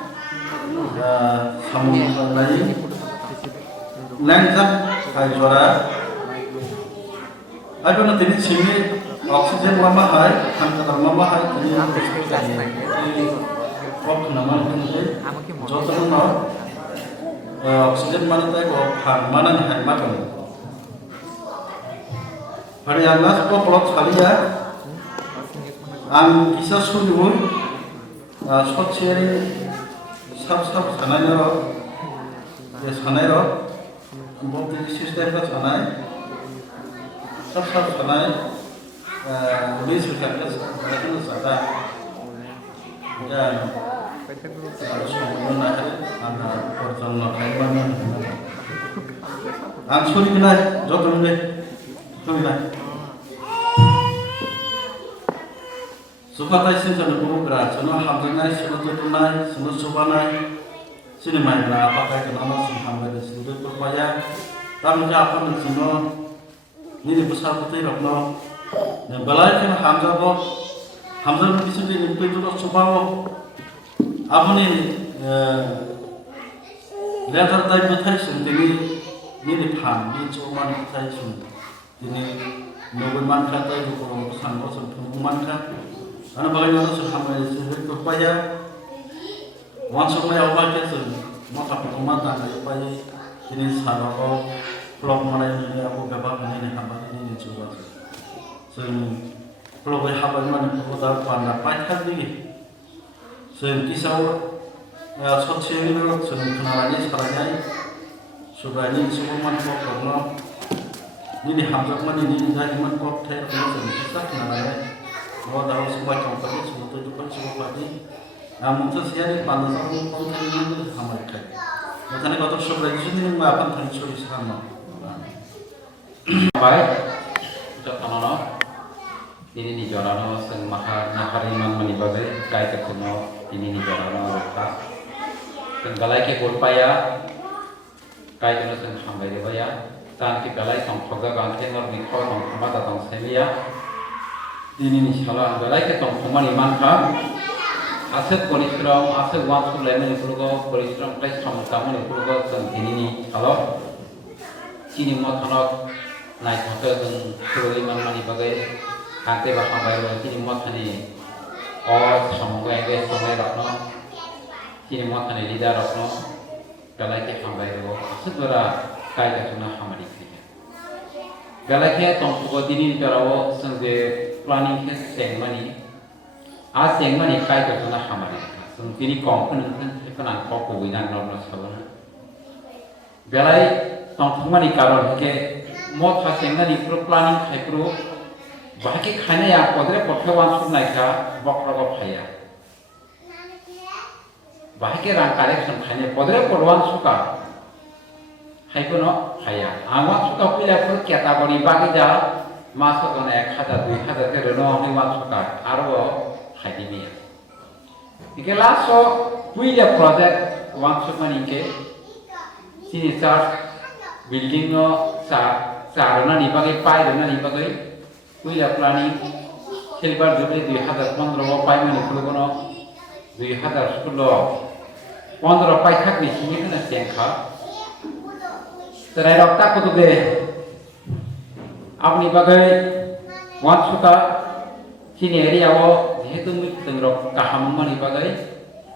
samun lain lanjut kajora aduh nanti ini sini oksigen lama hai kanker lama hai ini kok nama ini jodoh no oksigen mana tadi kok mana nih hai makan hari anak kok plot sekali ya ang kisah sundur short sharing sab sananya ro ya sananya ro बहुत system का चला है सब चला है 20 रुपया का सादा या सोमना है आना पर्सन न खाइबाना आं सोरी बिना जो तुमने सोरी सुखाताय सिंचन बुग्रा सुनो हामजनाय सुनो जतनाय सुनो सुबानाय sini main lah apa kayak kenapa sih hamil di sini berupaya tapi apa nih sini ini besar betul rokno yang balai kan hamzah bisa di itu juga coba apa nih lihat tadi betul sendiri ini paham ini coba nih betul sendiri ini novel mantra tadi kalau pesan bosan mantra karena bagaimana sih hamil di sini berupaya Masuk maya apa kesu, maka pengumuman apa ini saroko blog mana ini aku gabak ini hamba ini coba. Sen blog hamba mana kita pandai pakai lagi. Sen kisah sosial ini loh, sen kenalannya sekarangnya sudah ini semua manfaat karena ini hamba mana ini dari manfaat ter sen kisah kenalannya. Mau tahu semua contohnya semua itu kan semua lagi. Mungkin sih pandang sama ini sama kayak. Makanya kalau sudah di sini nggak akan terjadi sama. Baik, ucap tanah. Ini di jalan seng mahariman menibagai kait ketemu ini di jalan rupa. Tenggalai ke golpaya kait itu seng hambai debaya. Tan tigalai tong proga ganti nor nikho tong kamata tong semia. Ini di jalan galai ke tong kumaniman kan. Asal परिश्रम asal waktu lain itu juga परिश्रम plus sama-sama itu juga ini kalau sini mau tanah naik hotel dan terus mana bagai kantor bahkan bayar sini mau tani sama kayak sama rakno sini mau tani lidah rakno galai ke hambai itu asal berapa kayak itu nah hamari galai ke tongku dini terawo sendiri planning ke sengmani आज सेंग माने काय करतो ना हमारे संतिनी component कना कॉपो विना normal सबना बेलाय तंथमानि कारण के मत हासेंगानि प्रो प्लानिंग खाइप्रो बाकी खाने या पदरे पठवान सुनायका बक्रग फाया बाकी रां कलेक्शन खाने पदरे पडवान सुका हाइकोनो फाया आवा सुका पिला पुर कैटेगरी बाकी जा मासकने 1000 2000 के रनो हनिवा सुका आरो Hadimia. Ike laso punya project waktu manike sini start building no sarana ni bagai pai dana ni bagai punya planning silver jubilee 2015 pai mani kulono 2010 15 pai thak ni sini kana sengkha serai rakta kutu de apni bagai waktu ka sini area wo itu tengrok kaham mani bagai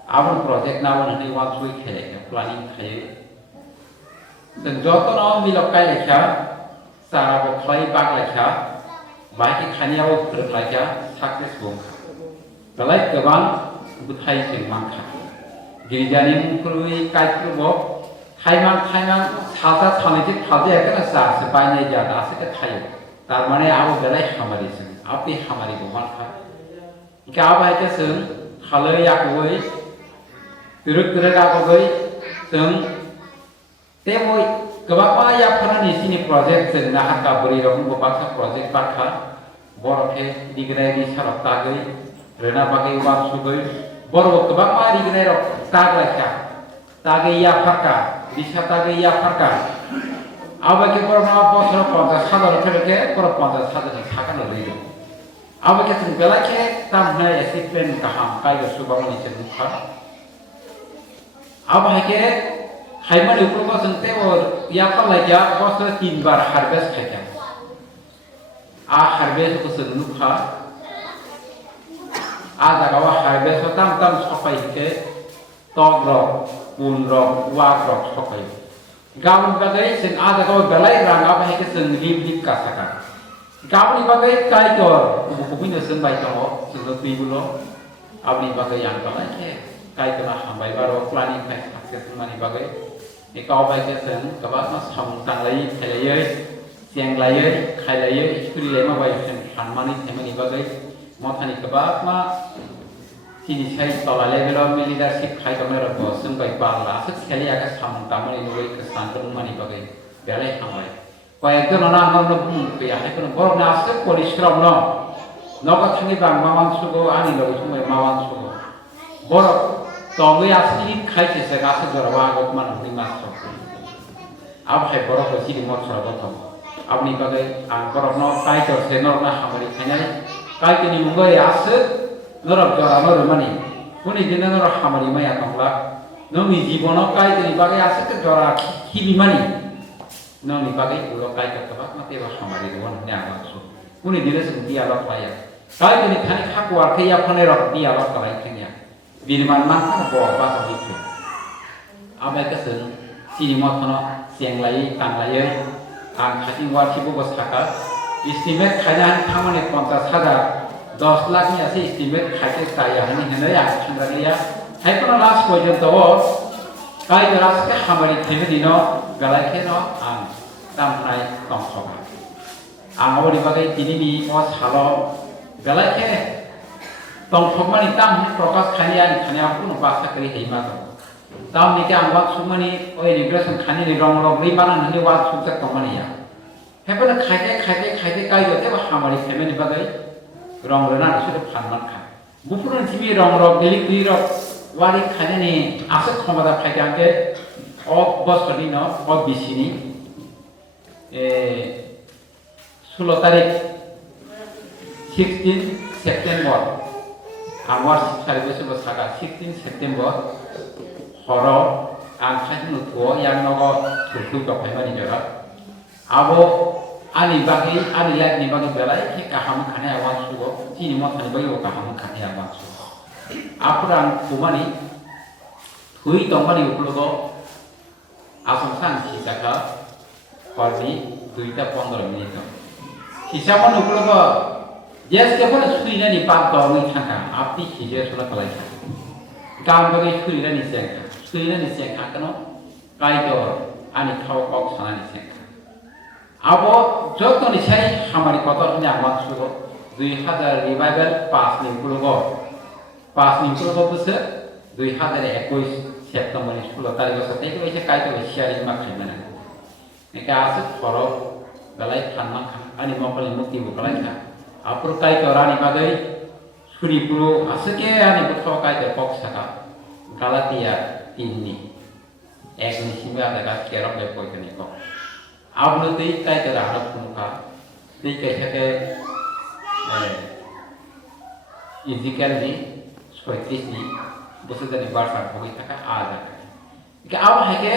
abon project na won ni wan sui khele planning khai dan joto no mi lokai lekha sara bo khlai bak lekha bai ki khania bo phur lekha success bong balai keban buthai sing mangkha girjani mungkrui kai krubo khaiman সাদা থানেতে খাজে একটা সার সে বাইনে যাতা আছে তে খাই তার মানে আবো বেলাই খামারি সে আপনি খামারি বমান খা কে আবাইতে সে খালে ইয়াকই তিরুক আগই जों ते मोय गोबां या फरानि सिनि प्रोजेक्ट जों ना हाका बरि रकम गोबां प्रोजेक्ट बाखा बरखे दिग्रायनि सारक तागै रेना बागै वान सुगै बर गोबां मा दिग्राय रक तागलाखा तागै या फाका दिशा तागै या फाका आबाके परमा बसर 50,000 फेरके पर 50,000 थाका लैदो आबाके जों बेलाखे तामनाय एसिप्लेन गाहाम कायगो सुबांनि जों आबाके खाइमान उप्रुको जोंते और या फलाया बसर 3 बार हार्वेस्ट खाया आ हार्वेस्ट को जों नुखा आ जागाव हार्वेस्ट ताम सफाइके तग रक उन रक वाक रक सफाइ गाबन बागै जों आ जागाव बेलाय रांगा बाहायके जों लिप कासाका गाबनि बागै काइटर बुबुबिनो जों बाय दङ जों दैबुलो आबनि बागै आं बालायके काइतना हामबाय बारो प्लानिं फाइ सक्सेस मानि बागै एकाव बायके जों गोबां साम तांलाय खायलायै जेंलायै खायलायै सुरिलाय माबाय जों सानमानि थेमानि बागै मथानि गोबां सिनि साइ तला लेभेलाव लिडारशिप खायगमनो रबो जों बाय बांला सक खेलियाके साम तामनि नुयै सानगोन मानि बागै बेलाय हामबाय कयेकजन नांगौ बुं फैया हायखौनो बरना सक परिश्रम न नगथनि बां मावान सुगो आनि लगै समाय मावान सुगो बर तंगै आसनि खायसे से गासै जरावा आगत माननि मास्टर अब हाय बरखौ सिरि मथरा दं आबनि बागै आं बरनो काइटर से नरना हामरि खायनाय काइटनि मुंगै आसो नरक जरा नर मानि कुनि दिना नर हामरि माया दंला नोंनि जीवनाव काइटनि बागै आसो जरा खिबि मानि नोंनि बागै उलो काइटर कबा मते बा हामरि दं ने आगसु कुनि दिना जों दियाला पाया काइटनि थानि खाकुवा खैया फने रक दियाला पाय खैया बिरमान मानखा बो बासा बिथु आबायके जों सिनि मथनो जेंलायै तांलायै आं खाथिं वाथिबो बसाका एस्टिमेट खायनानै थांमाने 50,000 10 लाखनि आसे एस्टिमेट खायते जाया होननानै होननाय आं थांग्राया हायखौनो लास्ट पर्यन्त काय रासके हामारि थेमे दिनो गालायखेनो आं तामनाय दंसबा आं अबनि बागै दिनैनि अ सालो गालायखे दंसबमानि ताम प्रकाश खानिया खानिया कुनु बासा करि हेमा दं ताम निके आं वाक सुमनि ओ इमिग्रेशन खानि रंग रंग रि बाना ननि वाक सुजक कमानिया हेबन खायते काय जते हामारि थेमेनि बागै रंग रना सुरे फानमान खा बुफुरन थिबि रंग रंग दिलि रक वारि खानिनि आसे खमदा फायदांके अ बसनि न अ बिसिनि 16 तारिख 16 सेप्टेम्बर आंवार सारिबोसो बसागा 16 सेप्टेम्बर हरो आं खाथिनो थुओ यांगनगो थुरथु दफायमानि जरा आबो आनि बागै आनि लाइफनि बागै बेलाय के गाहाम खाने आवान सुगो सिनि मथानि बागै गाहाम खाने आवान सुगो आपुरा आं थुमानि थुइ दंमानि उपलगो आसमसान हिसाका हरनि 2:15 minute हिसाबन उपलगो yes ke pun suina ni pak doi thanga apni hije sula kalai tha kam bagai suina ni sengka kano kai do ani khau kok sana ni sengka abo joto ni sai hamari kotor ni amat sugo 2000 revival pas ni pulugo buse 2021 September ni 10 tarik sate ko ise kai to sharing mak khimana eka asu khoro galai khanma ani mokali mukti bukalai tha apur kai to rani bagai suri puru asake ani butho kai to kok saka galatia tinni ekni simba daga kerok le koi kani ko abnu tei kai to rana punka tei kai sake Ezekiel ni 36 ni bosu dani barsa boi taka aja ke ab hake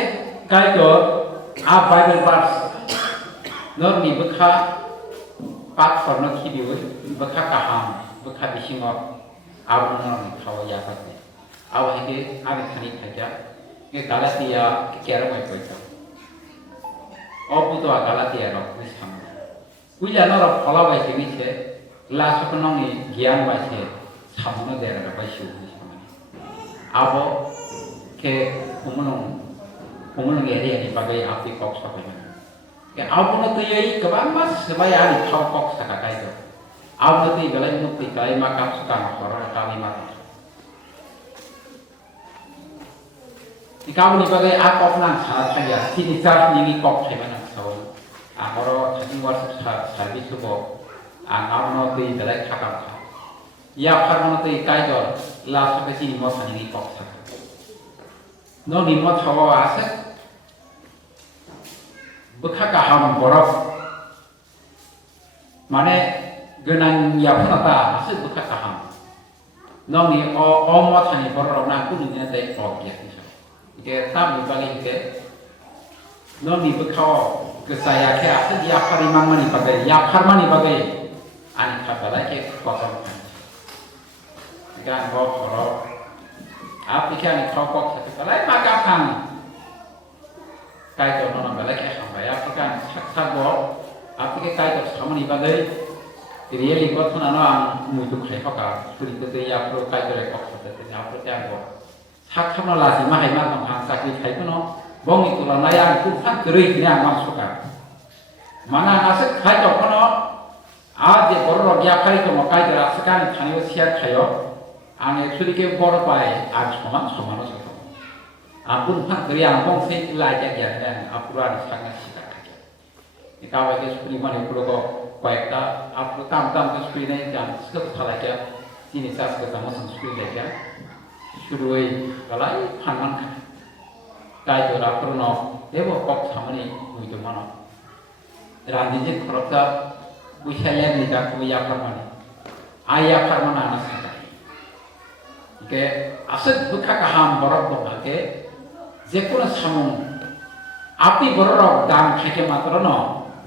kai to a bible verse nor ni bukha pak forno khibiwe bakha kaham bakha bisingo abunor ni khawa ya pate awa heke ame thani khaja ke Galatia ke kera mai koisa oputo Galatia ro ni sam uja no ro phala bai ke ni che la so no ni gyan bai che samno de ra bai shu ni sam abo ke umulong area ni bagai api kok sa bai ke abo no to yai ke ban mas sebai ani khau kok sa ka kai do abo ti galai no ti kai ma kam su ka ma ra ka ni ma Ikaw ni bagai akop nang sa kaya sini charge ni kop thai mana so amoro thani war service bo angam ti dalai khakam kha ya pharmo ti kai do la sa ka sini mo thani kop sa no ni mo thawa ase bukha ka ham borok mane genang ya phunata ase bukha ka ham no ni o mo thani borok na ku ni na te ok ya ke tam ni bagi ke no ni bekau ke saya ke asa dia parimang mani bagai ya parmani bagai ani khabala ke kotom gan bo khoro apikan khau kok sa ke lai maka phang kai to no bala ke kham ya apikan saksa bo apike kai to samani bagai really got na no ang mutu khai ka puri te ya pro kai to re kok sa te ya pro ta bo hak sama lasi mahai ma tong hang sakri khai kono bong itu la nayang ku phan kri nya ma suka mana asak khai to kono a je borro gya khai to mo kai dra sakan thaniyo sia khayo ang actually ke bor pai a soman soman so apun phan kri ang bong se la ja ja dan apuran sanga sika khai ikawa ke skuli mane pulo ko কয়েকটা আপু tam ke skuli nei jam sek thala ke sini sas ke sama skuli le ke शुरुई गलाई फानमान काय तो राप्रनो एबो cup सामने मुइतो मानो रांदिजे खरबता बुइसाले निका कुया फरमाने आया फरमाना नसका के असत बुखा का हम बरक बना के जेकुन सामु आपि बरक दाम खाके मात्र न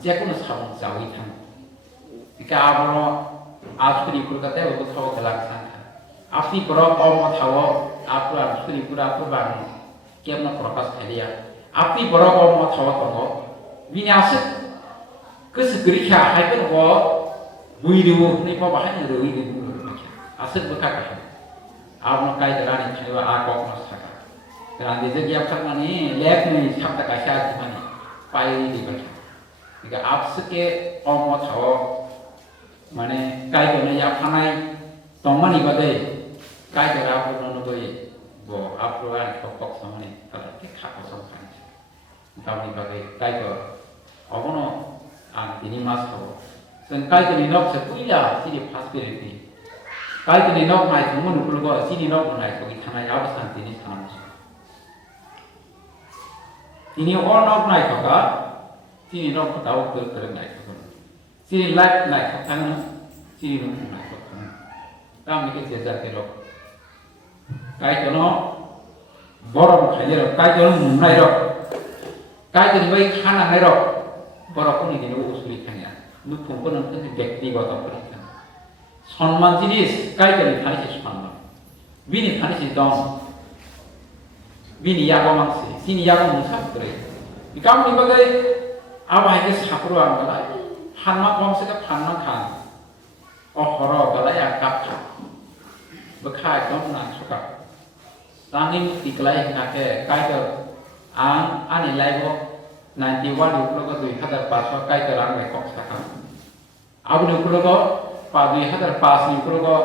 जेकुन सामु जावि थां इका आबरो आजकरी कुलकते ओ खाव गलाक सान आपि बरक अम थावो आपरा सुरि पुरा पुरबान केमना प्रकाश खालिया आपि बरक अम थावो तंगो बिनासे गोसो गरिखा हायगोन हो बुइदो नै पा बाहाय रवि दु आसे बखा का आपनो काय दरानि खायवा आ कक नसका रांदे जे ग्याप खानानि लेक नै साबता का सा दिमानि पाइ दिबा इका आपसे के अम थावो माने काय गने या फानाय तंमानि बादै काय जरा आपनो नगोय bo apruan kok samane kala ke khako sam kan tamni bagai kai to obono an tini mas ho sen kai tini nok se puila sini possibility kai tini nok mai thumun upulgo sini nok nai ko thana ya basan tini thanam tini or nok nai ko ka sini nok ko daw ko nai ko sini light nai ko thana sini nok nai ko thana tamni ke jesa ke lok kai kono borok khajer kai kono munai rok kai kono bai khana nai rok borok ni dinu usuli khanya nu phum kono te ব্যক্তিগত পরীক্ষা সম্মান জিনিস kai kono khani সম্মান bini khani dom bini yago mangsi sini yago musa kore ikam ni bagai abai ke sapro angala hanma komse ka phanma khan o horo gala ya kap bekha dom na suka Tangin dikelai ngake kaito ang ani laibo 91 uplogo 2005 kaito rang me kok saka abu uplogo pa 2005 uplogo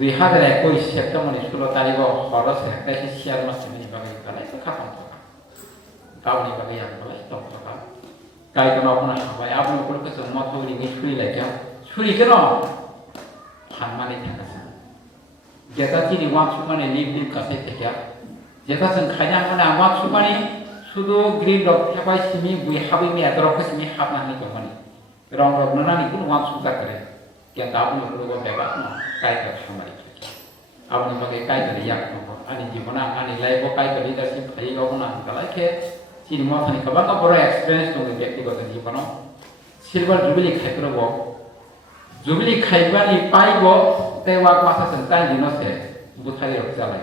2021 September ni sulo tarigo horos ekta share mas ni bagai kalai to khatam to kau ni bagai yang kalai to ka kaito no apna bai abu uplogo so mo thori ni suri lai kya suri ke no hanmani thakasa jeta tini wang sumane lim kase tekya jeta sen khanya mana wang sumane sudo green dog khabai simi bui habi mi adro khasmi habna ni komani rong rong nana ni kun wang suka kare kya tabu no ko beba no kai ka samai abu ni bagai kai ka yak no ani jibona ani lai bo kai ka leadership khai go na kala ke sini mo thani ka ba ka bora experience to ব্যক্তি gota jibono silver jubilee khai kro bo jubilee khai ba ni pai bo tewa kwasa sentai dino se buthai rok jalai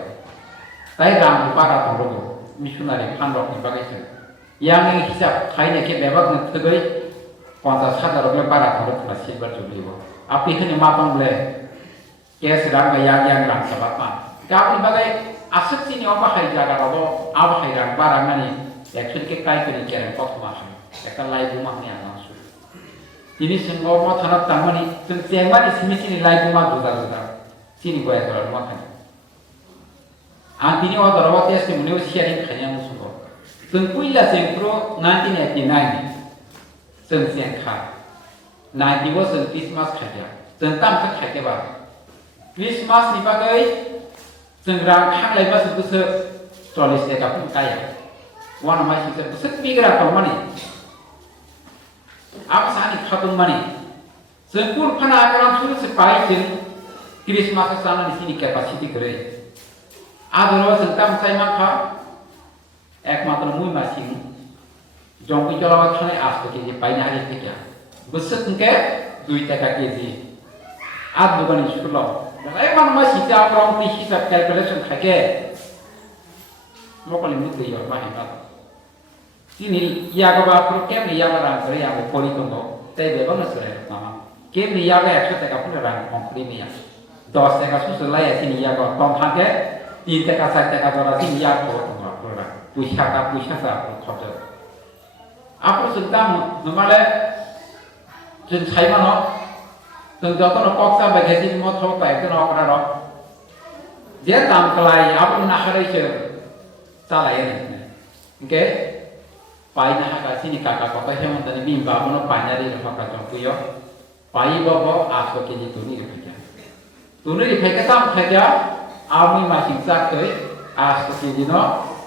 ताई रां बारा दंरोगो missionary फानरकनि बागैसो yang hisap kainnya ke bebak ngetegai 50,000 rupiah para kalau kelas silver juliwo api hanya mapang ble ke sedang yang rang sabat ma kau bagai aset sini apa hai jaga robo apa hai rang barang nani actually ke kai kini keren kok mah ya lai rumah ni anak su ini semua mau tanah tamani semua di sini lai rumah duda sini gua ya rumah kan antini orang rawat ya sini muni sharing kaya musuh Tengkuilah sempro 1989 sengsiangkha 90 was Christmas kaya tentang kaya ba Christmas ni bagai sengrang khang lai ba su se tolis de ka pun kaya wana mai si se pigra ka mani ap sani khatung mani sempur phana karam su se pai sin Christmas sana di sini capacity kare adoro sentam sai makha একমাত্র মুই মাসিং জঙ্গি জলাবা খানে 8 KG পাইনা হারি থেকে বসতকে 2 টাকা KG আর দোকানে শুলো এই মান মাসি যা আমরা হিসাব ক্যালকুলেশন থাকে মকলি মুই দিও মাহিনা তিনি ইয়াগবা প্রোগ্রাম ইয়াগা রাং করে ইয়াগো পরিকম তাই বেবন সরে মামা কেম ইয়াগা 100 টাকা পুরো রাং কমপ্লি নিয়া 10 টাকা সুসলাই আছে ইয়াগা কম থাকে 3 টাকা 4 টাকা ধরা তিন ইয়াগো Pusaka kotor. Aku sedang memale jen sai mana, tengok tu nak paksa bagasi mau tahu apa itu nak orang. Dia tam kelai, aku nak hari je, salah ini. Okay, pai nak kasi ni kakak kakak yang mana ni bimba mana pai nak dia kakak jompu yo, pai bapa aku kerja tu ni kerja tam kerja, aku masih sakit, aku kerja no.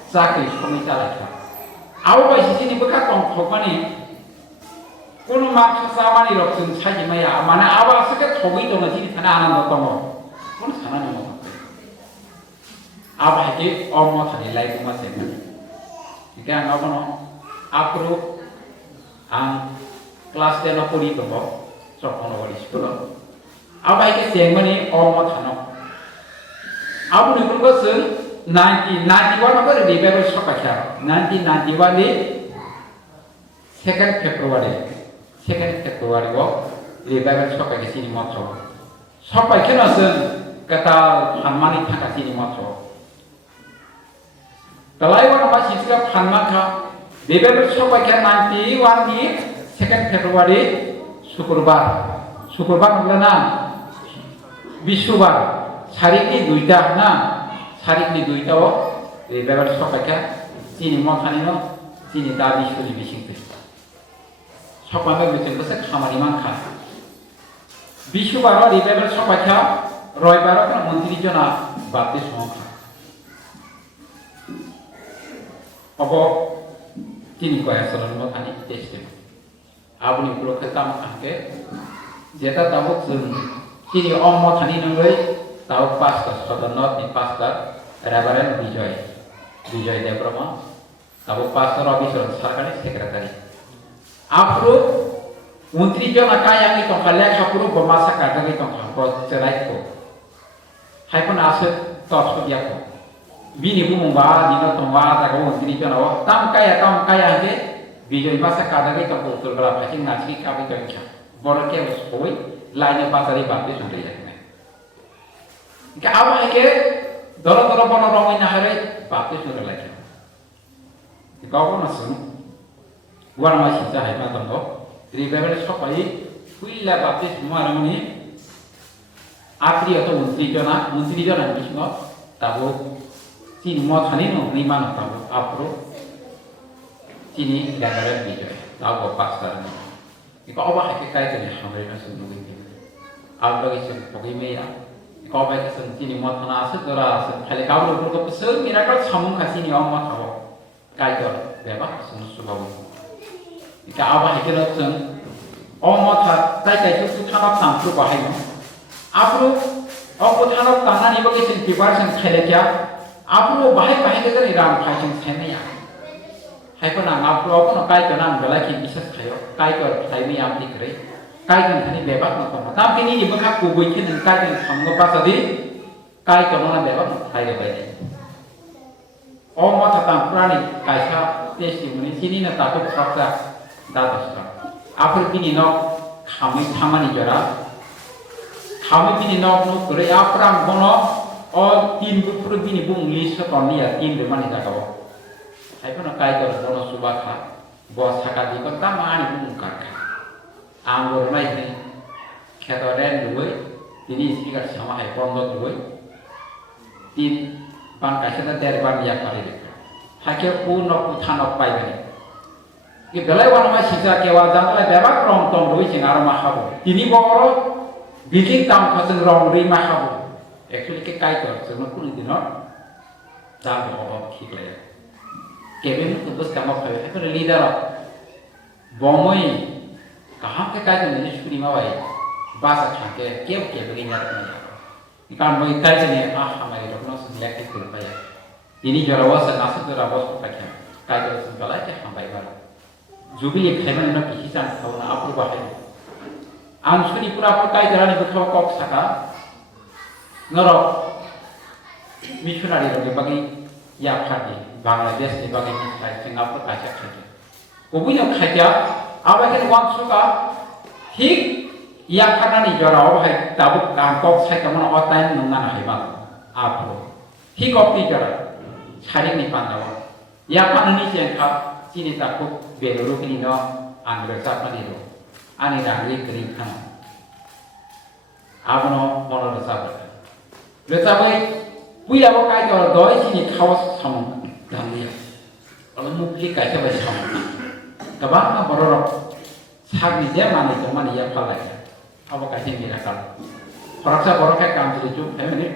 Sakit kami salah. Awak bagi sini bekas tongkol mana? Kono mak sama ni rok sun cai maya. Mana awak sekat thogi tu nanti di sana anak tongkol. Kono sana ni mau. Awak itu orang tadi lagi cuma seni. Jika awak no, aku ang kelas dia nak puri tu kok, sopan awak di sekolah. Awak itu seni ni orang tadi. Awak ni pun kesun. 1991 apa di Februari sokaknya 1991 di second Februari wo di Februari sokaknya sini motor sokaknya nasen kata hanmani thaka sini motor kalai wana masih sikap hanmaka di Februari sokaknya 91 di second Februari syukurbar bulan Bishubar hari ini duita na Hari ini dua tahun, lebar sokaknya, sini mau tani no, sini dah bisuri bising tu. Sokaknya bising besar kamari mangkah. Bisu baru lebar sokaknya, roy baru kan menteri jona baptis mangkah. Apa sini kau yang selalu mau tani testim. Abu ni pulau kita makan ke, jeta tahu sini om mau tani nunggu. Tahu pastor, saudara not ni pastor, Reverend Bijoy Debroma, tahu pastor Robinson Sarkani sekretari. Aku menteri jona kaya ni kongkalek aku bermasa kata ni kongkal cerai ko. Hai pun aset top dia ko. Bini pun membawa dina tumba tak ko menteri jona tam kaya je Bijoy masa kata ni kongkal betul berapa sih nasi kami kongkal. Borok ke usoi lainnya pasari baptis sudah ya. Jika awak ke, dorong bono rongi nahari, baptis sudah lagi. Jika awak masuk, gua masih cahaya macam tu. Jadi beberapa sopai, kuila baptis semua orang ni, akri atau menteri jona ni semua, tahu sini mau thani no, ni mana tahu, apro sini Reverend Bijoy, tahu pastor ni. Jika awak ke kaya ni, hamil masuk nunggu ni. Awak lagi sebab pergi meja. Kau baik kesan sini mau tanah aset dora aset. Kalau kau lupa kau pesan, mira kau samung kasih ni orang mau tahu. Kaitor, bebas semua subaru. Jika awak itu lepas, orang mau tahu, kaitor itu tanah sampu bahaya. Aku tanah tanah ni bagi sen preparation khele kya? Aku bahaya tu kan iram kaitor sen ni ya. Hai pun aku nak kaitor nak belaki bisa kaya. Kaitor saya ni ambil kere. Kaitan tadi bebas nak tapi ini bukan kubui kita kaitan kamu pasal di kaitan mana bebas kaya beda. mata tang prani kaisa testimony sini na tato praksa dadasra after bini no kami thamani jara kami bini no no kore apram bono o tin bupur bini bung list toni ya tin de mani jagawo hai kono kai ko bono subakha bos hakadi ko tamani bung kakha angor mai ni kheto ren duwe tini speaker sama hai pondo duwe tin ban kaisa da der ban ya kari de hakya pu no pu than ok pai bani ki belai wan ma sisa ke wa jang la beba krong tong duwe sing ar ma habo tini boro bikin tam khaseng rong ri ma habo actually ke kai ko so no kun dino da bo thik le ke ben ko bus kam phabe ko leader bomoi kaha ke kai ne shuri ma wai basa thake ke begin ya na ikan moi kai ne a hamari rokno select ke pa ya ini jara wasa nasu jara was pa kya kai ko sun bala ke hambai ba jubili khaiman na pihisan thawna apur ba hai an shuri pura apur kai jara ne bukhaw kok saka noro missionary ro bagi ya phadi bangladesh ni bagi ni khai singapore ka cha khai obu no khaja abaken wan suka thik ya khana ni jara o hai tabu kan kok sai kamon o time nunga na hai ba apro thik op ti jara chari ni pandawa ya khana ni chen kha chini ta ko beloro kini no angre sa pa ni ro ani rangri kri khana abono mono sa ba Lesabai puya bo kai ko doi sini khawas sam damli ala mukli kai sa ba sam ka ba na bororo sagni je mani to mani ya phala ya abo kai ni ra kal paraksa borok kai kam chili chu hai ni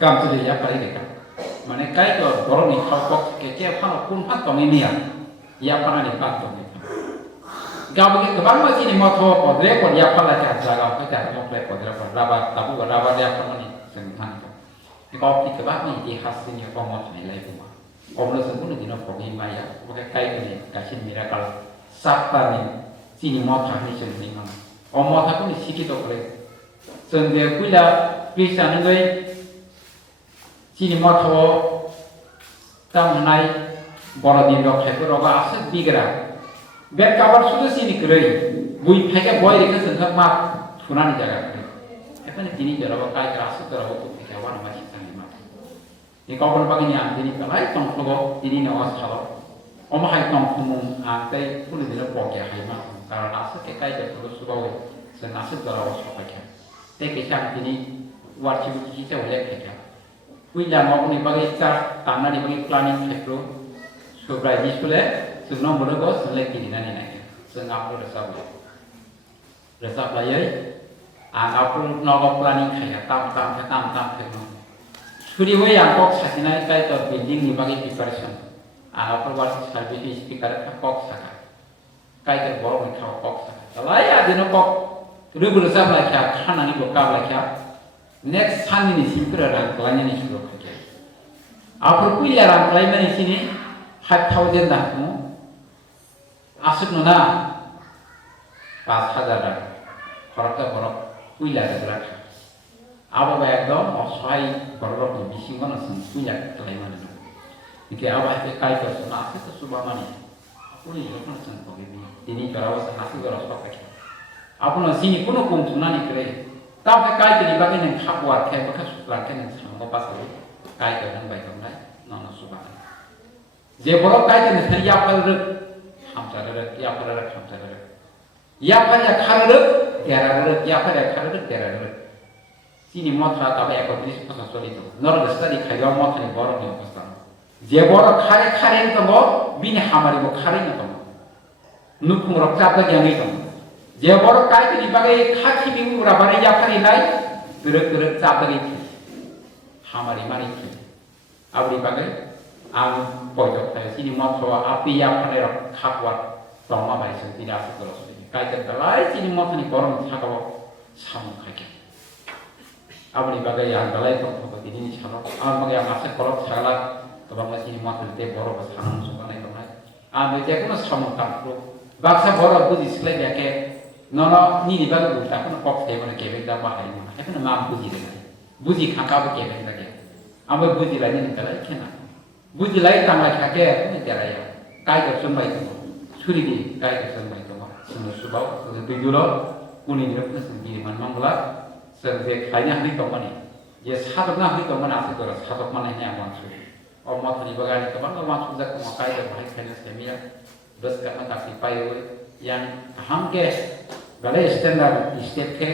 kam chili ya pari de ka mane kai ko borok ni khawok ke ke phano kun phat to ni ya phana ni pa to ni gawe ke bang ma sini mo tho ko dre ko ya phala ka jaga ko ta mo ple ko dre ko raba tabu ko raba ya phano ni seng than ko ko ti ke ba ni ti has ni ko mo thai lai bu ma ko no se bu ni no ko ni ma ya ko ka kai ni ka sin miracle sapta ni sini mo tha ni sen ni ma o mo tha ko ni siki to kore sen de kuila krishna ni ngai sini mo tho tam nai boro din ro khai ko ro ba ase bigra bet kabar sudah sini kerei, bui pakai boy dekat sengkak mak, tunan jaga kerei. Apa ni tini jarawa kai kerasa jarawa tu pakai wana masih sangat mak. Ni kau pun pakai ni antini pelai tong logo tini nawas halo. Oma hai tong kumum antai pun di dalam pokya hai mak. Karena nasi kai jarawa sudah senasi jarawa sudah pakai. Teki cak tini warci kita boleh pakai. Bui jangan ni pakai car tanah ni pakai planning hekro. Supaya di sekolah Sebelum berogos selek di nani nani, sengapur resap layai, angapur nogo planning kaya tam kena. Suri we yang kok sasinai kaya to building ni bagi preparation, angapur wasit service speaker kok saka, kaya to borong ni kok saka. Laya di no kok, rubu resap lagi kaya, kana ni bokap lagi kaya, next time ni simpura rang kelanya ni suruh kaya. Apur kuya rang kelanya ni sini, 5,000 dah mu. Asuk nuna pas hajar korok borok kuila derak abo ba ekdom osai borok ni bisingon asan kuila kelaiman itu iki aba ke kai ko suna asuk suba mani apuni lokon san ko bi dini karawa san asuk gora so pakhe apuna sini kuno kum suna ni kre ta ke kai ni bagi nen khapwar ke ba kha sura ke nen sam ko pas kai ko nan bai tom nai nona suba je borok kai ni thariya pal hamsarere ya parara hamsarere ya pada kharere derare ya pada kharere derare sini motra ta ba ko plis pasa solito nor da study khaywa motra ni borok ni opastan je borok khare to bo bini hamari bo khare ni to nupung rokta ta gyani to je borok kai ni bagai khaki bi ura bare ya khare nai duruk ta ta ni hamari mari ki abri bagai ang pojok saya sini motor api yang pada khapwat toma bai sen tidak sekolah sini kai terlai sini motor ni korong sakawo samu kaki abni bagai yang dalai to to ini chalo am bagai yang masuk kolok salat to bang sini motor te boro bas hanam suka nai tomai am te kono samu kampro baksa boro budi sklai yake nono ni bagai ulta kono kok te kono kebe da bahai mana kono mam buji de buji khaka ba kebe da ke Amba bujilai ni kalai kena. Bujilai tamai kake ni jaraya. Kai ke sembai tu. Suri di kai ke sembai tu. Semua subau setujulo uni ni pun sendiri man mangla. Serve kaya ni tu mana. Ye satu na ni tu mana asal tu satu mana ni aman suri. Orang tadi bagani tu mana orang sudah kemakai dan bahaya kaya semia. Bes kerana tapi payu yang ham ke galai standar step ke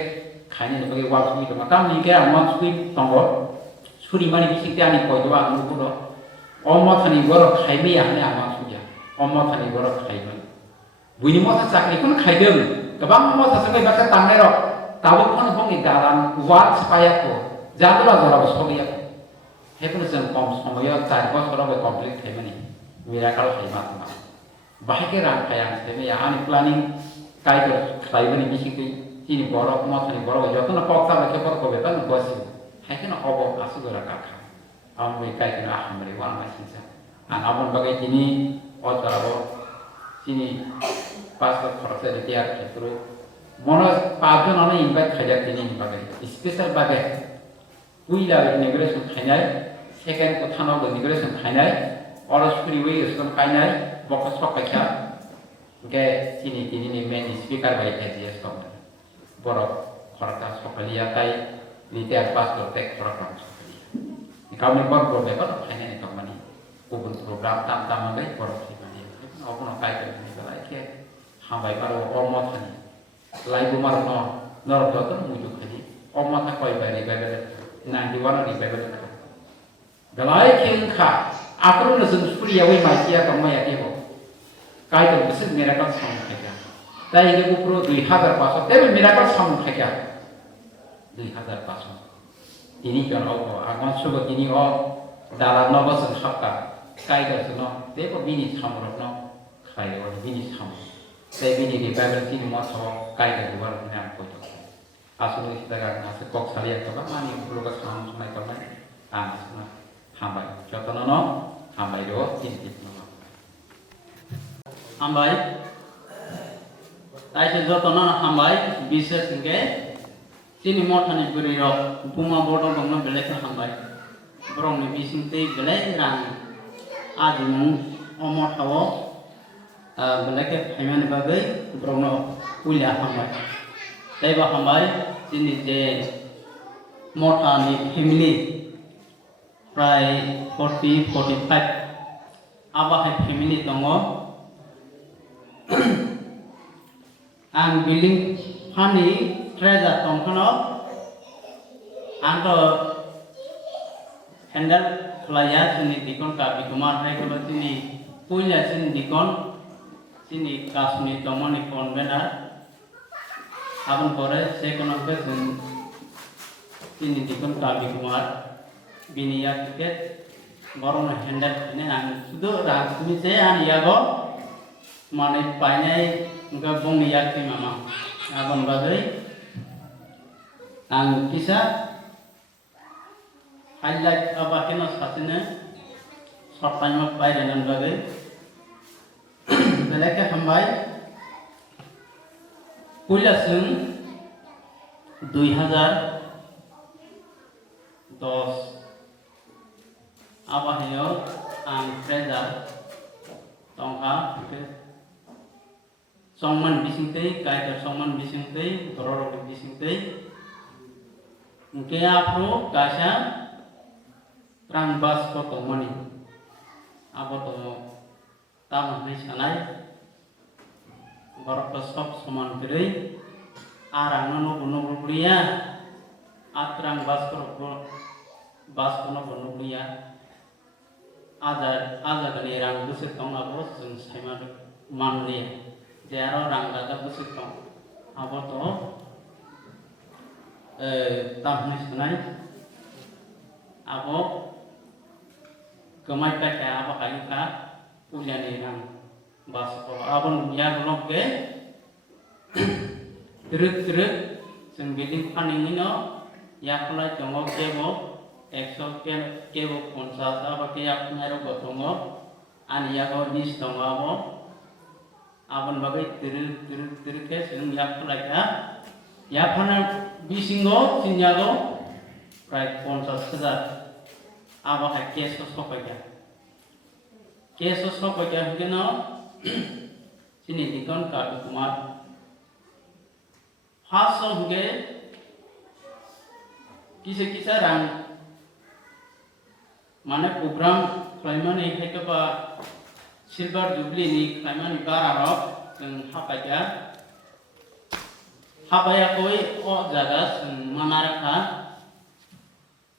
kaya ni bagi waktu itu. Maka ni ke aman suri tanggo. Suri mana bisik dia ni kau jawab dulu tu. Orang tadi borok kaya ni yang ni aman suri. Orang tadi borok kaya ni. Bunyi masa cakap pun kaya dia. Kebang masa sampai baca tangan rok. Tahu pun hong dalam wat supaya ko. Jangan lah jalan sebagai apa. Hepun sen kom semua cari bos orang berkonflik kaya ni. Miracle kaya macam. Bahaya ram kaya ni. Ya ani planning kaya ni bisik ini borok masa ni borok. Jauh tu nak paksa macam apa kau betul nak kuasi. Hai kena obok asu gerak kakak. Am kaya kena aham beriwan macam ni. Anapun bagai ini otak sini pas proses dia terus mono pajon ana invite khajak ini bagai special bagai uila integration khainai second kothano integration khainai or free way uston khainai bokas pakka ke sini ni main speaker bagai AGS kom borok khorta sokalia tai liter pas tek program kami bor beber khainai kamani ubun program tam bagai borok sini aku nak kait ni kalau ikut hambai baru ormat ni, lain bumar nor tu mujuk ni, ormat nak kau beri nanti warna ni beri. Kalau ikut kah, aku nak sendiri awak masih apa mai ada ho, kait tu mesti miracle sama kerja. Tapi ini upro 2000 pasal, tapi miracle sama kerja, 2000 pasal. Ini kan aku suka ini dalam novas hakka, kait tu no, tapi bini sama orang kaya orang bini sama. Saya bini di Bible ini masuk kaya luar ni aku tu. Asal itu kita kan asal kok salia tu kan mana perlu ke sama sama itu kan. Asal hambai. Contoh nono hambai doa ini nono. Hambai. Tapi contoh nono hambai bisa sengke. Sini mau thani beri ro. Bunga bodoh bangun belai hambai. Berong ni bising teh belai rang. Adimung omor hawa. Belakang hanya bagai berono kuliah hambai. Tapi hambai ini je motor ni family pray 40-45. Abah family tunggu. Ang building hani treasure tunggu. Anto handle kelaya sini dikon kabi kumar hai kalau sini punya sini dikon. Sini kasih teman ni konvenar, abang kore saya kenal ke sini dikon kami kumar, biniya tiket, baru nak hendak ini ang sudah rasmi saya aniya go, mana panjai enggak bung niya ki mama, abang bagai, ang kisah highlight apa kena satunya, short-time apa dengan bagai. Belakang hambai pulasung 2010 apa hayo ang treasure tongka songman bising tei kaya songman bising tei dororo bising tei mungkin apa kasih terang bas foto money apa tu tamu ni sanai borok pesop seman kiri arang nono bulia atrang bas kono bono bulia ada kali rang busit tong abo sun sama manli jero rang ada busit tong abo to tamu ni sanai abo kemai kaya apa kayu ka ulian yang bas abang ya belum ke terus sembelih paning ino ya kalau jongok kebo ekso kebo konsa apa kaya pengaruh botongo ani ya kau nis tongo abang bagai terus ke seng ya kalau ya pana bisingo sinyago right konsa sedar abakai keso sopaja hingga sini dikon kabi kumar haso hingga kisa rang mana program klaiman ini kekapa silver jubilee ni klaiman bararok dengan hapaya koi o jaga manaraka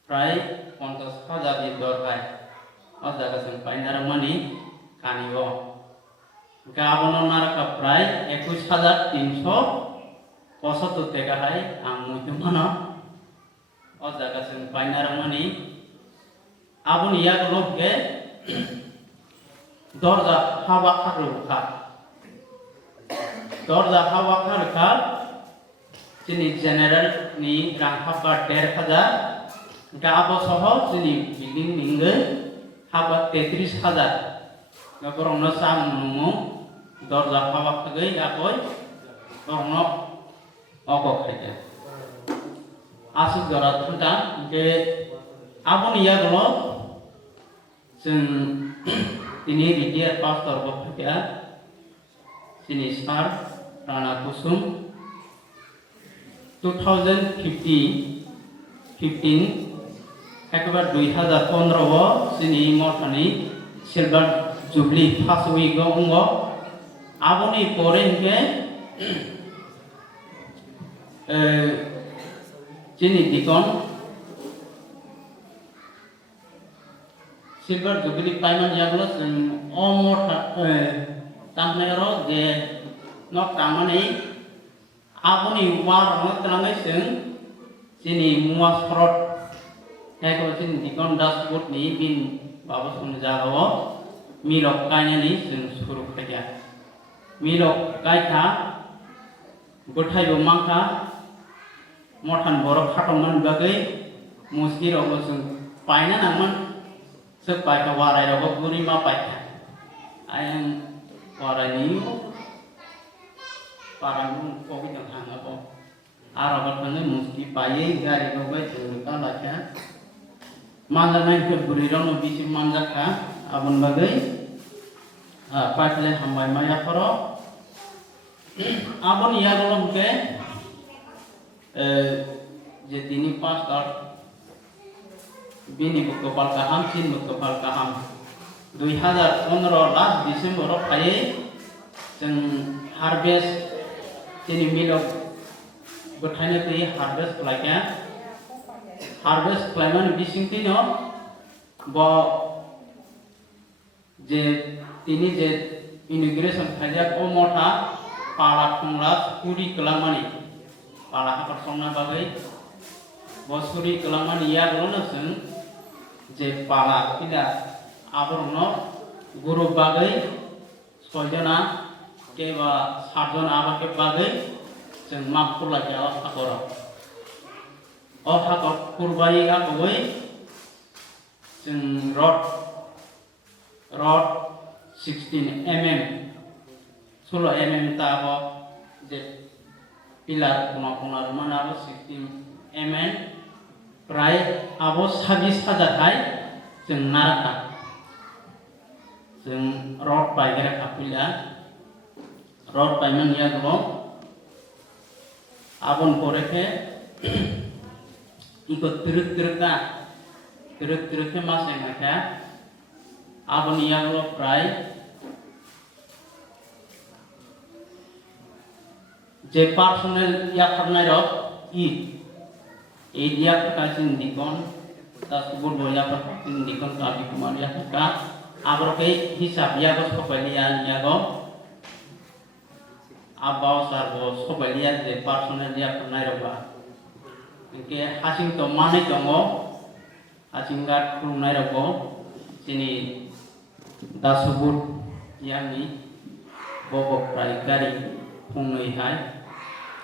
prai 50,000 di dorkai o jaga painaramani kaniwo gabono naraka prai 21,375 teka hai amu mana o jaga painaramani abun iya golok ke dorja hawa karuka sini general ni rangkapa 1,500 gabo soho sini building minggu haba 33,000 gaborong no sam numu dorja hawa kagai akoi orno oko khaja asu garat thunda ke abun iya golo ini dia pastor bapaknya sini star Rana Kusum 2015 একবার 2015 sini mortani silver jubilee paswi go ungo aboni pore ke sini dikon silver jubilee payment jaglo omor tamnero je nok tamani aboni war no tangai sini muas frot eko sini dikon dashboard ni bin babos unjalo milok kanya ni suru kaya milok kaya gothai bomangka motan borok khatongan bagai muskir obosung paina naman sepai ka warai rogo guri ma paika ayang warai ni parang kopi tengah apa arabat tengah muski paye gari rogo jurika laka manja naik ke guri rogo bisi manja ka abun bagai paikle hambai maya koro abun iya golong ke jetini pastor bini bukopal kaham sin bukopal kaham 2015 last December paye jeng harvest sini milok bertanya tadi harvest pelaknya harvest pelayanan bising tino bo je tini je immigration kajak omota pala konglas puri kelamani pala persona bagai bosuri kelamani ya golona seng je pala tidak aborno guru bagai sojana keba sarjon abake bagai jeng makpur lagi awas akora akor kurbai akoi jeng rod 16 mm 16 mm tabo je pilar kuna rumah abo 16 mm prai abo 26,000 hai jeng naraka jeng rod baigera kapila rod payment ya gelo abon pore ke ikut teruk mas yang ada abon ya gelo prai je personal ya karena rok dia kasin dikon tas kubur boya kasin dikon kabi kumar ya ka abro ke hisab ya bos kopelian ya go abaw sarbo sobaliya de personal dia pernah roba ke hasing to mane tongo hasing gat pernah robo sini dasubut yang ni bobok prai gari pungai hai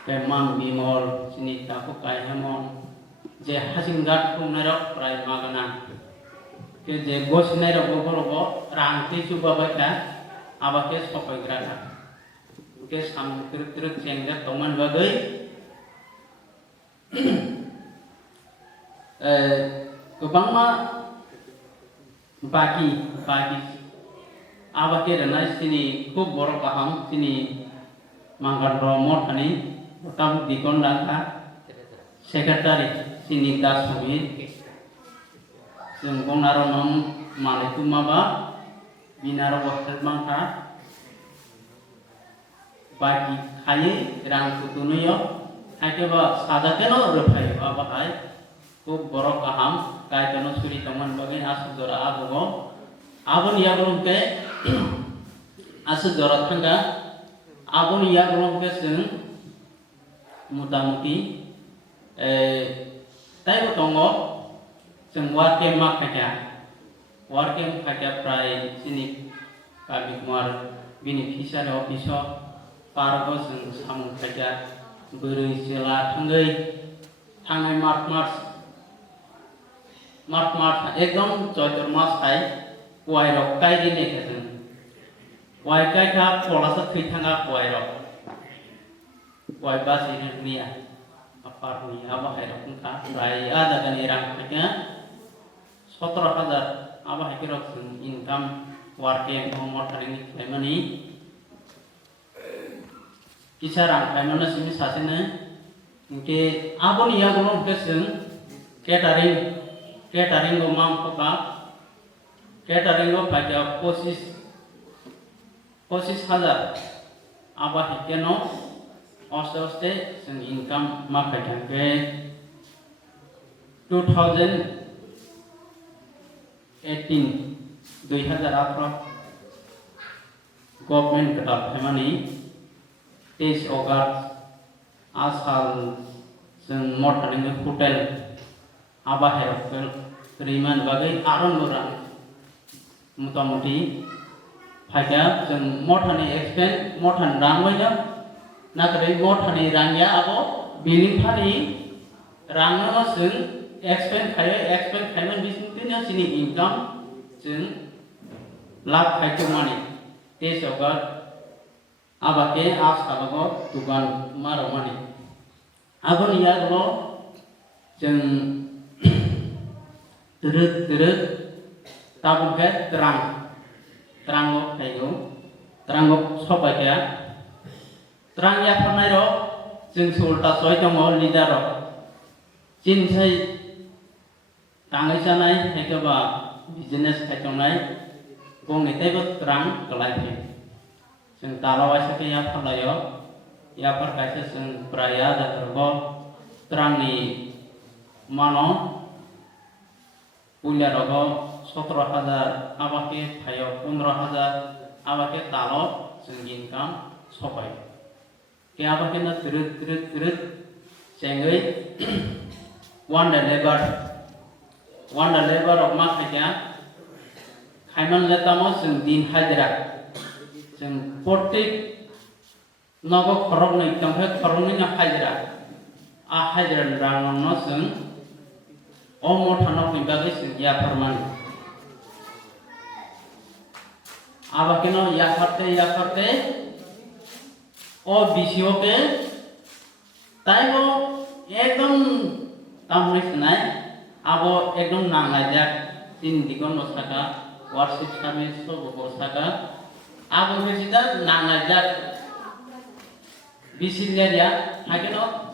ke mang bimol sini tapu kai hamon je hasing gat pernah rob prai magana ke je bos nai robo rangti suba baca abake sopai grana ke sam terus sehingga teman bagai kebang ma bagi aba ke rana sini khub borok kaham sini mangkar romot ani tam dikon langka sekretari sini das sumi sengkong naronom malitu maba binaro waktu mangka bagi kaya rang tutunuyo akhirnya sadakeno rupai aba hai khub borok kaham kaya tono suri teman bagai asu dora abu abon ya belum ke asu dora tangga abon ya belum ke seng mutamuti tay tongo seng warke mak kaya prai sini kami muar beneficiary officer pargo seng samung kaya beri sila tangai March एकदम चौधर मास खाई Y rock काई दिन एक है Y काई का थोड़ा सा खींचना वाई रॉक वाई बास इन्हें निया अपार निया अब है रॉक का राय आधा का निरांक क्या 17,000 अब है कि रॉक इनकम वार्के मोमोट करेंगे क्लेमनी किसा रंग क्लेमना सिमी सासे ने इनके अब निया गुलों के संग catering को माम को का catering को पाया 25,000 अब है क्या नो औसत संग इनकम माप पाया के 2018 गवर्नमेंट कटा फेमनी 23 अगस्त आसाल संग motoring hotel Abah Herofel teriman bagai aron orang muta-muti fajar jeng mothani expand mothan rangwaya nakari mothani rangya abo billing thani rangna jeng expand khaiman bisninya sini income jeng lab khaitu mani te sogar abake as kabago tugan maromani abon ya lo jeng terus tabung ke terang kayu terang sobat ya terang ya pernah ro jeng sulta soy tomo lidah ro jin say tangai sanai heke ba business kaconai bong itu terang kelai jeng talawai seke ya pernah yo ya perkasa jeng peraya dan tergo terang ni mano punya rogo 17,000 abake payo 15,000 abake talo sengin kam sopai ke abake na turut sengai wanda labor of mak kaya khaiman letamo seng din hajra seng portik nogo khorok nei tamhe khorok nei na hajra a hajra rangon no seng Omo tanok ni bagi ya perman. Abah keno ya karte. O bisio ke. Taibo ekdom tamris nai. Abo ekdom nang lajak tin dikon osaka worship kami sobo osaka. Abo besida nang lajak bisilnya dia. Hakeno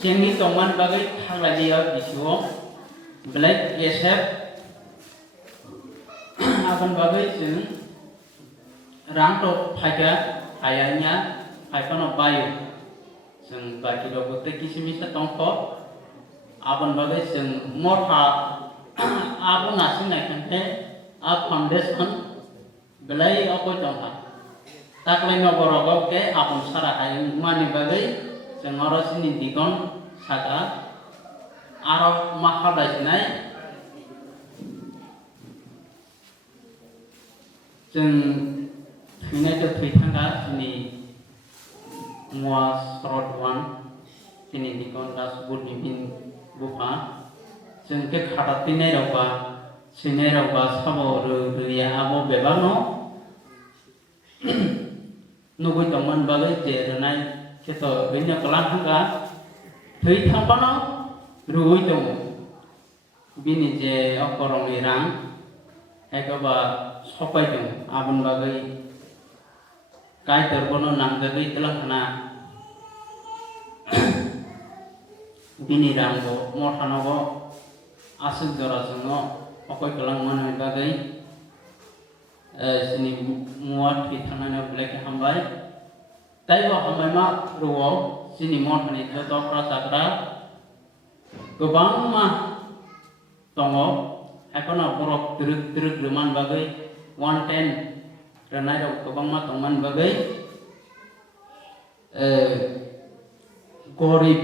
Jengi toman bagai halagi ya bisuo black yesep akan bagai jeng rangto paga ayahnya paipano bayu jeng bagi dogote kisimisa tongko akan bagai jeng motha abu nasi naikante ab foundation belai apa tongka tak lain ngobor ke apun sarah ayam mani bagai Sengoro sini dikon saka arok mahal sinai jeng ini ke tangga sini muas rodwan sini dikon dasbud bimbing buka jeng ke khatat tinai roba sabo ruya abo bebano nugui toman bagai jerenai Kita banyak kelang hangga, hari tanpa no, rugi tu, bini je okorong irang ekaba sopai dong abon bagai kai terbono nang bagai telah kena bini ranggo morhanogo asuk jora jongo okoi kelang manai bagai sini muat hitana black hambai tai ba hambai ma ruo sini morhani joto prasakra gobang ma tongo ekono borok teruk leman bagai 110 renai rok gobang ma tongman bagai gorib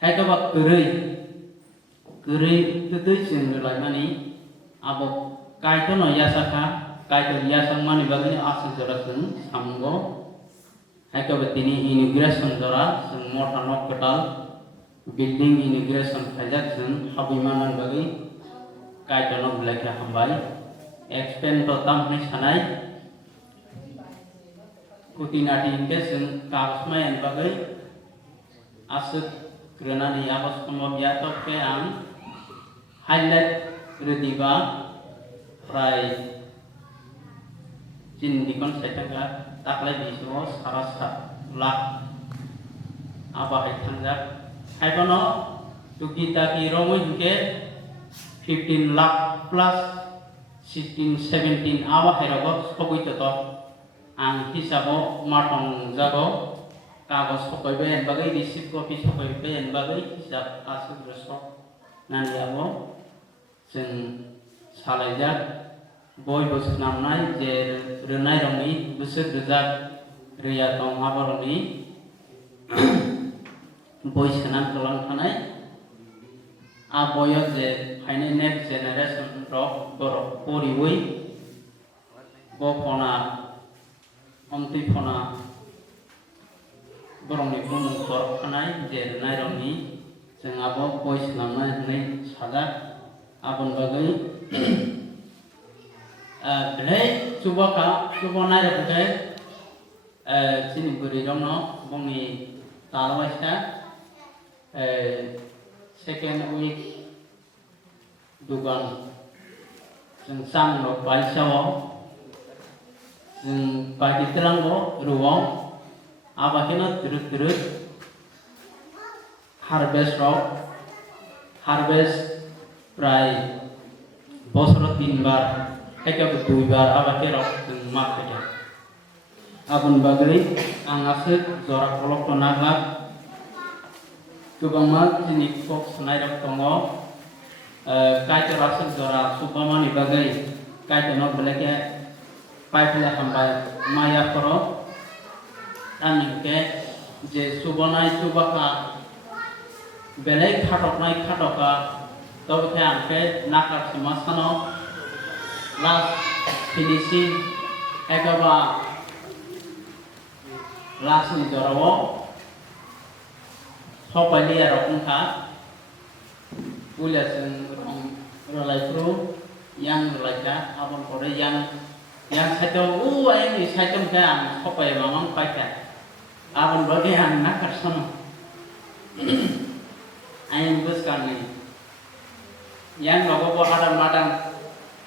hekaba kerei tutui sing relai mani abo kaito no yasaka kaito yasang mani bagai asu jora sing samgo hekaba tini inauguration jora sing morta nok ketal building inauguration khajak sing habimanan bagai kaito no blake hambai expand to tam ni sanai kutinati ingke sing kausmayan bagai asuk Kerana ni abas pembiatok ke ang highlight rediba prai jin dikon setengah taklai bisu sarasa lak apa ithanjak haikono tukita ki romo ke 15 lakh plus 16 17 awa herago sokoi toto ang hisabo matong jago kagus pokoi ben bagai receipt copy pokoi ben bagai hisab asuk resok nani abo sing salajak boy bos namnai je renai romi busuk rejak riya tong aboroni boy senan kelang kanai aboyo je haine next generation rok borok poriwei bo phona omti phona borong ni bumung korok kanai je renai romi sing abo boy senamnai nei sadak abon bagai belai subaka subonai rakai sini beri rono bongi tarwaisa second week dugan sing sang no paisawo sing pagi teranggo ruwong abakena terus harvest prai bosro 3 bar ekab 2 bar abake rok mak eta abun bagri ang asuk jora kolok to naglak tubang mak jini kok senai rok tongo kaito rasuk jora supamani bagai kaito no beleke paipla hambai maya koro anike je subonai subaka belai khatokka tobe ke angke nakar semasano last finishing ekaba last ni jorawo hopali arokungka ulaseng rolai pro yang rolaika abon kore yang saito ayang ni saitom ke ang hopai mamang paika abon bagi ang nakar sono ayang bus karni yang logo hadam madam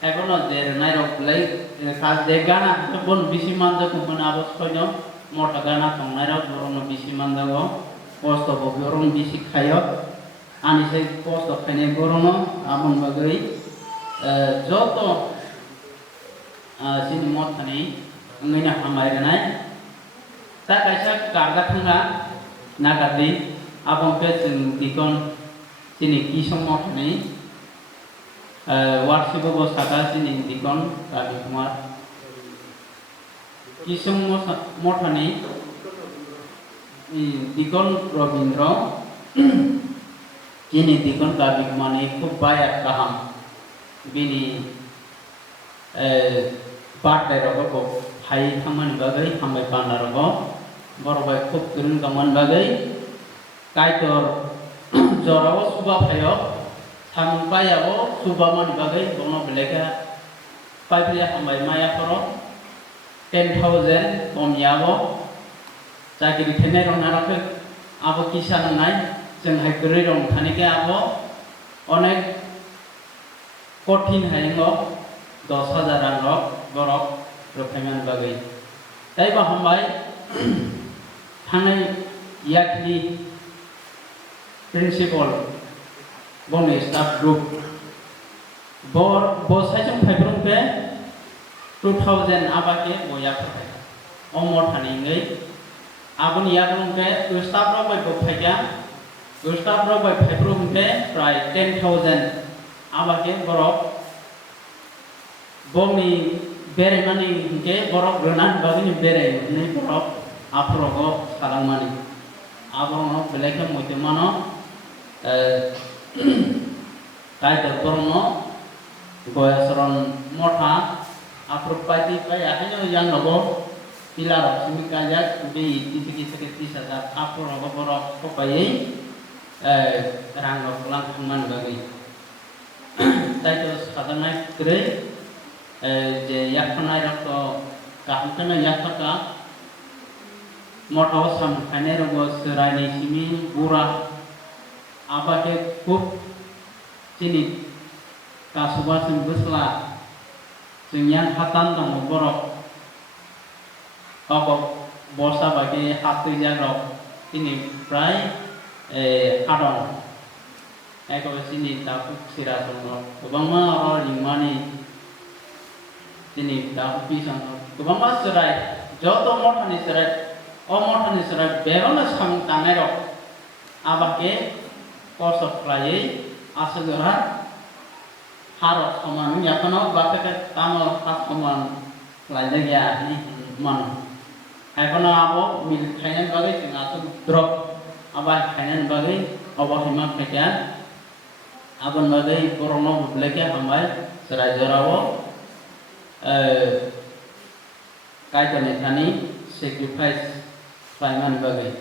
egono je nai rok lei kas de gana to bon bisi manda ko bon abos khoino mota gana tong nai rok borong bisi manda go posto bo borong bisi khayo ani se posto khane borono amon bagai joto sini mot thani ngaina hamai ganai ta kaisa karga thanga nagadi abong pe sing dikon sini kisong mot thani WhatsApp bo saka sini dikon kabi kumar kisong mothani dikon Robindro sini dikon kabi kumani khub bayak kaham bini patai rogo hai thaman bagai hambai pana rogo borobai khub turun kaman bagai kaitor jorawo suba phayo Sampayabo subaman bagai bono beleka paipria hambai maya koro 10,000 komyabo chakiri thene rong narake abo kisan nai jeng hai gori rong thanike abo অনেক কঠিন হাইঙ্গ 10,000 run বরক রফাইমান বাগै তাই বা হাमबाय थांनाय याखनि principal बंनि staff group बसाइजों फाइब्रं पे 2000 आबाके बया फैबाय अमर थानिङै आबुन याग्रं पे staff रो bye बफाइया staff रो bye फाइब्रं पे प्राय 10,000 आबाके बरक बंनि बेरायमानि के बरक रोनान बागैनि बेरायनै बरक आफरगो सालांमानि आबरनो बेलेके मोइतेमानो कायदर बरनो गयासरन मथा आफरपाति पाय आहायनो यांगबो पिलार सिमिकाजा बे तितिकि सके 30,000 आफरगो बरक सपायै रांग फलां थांमान बागै ताइतो सादानाय ग्रै जे याखनाय रक्त काहमखना याखका मोटाव सामखाने रंगो सरायनि सिमी बुरा आबादे खूब चिनि कासुबा जों बोसला जोंनिया हातान दङ बरक अब बसा बायदि हातै जाग्राव दिनै प्राय हादन एखौ चिनि दाबो सिरा दङ गोबांमा रिंमानि दिनै दाबो पिसन गोबांमा सराय जत मथानि सराय अमरनि सराय बेरनो साम तांनाय रक आबाके कसब खायै आसगरा हार समान याखनो बाके तामो हात समान लायदा गया नि मन हायखनो आबो मिल खायनाय बागै जों आसु द्रप आबा खायनाय बागै अबहिमा फैया आबन बागै बरनो बुलेके हामबाय सराय जरावो कायतनि थानि sacrifice Paiman bagai,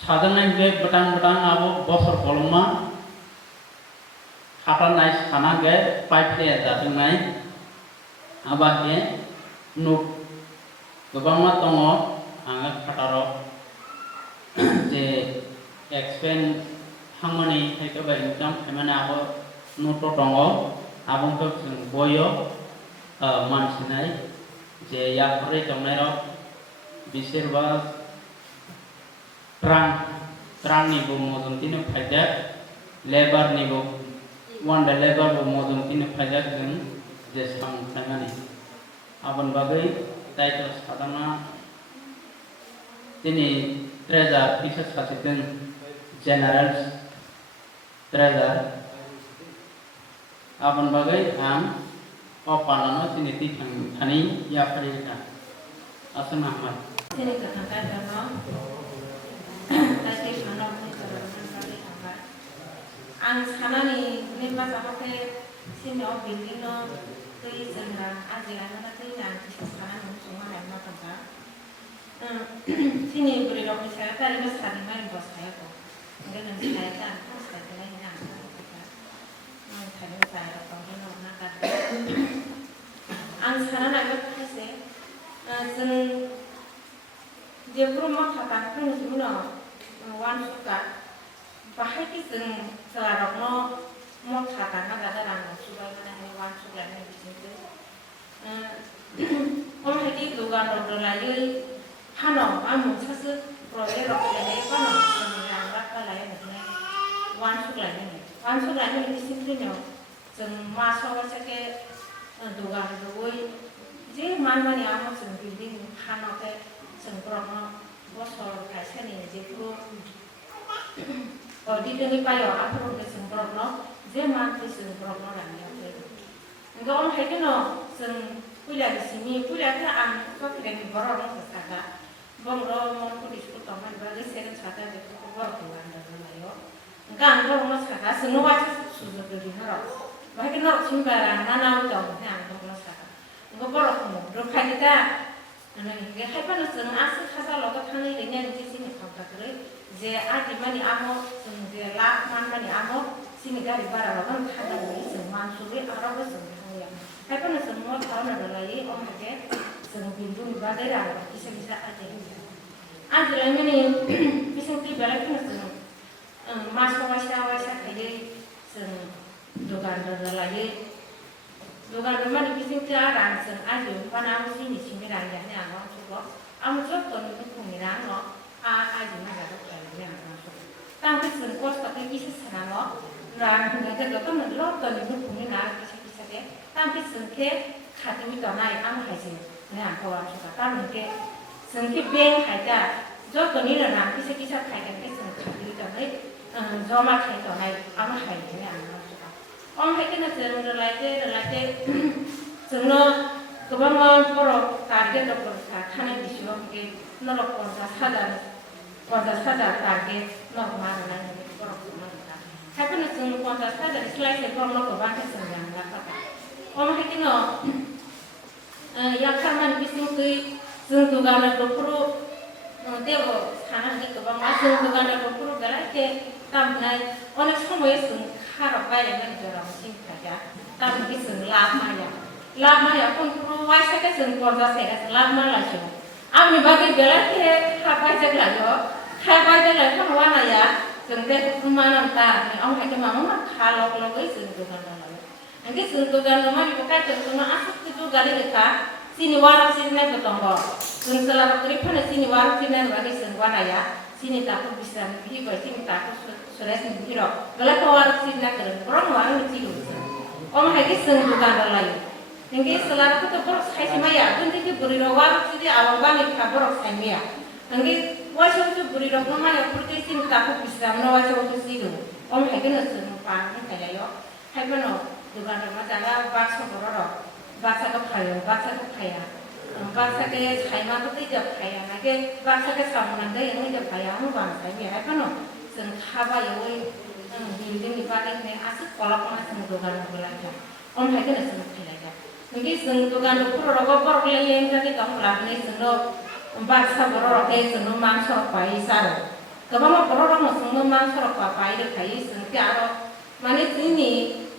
sadanai ge betang abo bosor koloma, kata nais kana ge pipe le datung nai, abake nuk, gobama tongo, angga kataro, je expand hamani heke bai income hamana abo nuto tongo, abong ke boyo mansinai. जे याफरे जमनायराव बिसोरबा ट्रांनिबो मजमतिनो फायदा लेबारनिबो one day लेबारबो मजमतिनो फायदा जों जे सांखानानै आबन बागै दायथ सादाना दिनै treasure teacher सासेजों general treasure आबन बागै आं अपानानो सिनेति थानी या फरिका असना हाय सिने कथा दनो ताके खाना नि करन थांबा आं सानानि नेमा जाबाथे सिनो बिल्डिं नो दै जोंना आजियानो दै नां साना नु सुमाय मा थांबा सिनि बुरि रखि साया तारिबो सानि माइ बसाया को गन सिनाय ता साया नै ना आं थानो साया को ना का आं साना नागो खासे जों जेब्रो मथा तांफ्रोम जुनो वान सुका बाहायकि जों सलारकनो मथा तांगा दादारां सुबाय माने वान सुका नै बिदिनो ओमहायदि दुगान दलायै हानो आं मोनसासो प्रजे रखले पानो जों रांगा खालाय होननाय वान सुका नै बिसिनो जों मासावसके दुगान दुगै जे मानमानि आमो जों बिल्डिं हानोके जों ब्रह्म बसर गायसेनि जेखौ दिदोनि पायो आफोरके जों ब्रह्म जे मानथि जों ब्रह्म रानियाव गन हायदोनो जों पुला बिसिनि पुलाखौ आं सफिरेनि बरनो सागा बंरो मनपुरि स्कुल तमान बागै सेरेन सागा बेखौ बरखौ आन्दाज लायो गां बरनो सागा जों वाचा सुजुग दिहर बाहाय नर सिमबारा नानाव दं आं बरनो सागा गो बरखौ रखायदा नों खायफानो जों आसि खाजाल'गा थांनाय लेने जिसिनि खावदागरै जे आदिमानि आमो जों जे लाख मानमानि आमो सिनि गारि बाराल'गा थांनांगौ जों मानसुबे आराबो जों थांया खायफानो जों मत खालामनो लायो अमके जों बिन्दुनि बादै रा किसा किसा आदि आजिलाय माने बिसंति बेलाखौनो जों मासाव वायसा खायो जों दुगानदार लायो दुगानदार माने बिजोंसो आरामजों आजो पानाव सिनि सिनि रायजानो आङो सुबो आं जत्तनि बुंनि राङो आजो माजादो खायो आङो तांके जों कस्त'खौ किसे सानाङो रां होननाय जायगायाव तो लत्तनि बुंनि ना किसे दे तांके जोंखे खाथिनि दनाय आं हायजो ने आंखौ आं सुबा तांके जोंखे बेंक हायदा जत्तनि रां किसे खायगोन जों खाथिनि दनाय जमा खाय दनाय आं हायजो आङो ओमफ्राय जों रायलायते जोंनो गोबां बर' टारगेटफोर थानाय बिसोराव नरक 50,000 टारगेट नरक मानोना बर'खौ खायफानो जों 50,000 स्लाइसे बर'नो गोबां जों लांलाखा ओमफ्राय याखारमान बिसिंखै जों दुगाना दखरो देव थानानै गोबां जों दुगाना दखरो गलायते तामनाय अनेक समय जों खारब बायनानै जराव सिंखाया तामनि जों लाब माया कोनखौ वायसाके जों बरजासे लाब मालासो आंनि बागै गलायते खाबाय जागलायो खाबाय जागलाय खावानाया जों बे मानांता ओमफ्राय मामा खालक लगै जों दुगाना लायो अंगे जों दुगाना मानि बकाय जों आसक्ति दुगाले लेखा सिनि वाराव सिनाय दङ जों सलाबकरि फाने सिनि वाराव सिनाय बागै जों वानाया सिनि ताखौ बिसाम बिबाय सिनि ताखौ सुरेसनि बिरो गलाय वाराव सिनाय कर बरं वाराव सिगु ओमफ्राय जों दुगाना लायो अंगे सलाबखौ तो बरक साइसे माया गुन्दैखौ बुरिरो वाराव सिदि आवाबानि खा बरक साइमेया अंगे वाइसो बुरिरो माया फुरते सिनि ताखौ बिसाम न वाइसो सिगु ओमफ्राय जों पानि खायलायो खायबनो दुगाना मा जागा बाक्स बररो बाक्साखौ खायो बाक्साखौ खाया बाक्साके साइमाखौ दैजोब खाया नाके बाक्साके सावनांगै दैजोब खाया आं बांसाय बेहाय फानो जों खाबायो बिल्डिंनि बानायनाय आसि कलापना जों दुगाना बोलाया ओमफ्राय जों खायलाया नोंगे जों दुगाना बर'राव बर'लेलें जाके दं लाबनै जोंनो बाक्सा बर'रावके जोंनो मानसर पाइ सारो गोबां बर'राव जोंनो मानसर पाइ खायो जों आरो माने जोंनि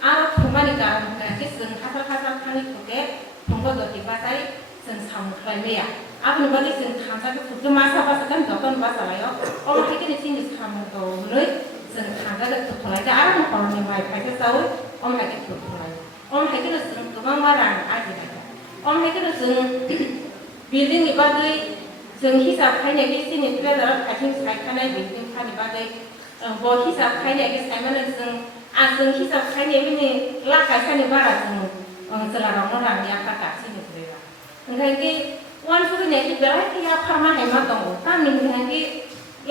आरो थमानि गारम होनायके जों हासार खानि थके थंगो दति बासाय जों सामख्लायमेया आंनि बागै जों थांजाके थुके मासा बासादान दतन बासालायो ओमफ्राय जों सिनि सामखौलै जों थांजाके थुथलायदा आरो हरनि माइ फायके जावो ओमफ्राय थुथलायो ओमफ्राय जों गोबां रां आरजिनाय ओमफ्राय जों बिल्डिंनि बागै जों हिसाब खायनायके सिनि ट्रेजाराव खाथिं सायखानाय बिल्डिं खानि बागै ब हिसाब खायनायके सायमाने जों हिसाब खायनाय बिनि लाखायसानि बारा जों जलारावनो रांनिया खागासिनो गैया ओंखायनो वान फुरिनायके बेलाय या फार्मा हायमा दङ तामनि ओंखायनो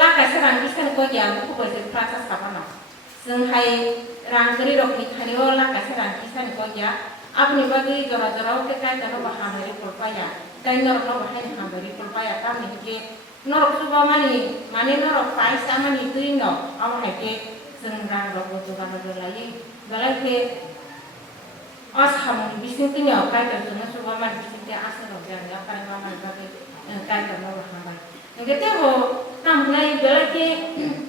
लाखायसा रांगिसान गया खबसे प्राचा साबाना जोंहाय रांगरि रखनि खानियाव लाखायसा रांगिसान गया आपनि बागै जरा जराव के कायदानो बाहामरि पलपाया ताइ नरक बाहाय हामरि पलपाया तामनि के नरक सुबा माने नरक पाइसा मानि दैन आवहायके जों रां रगो दुगाना लायो गलायके आसामनि बिसिंतिनियाव कायदा जों सुबा मानि बिसिंति आसामाव जानाया पाइमा मानि बागै कायदा न बाहामबाय नगेते हो तामनाय गलायके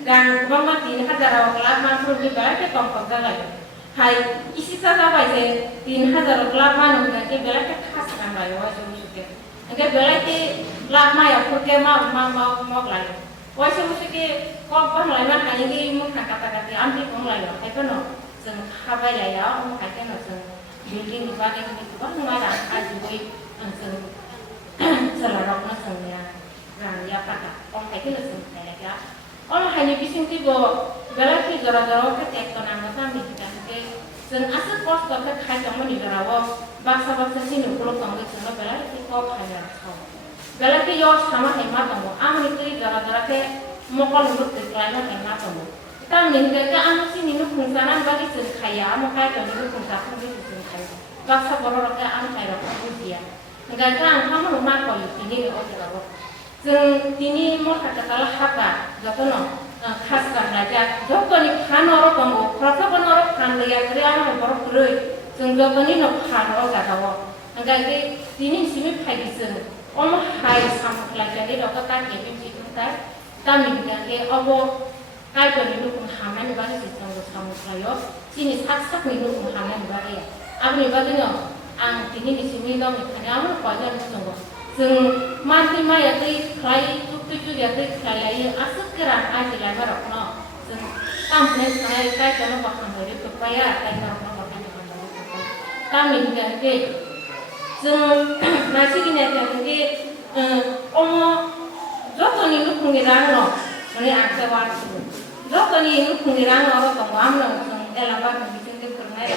रां गोबां मा 3,000 लाख मानफोरनि गलायके कम्पक जालायो हाय इसिसा जाबाय जे 3,000 लाख मानफोरनि के गलायके खास रांलायो वाजो सुके नगे गलायके लाख माया फुरके मा लायो वाइसे के कब बंगलाय मा हायगे मुखा काटाकाति आमति बंगलायो खायफानो जों खाबायलाया ओमफ्राय जों बिल्डिं बानाय गोबां मारा आजिबै जों सोलारावनो जोंनिया रांनिया पाटा ओमफ्राय जों खायलाया ओमफ्राय बिसिंतिबो गलायके जरा जराव के टेक्ट नांगो तामि के जों आसो कस्त'के खायथामनि जराव बाक्सा सिनि ब्लक दङ जों गलायके कब खाया साव गलायके यो सामा हायमा दङ आंनि दै जरा जराके मकल मुक्ति क्लाइमा हायमा दङ तामनि के आं सिनि नुफुंजाना बागै जों खाया मकाय दङ नुफुंजाखौ जों खाया बाक्सा बर'रावके आं खायराखौ बुजिया ओंखायनो आं खामानि मा कयो दिनै अजराव जों दिनै मखाटाकाल हाबा जतनो खास गाननाया जतनि फानर दङ प्रथमनर फानलिया गरे आं बर'फोरै जों जतनि न फानर गादाव ओंखायनो दिनै सिमि फायदिसों ओम हाय सामख्लायजानि रक ताके बिमसिथाय तामि के अब कायदनि नुखुं हामनायनि बागै जों सामख्लायो सिनि साकनि नुखुं हामनायनि बागै आंनि बागैनो आं दिनै सिमि दङ खाने आं कयजन दङ जों मानसि माया दै खाय तुक्ति जुरिया दै खायलायो आसो गोरान आजिलाय बारकनो जों tamne sanai kai kono bakang beri kepaya kai kono bakang beri kami hingga jeng nasi gini hingga omo joto ni nukungiran no mani akse waktu joto ni nukungiran no to amno elabat bikin ke pernah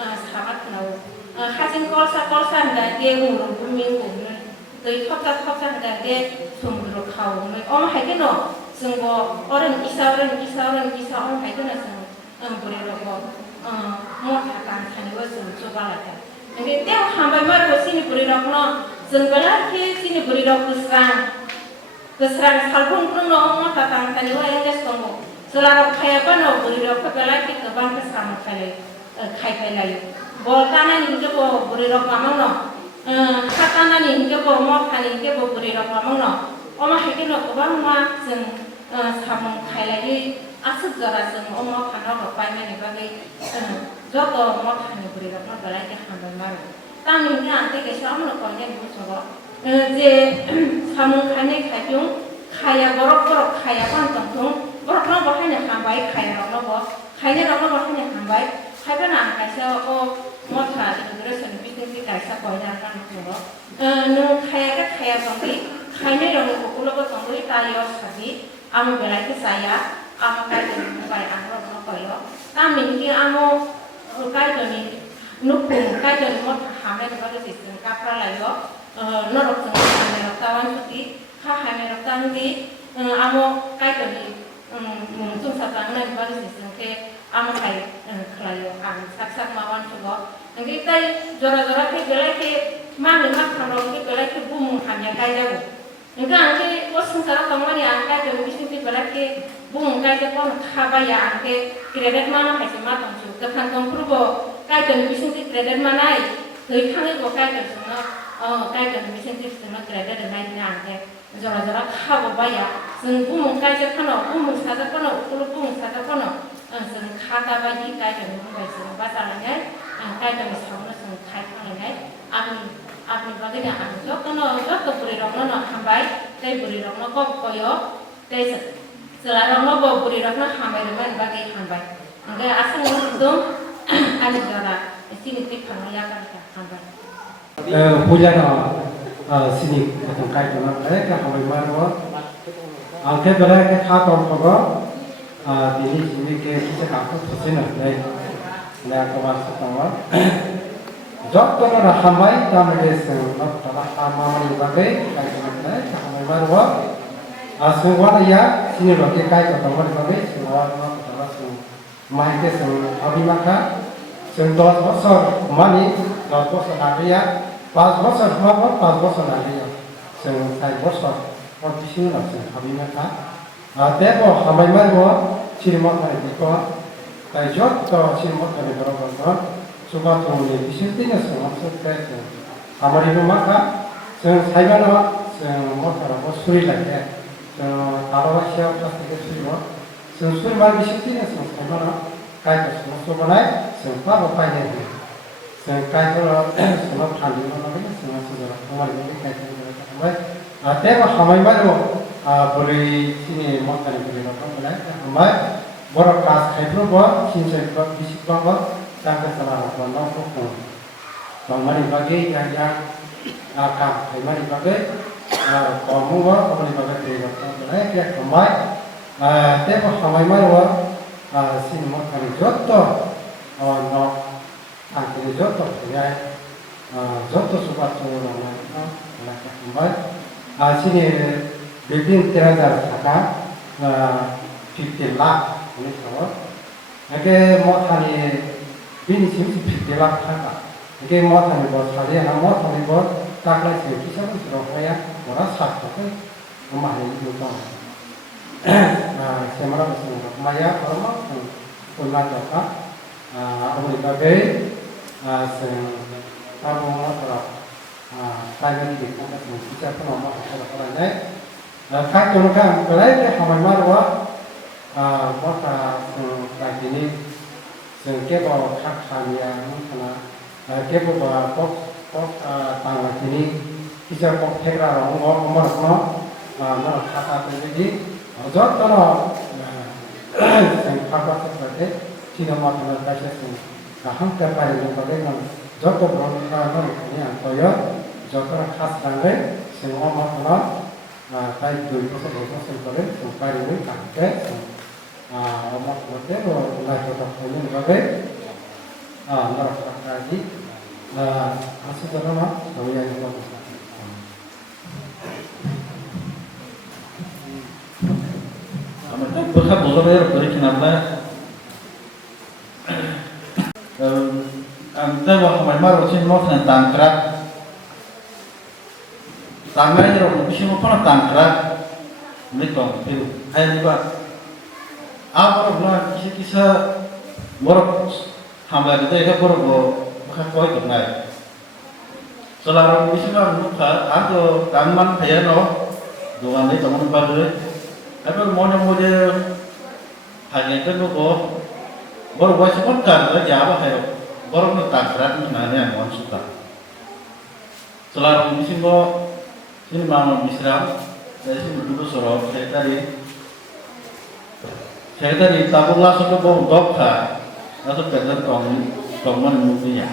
sahabat nau hasil kolsa nda dia ngurung buming buming dari khopsa nda dia sumber kau om hai ke no sungguh orang isa om hai ke no sung boleh logo mau akan kani was coba lah jadi tiap hambai mar sini boleh logo sungguhlah ke sini boleh logo keserang salpun pun no om tatang kani was yang jas tunggu selalu kaya apa no boleh logo kepala kita bang keserang kai lagi boltana ni ke bo boleh logo amang no katana ni ke bo mau kani ke bo boleh logo amang no om hai ke no kubang ma sung samung kai lagi asal jara sung om mau kano no pai meni bagai joto mau kani boleh logo balai ke hambai maru tami ni ante ke siapa no kau ni buat je samung kani kayung kaya borok kaya kan tungtung borok no bahkan yang hambai kaya no bo kaya no bahkan yang hambai kaya na kaya mau cari terus bisnis kaya kau yang kan tu no kaya tunggu kaya ni orang ulo tunggu tayo sabi amu belai ke saya amu kaya ni baik amu no kaya kami ni amu kaya ni nukung kaya ni mau hamil bagai sistem kapra layo norok sengit hamil tawan cuti hamil tawan di amu kaya ni mungkin satang na bagai sistem ke amu kaya kelayo amu saksak mawan coba kita jora ke belai ke mana kalau ke belai ke bumung hanya kaya jauh enggak angke wasung sarap kamari angka dan bisnis belai ke bumung kaya pun kabaya angke kredit mana kaya semua tongsu kekantong purbo kaya dan bisnis kredit mana dari kami kaya dan semua kaya dan bisnis semua kredit dan lain angke jora kabo baya seng bumung kaya kono bumung saja kono ulu bumung saja kono seng kata bagi kaya dan bumung kaya seng batalnya kaya dan semua seng kaya kono Ami bagai yang anu joto beri rokno no hambai, teh beri rokno kok koyo, teh selarang no bawa beri rokno hambai dengan bagai hambai. Enggak asal ngurus ada jara, sini tipang ya kan hambai. Puja no sini ketemu kai dengan mereka hambai maru, angke mereka khatam kogo, sini ke kita khatam sini nak kawan setengah. Joto na hambai tamre seng not tala hamai bagai kai kamai hamai marwa asungwa ya sini roke kai ko tamar bagai sungwa no tala sung mai ke sung abimaka sung dot bosor mani dot bosor naria pas bosor ma pas bosor naria sung kai bosor or bising na sung abimaka tebo hamai marwa sirmot mari ko kai joto sirmot mari borogon suka tunggu di sini semua seperti amari rumah kan, saya mana motor suri lagi, kalau siapa pasti suri suri mana di sini semua mana kaya semua sebenarnya semua apa yang ini, kaya semua thandi mana ni semua sudah amari ini kaya semua, tapi hamai mana boleh sini motor boleh apa boleh, hamai borok kas kaya berapa, sini berapa di situ berapa Tangga salah kono pun, bangmari bagai yang akan, bangmari bagai kamu wa, bangmari bagai dia, boleh dia kembali, tapi hamai maru sini makan joto, no, angkiri joto, ya, joto suatu orang, boleh kembali, sini building 3,000 taka, 50 lakh, ini semua, jadi makan ini sih pilih kata, jadi mau tanya bos hari yang mau tanya bos tak lagi sih kisah itu orang orang sah tapi rumah ini juga, saya malah bersama Maya orang pun ada apa, orang bagai, kamu mau terap, tanya di mana sih kisah itu nama orang lain, kan contohnya kalau hamil marwa, maka lagi ini sengke bawa hak hanya mana, ke bawa pok tanggal ini, kisah pok tegra orang umur no, mana kata terjadi, jauh फाका सकते चीना माथना कैसे तुम कहाँ कर पाए लोग बगे ना जो तो ब्रह्म का ना ये तो यो जो तो खास रंगे सेवा माथना ताई दुई को से करे तो पारी में काटे अमर होते और लाइट तो खोलने बगे नरक का जी आसु जना ना तो ये जो Berkat bozornya dari kenapa? Anda wah memang rutin mau tentang tangkrak, tangkrak itu orang mesti mau pernah tangkrak, mereka itu, ayat juga. Apa orang kisah borok hamba kita itu borok bukan koi tu ngai. Selalu mesti mau lupa, atau tangan payah no, doang ni teman baru. Tapi mau mode hanya itu logo, baru wajib kan ada jawab hero, baru nak tangkrat nanya mau suka. Selalu mesti mau ini mana misram, dari sini dulu sorot saya tadi tabunglah suka bawa dokter, atau kerja tong mungkinnya.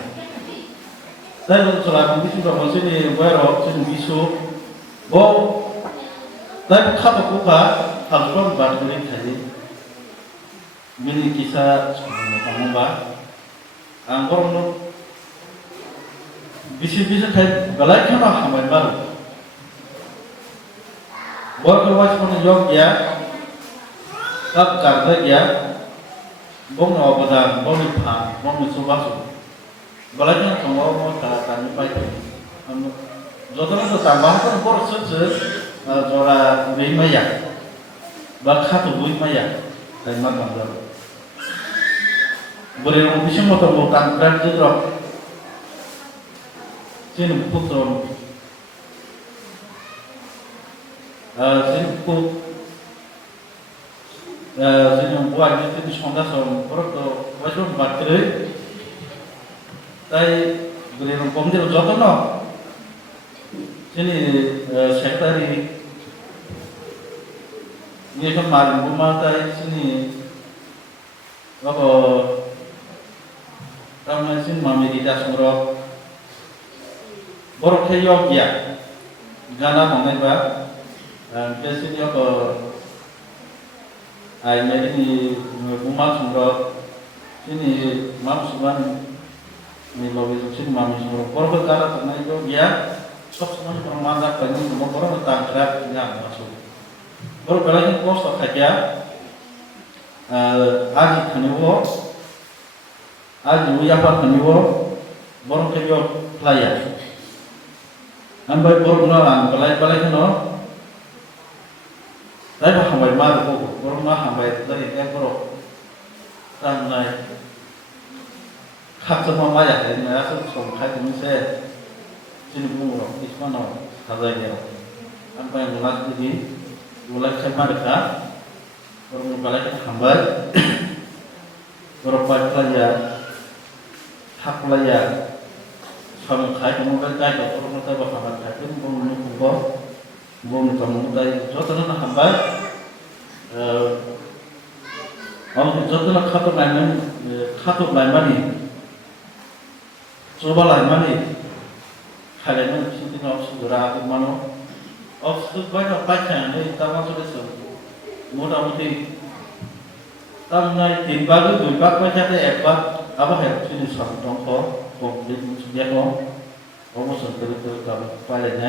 Saya selalu mesti bawa sini baru sini bisu, bawa tapi kata kuka kalau buat beli tadi, beli kisah kamu bah, angkor no, bisa kayak balai kan hamil baru, buat kewas pun jog ya, tak kerja ya, bong obadan, bong ipah, bong subasu, balai kan kamu mau tanya baik, jodohnya tu tambah kan bor sukses. Jora bui maya, bakha tu bui maya, dari mana bandar. Boleh orang bisa motor motor kerja drop, sini putron, sini put, sini buat itu sekolah seorang orang tu wajib baterai, tapi boleh orang komdil jodoh no. Sini sekretari ini kemarin rumah tadi sini apa ramai sini mami tidak semua borok heyok ya gana mengenai bah ke sini apa ayat ini rumah semua sini mam semua ini lobi sini mami semua borok gana mengenai itu ya sok semuanya orang mantap banyak semua orang tangkap yang masuk. Baru belajar kos tak kerja, aji kaniwo, aji uyapa kaniwo, baru kerja pelayan. Ambil baru kenalan, balai keno, tapi hambai mar ko, baru mah hambai dari dia baru tanai, hak semua maya, ini asal somkai tu mesti. Sini bunga, ismano, ada dia. Apa yang ulas ini, ulas siapa dekat, orang balik hambar, berapa pelaya, hak pelaya, sama kaya kamu berkaya, orang kita berhambar kaya, bunga kamu dari jodoh nak hambar, orang jodoh nak khatub lain ni, coba lain ni. Kalian sini nak segera aku mana? Aku banyak baca ni, tamat sudah selesai. Mudah-mudahan, tamat timbalu tu, baca apa? Apa yang sini satu tongkol, komplit sudah kau, kamu sendiri tu kamu paling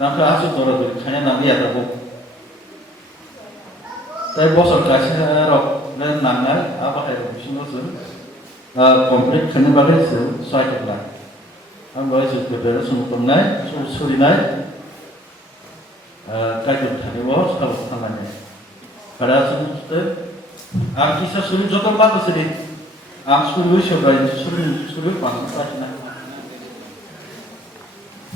nak asal orang tu, hanya nanti ada bu. Tapi bosor kasih rok dan nangal, apa yang sini tu, komplit kena balik sesuai dengan. Ambil itu beberapa sumber naik, suri naik, kayu tadi was kalau tangannya. Pada saat itu, kisah suri jodoh batu sedih, suri suri panas panas.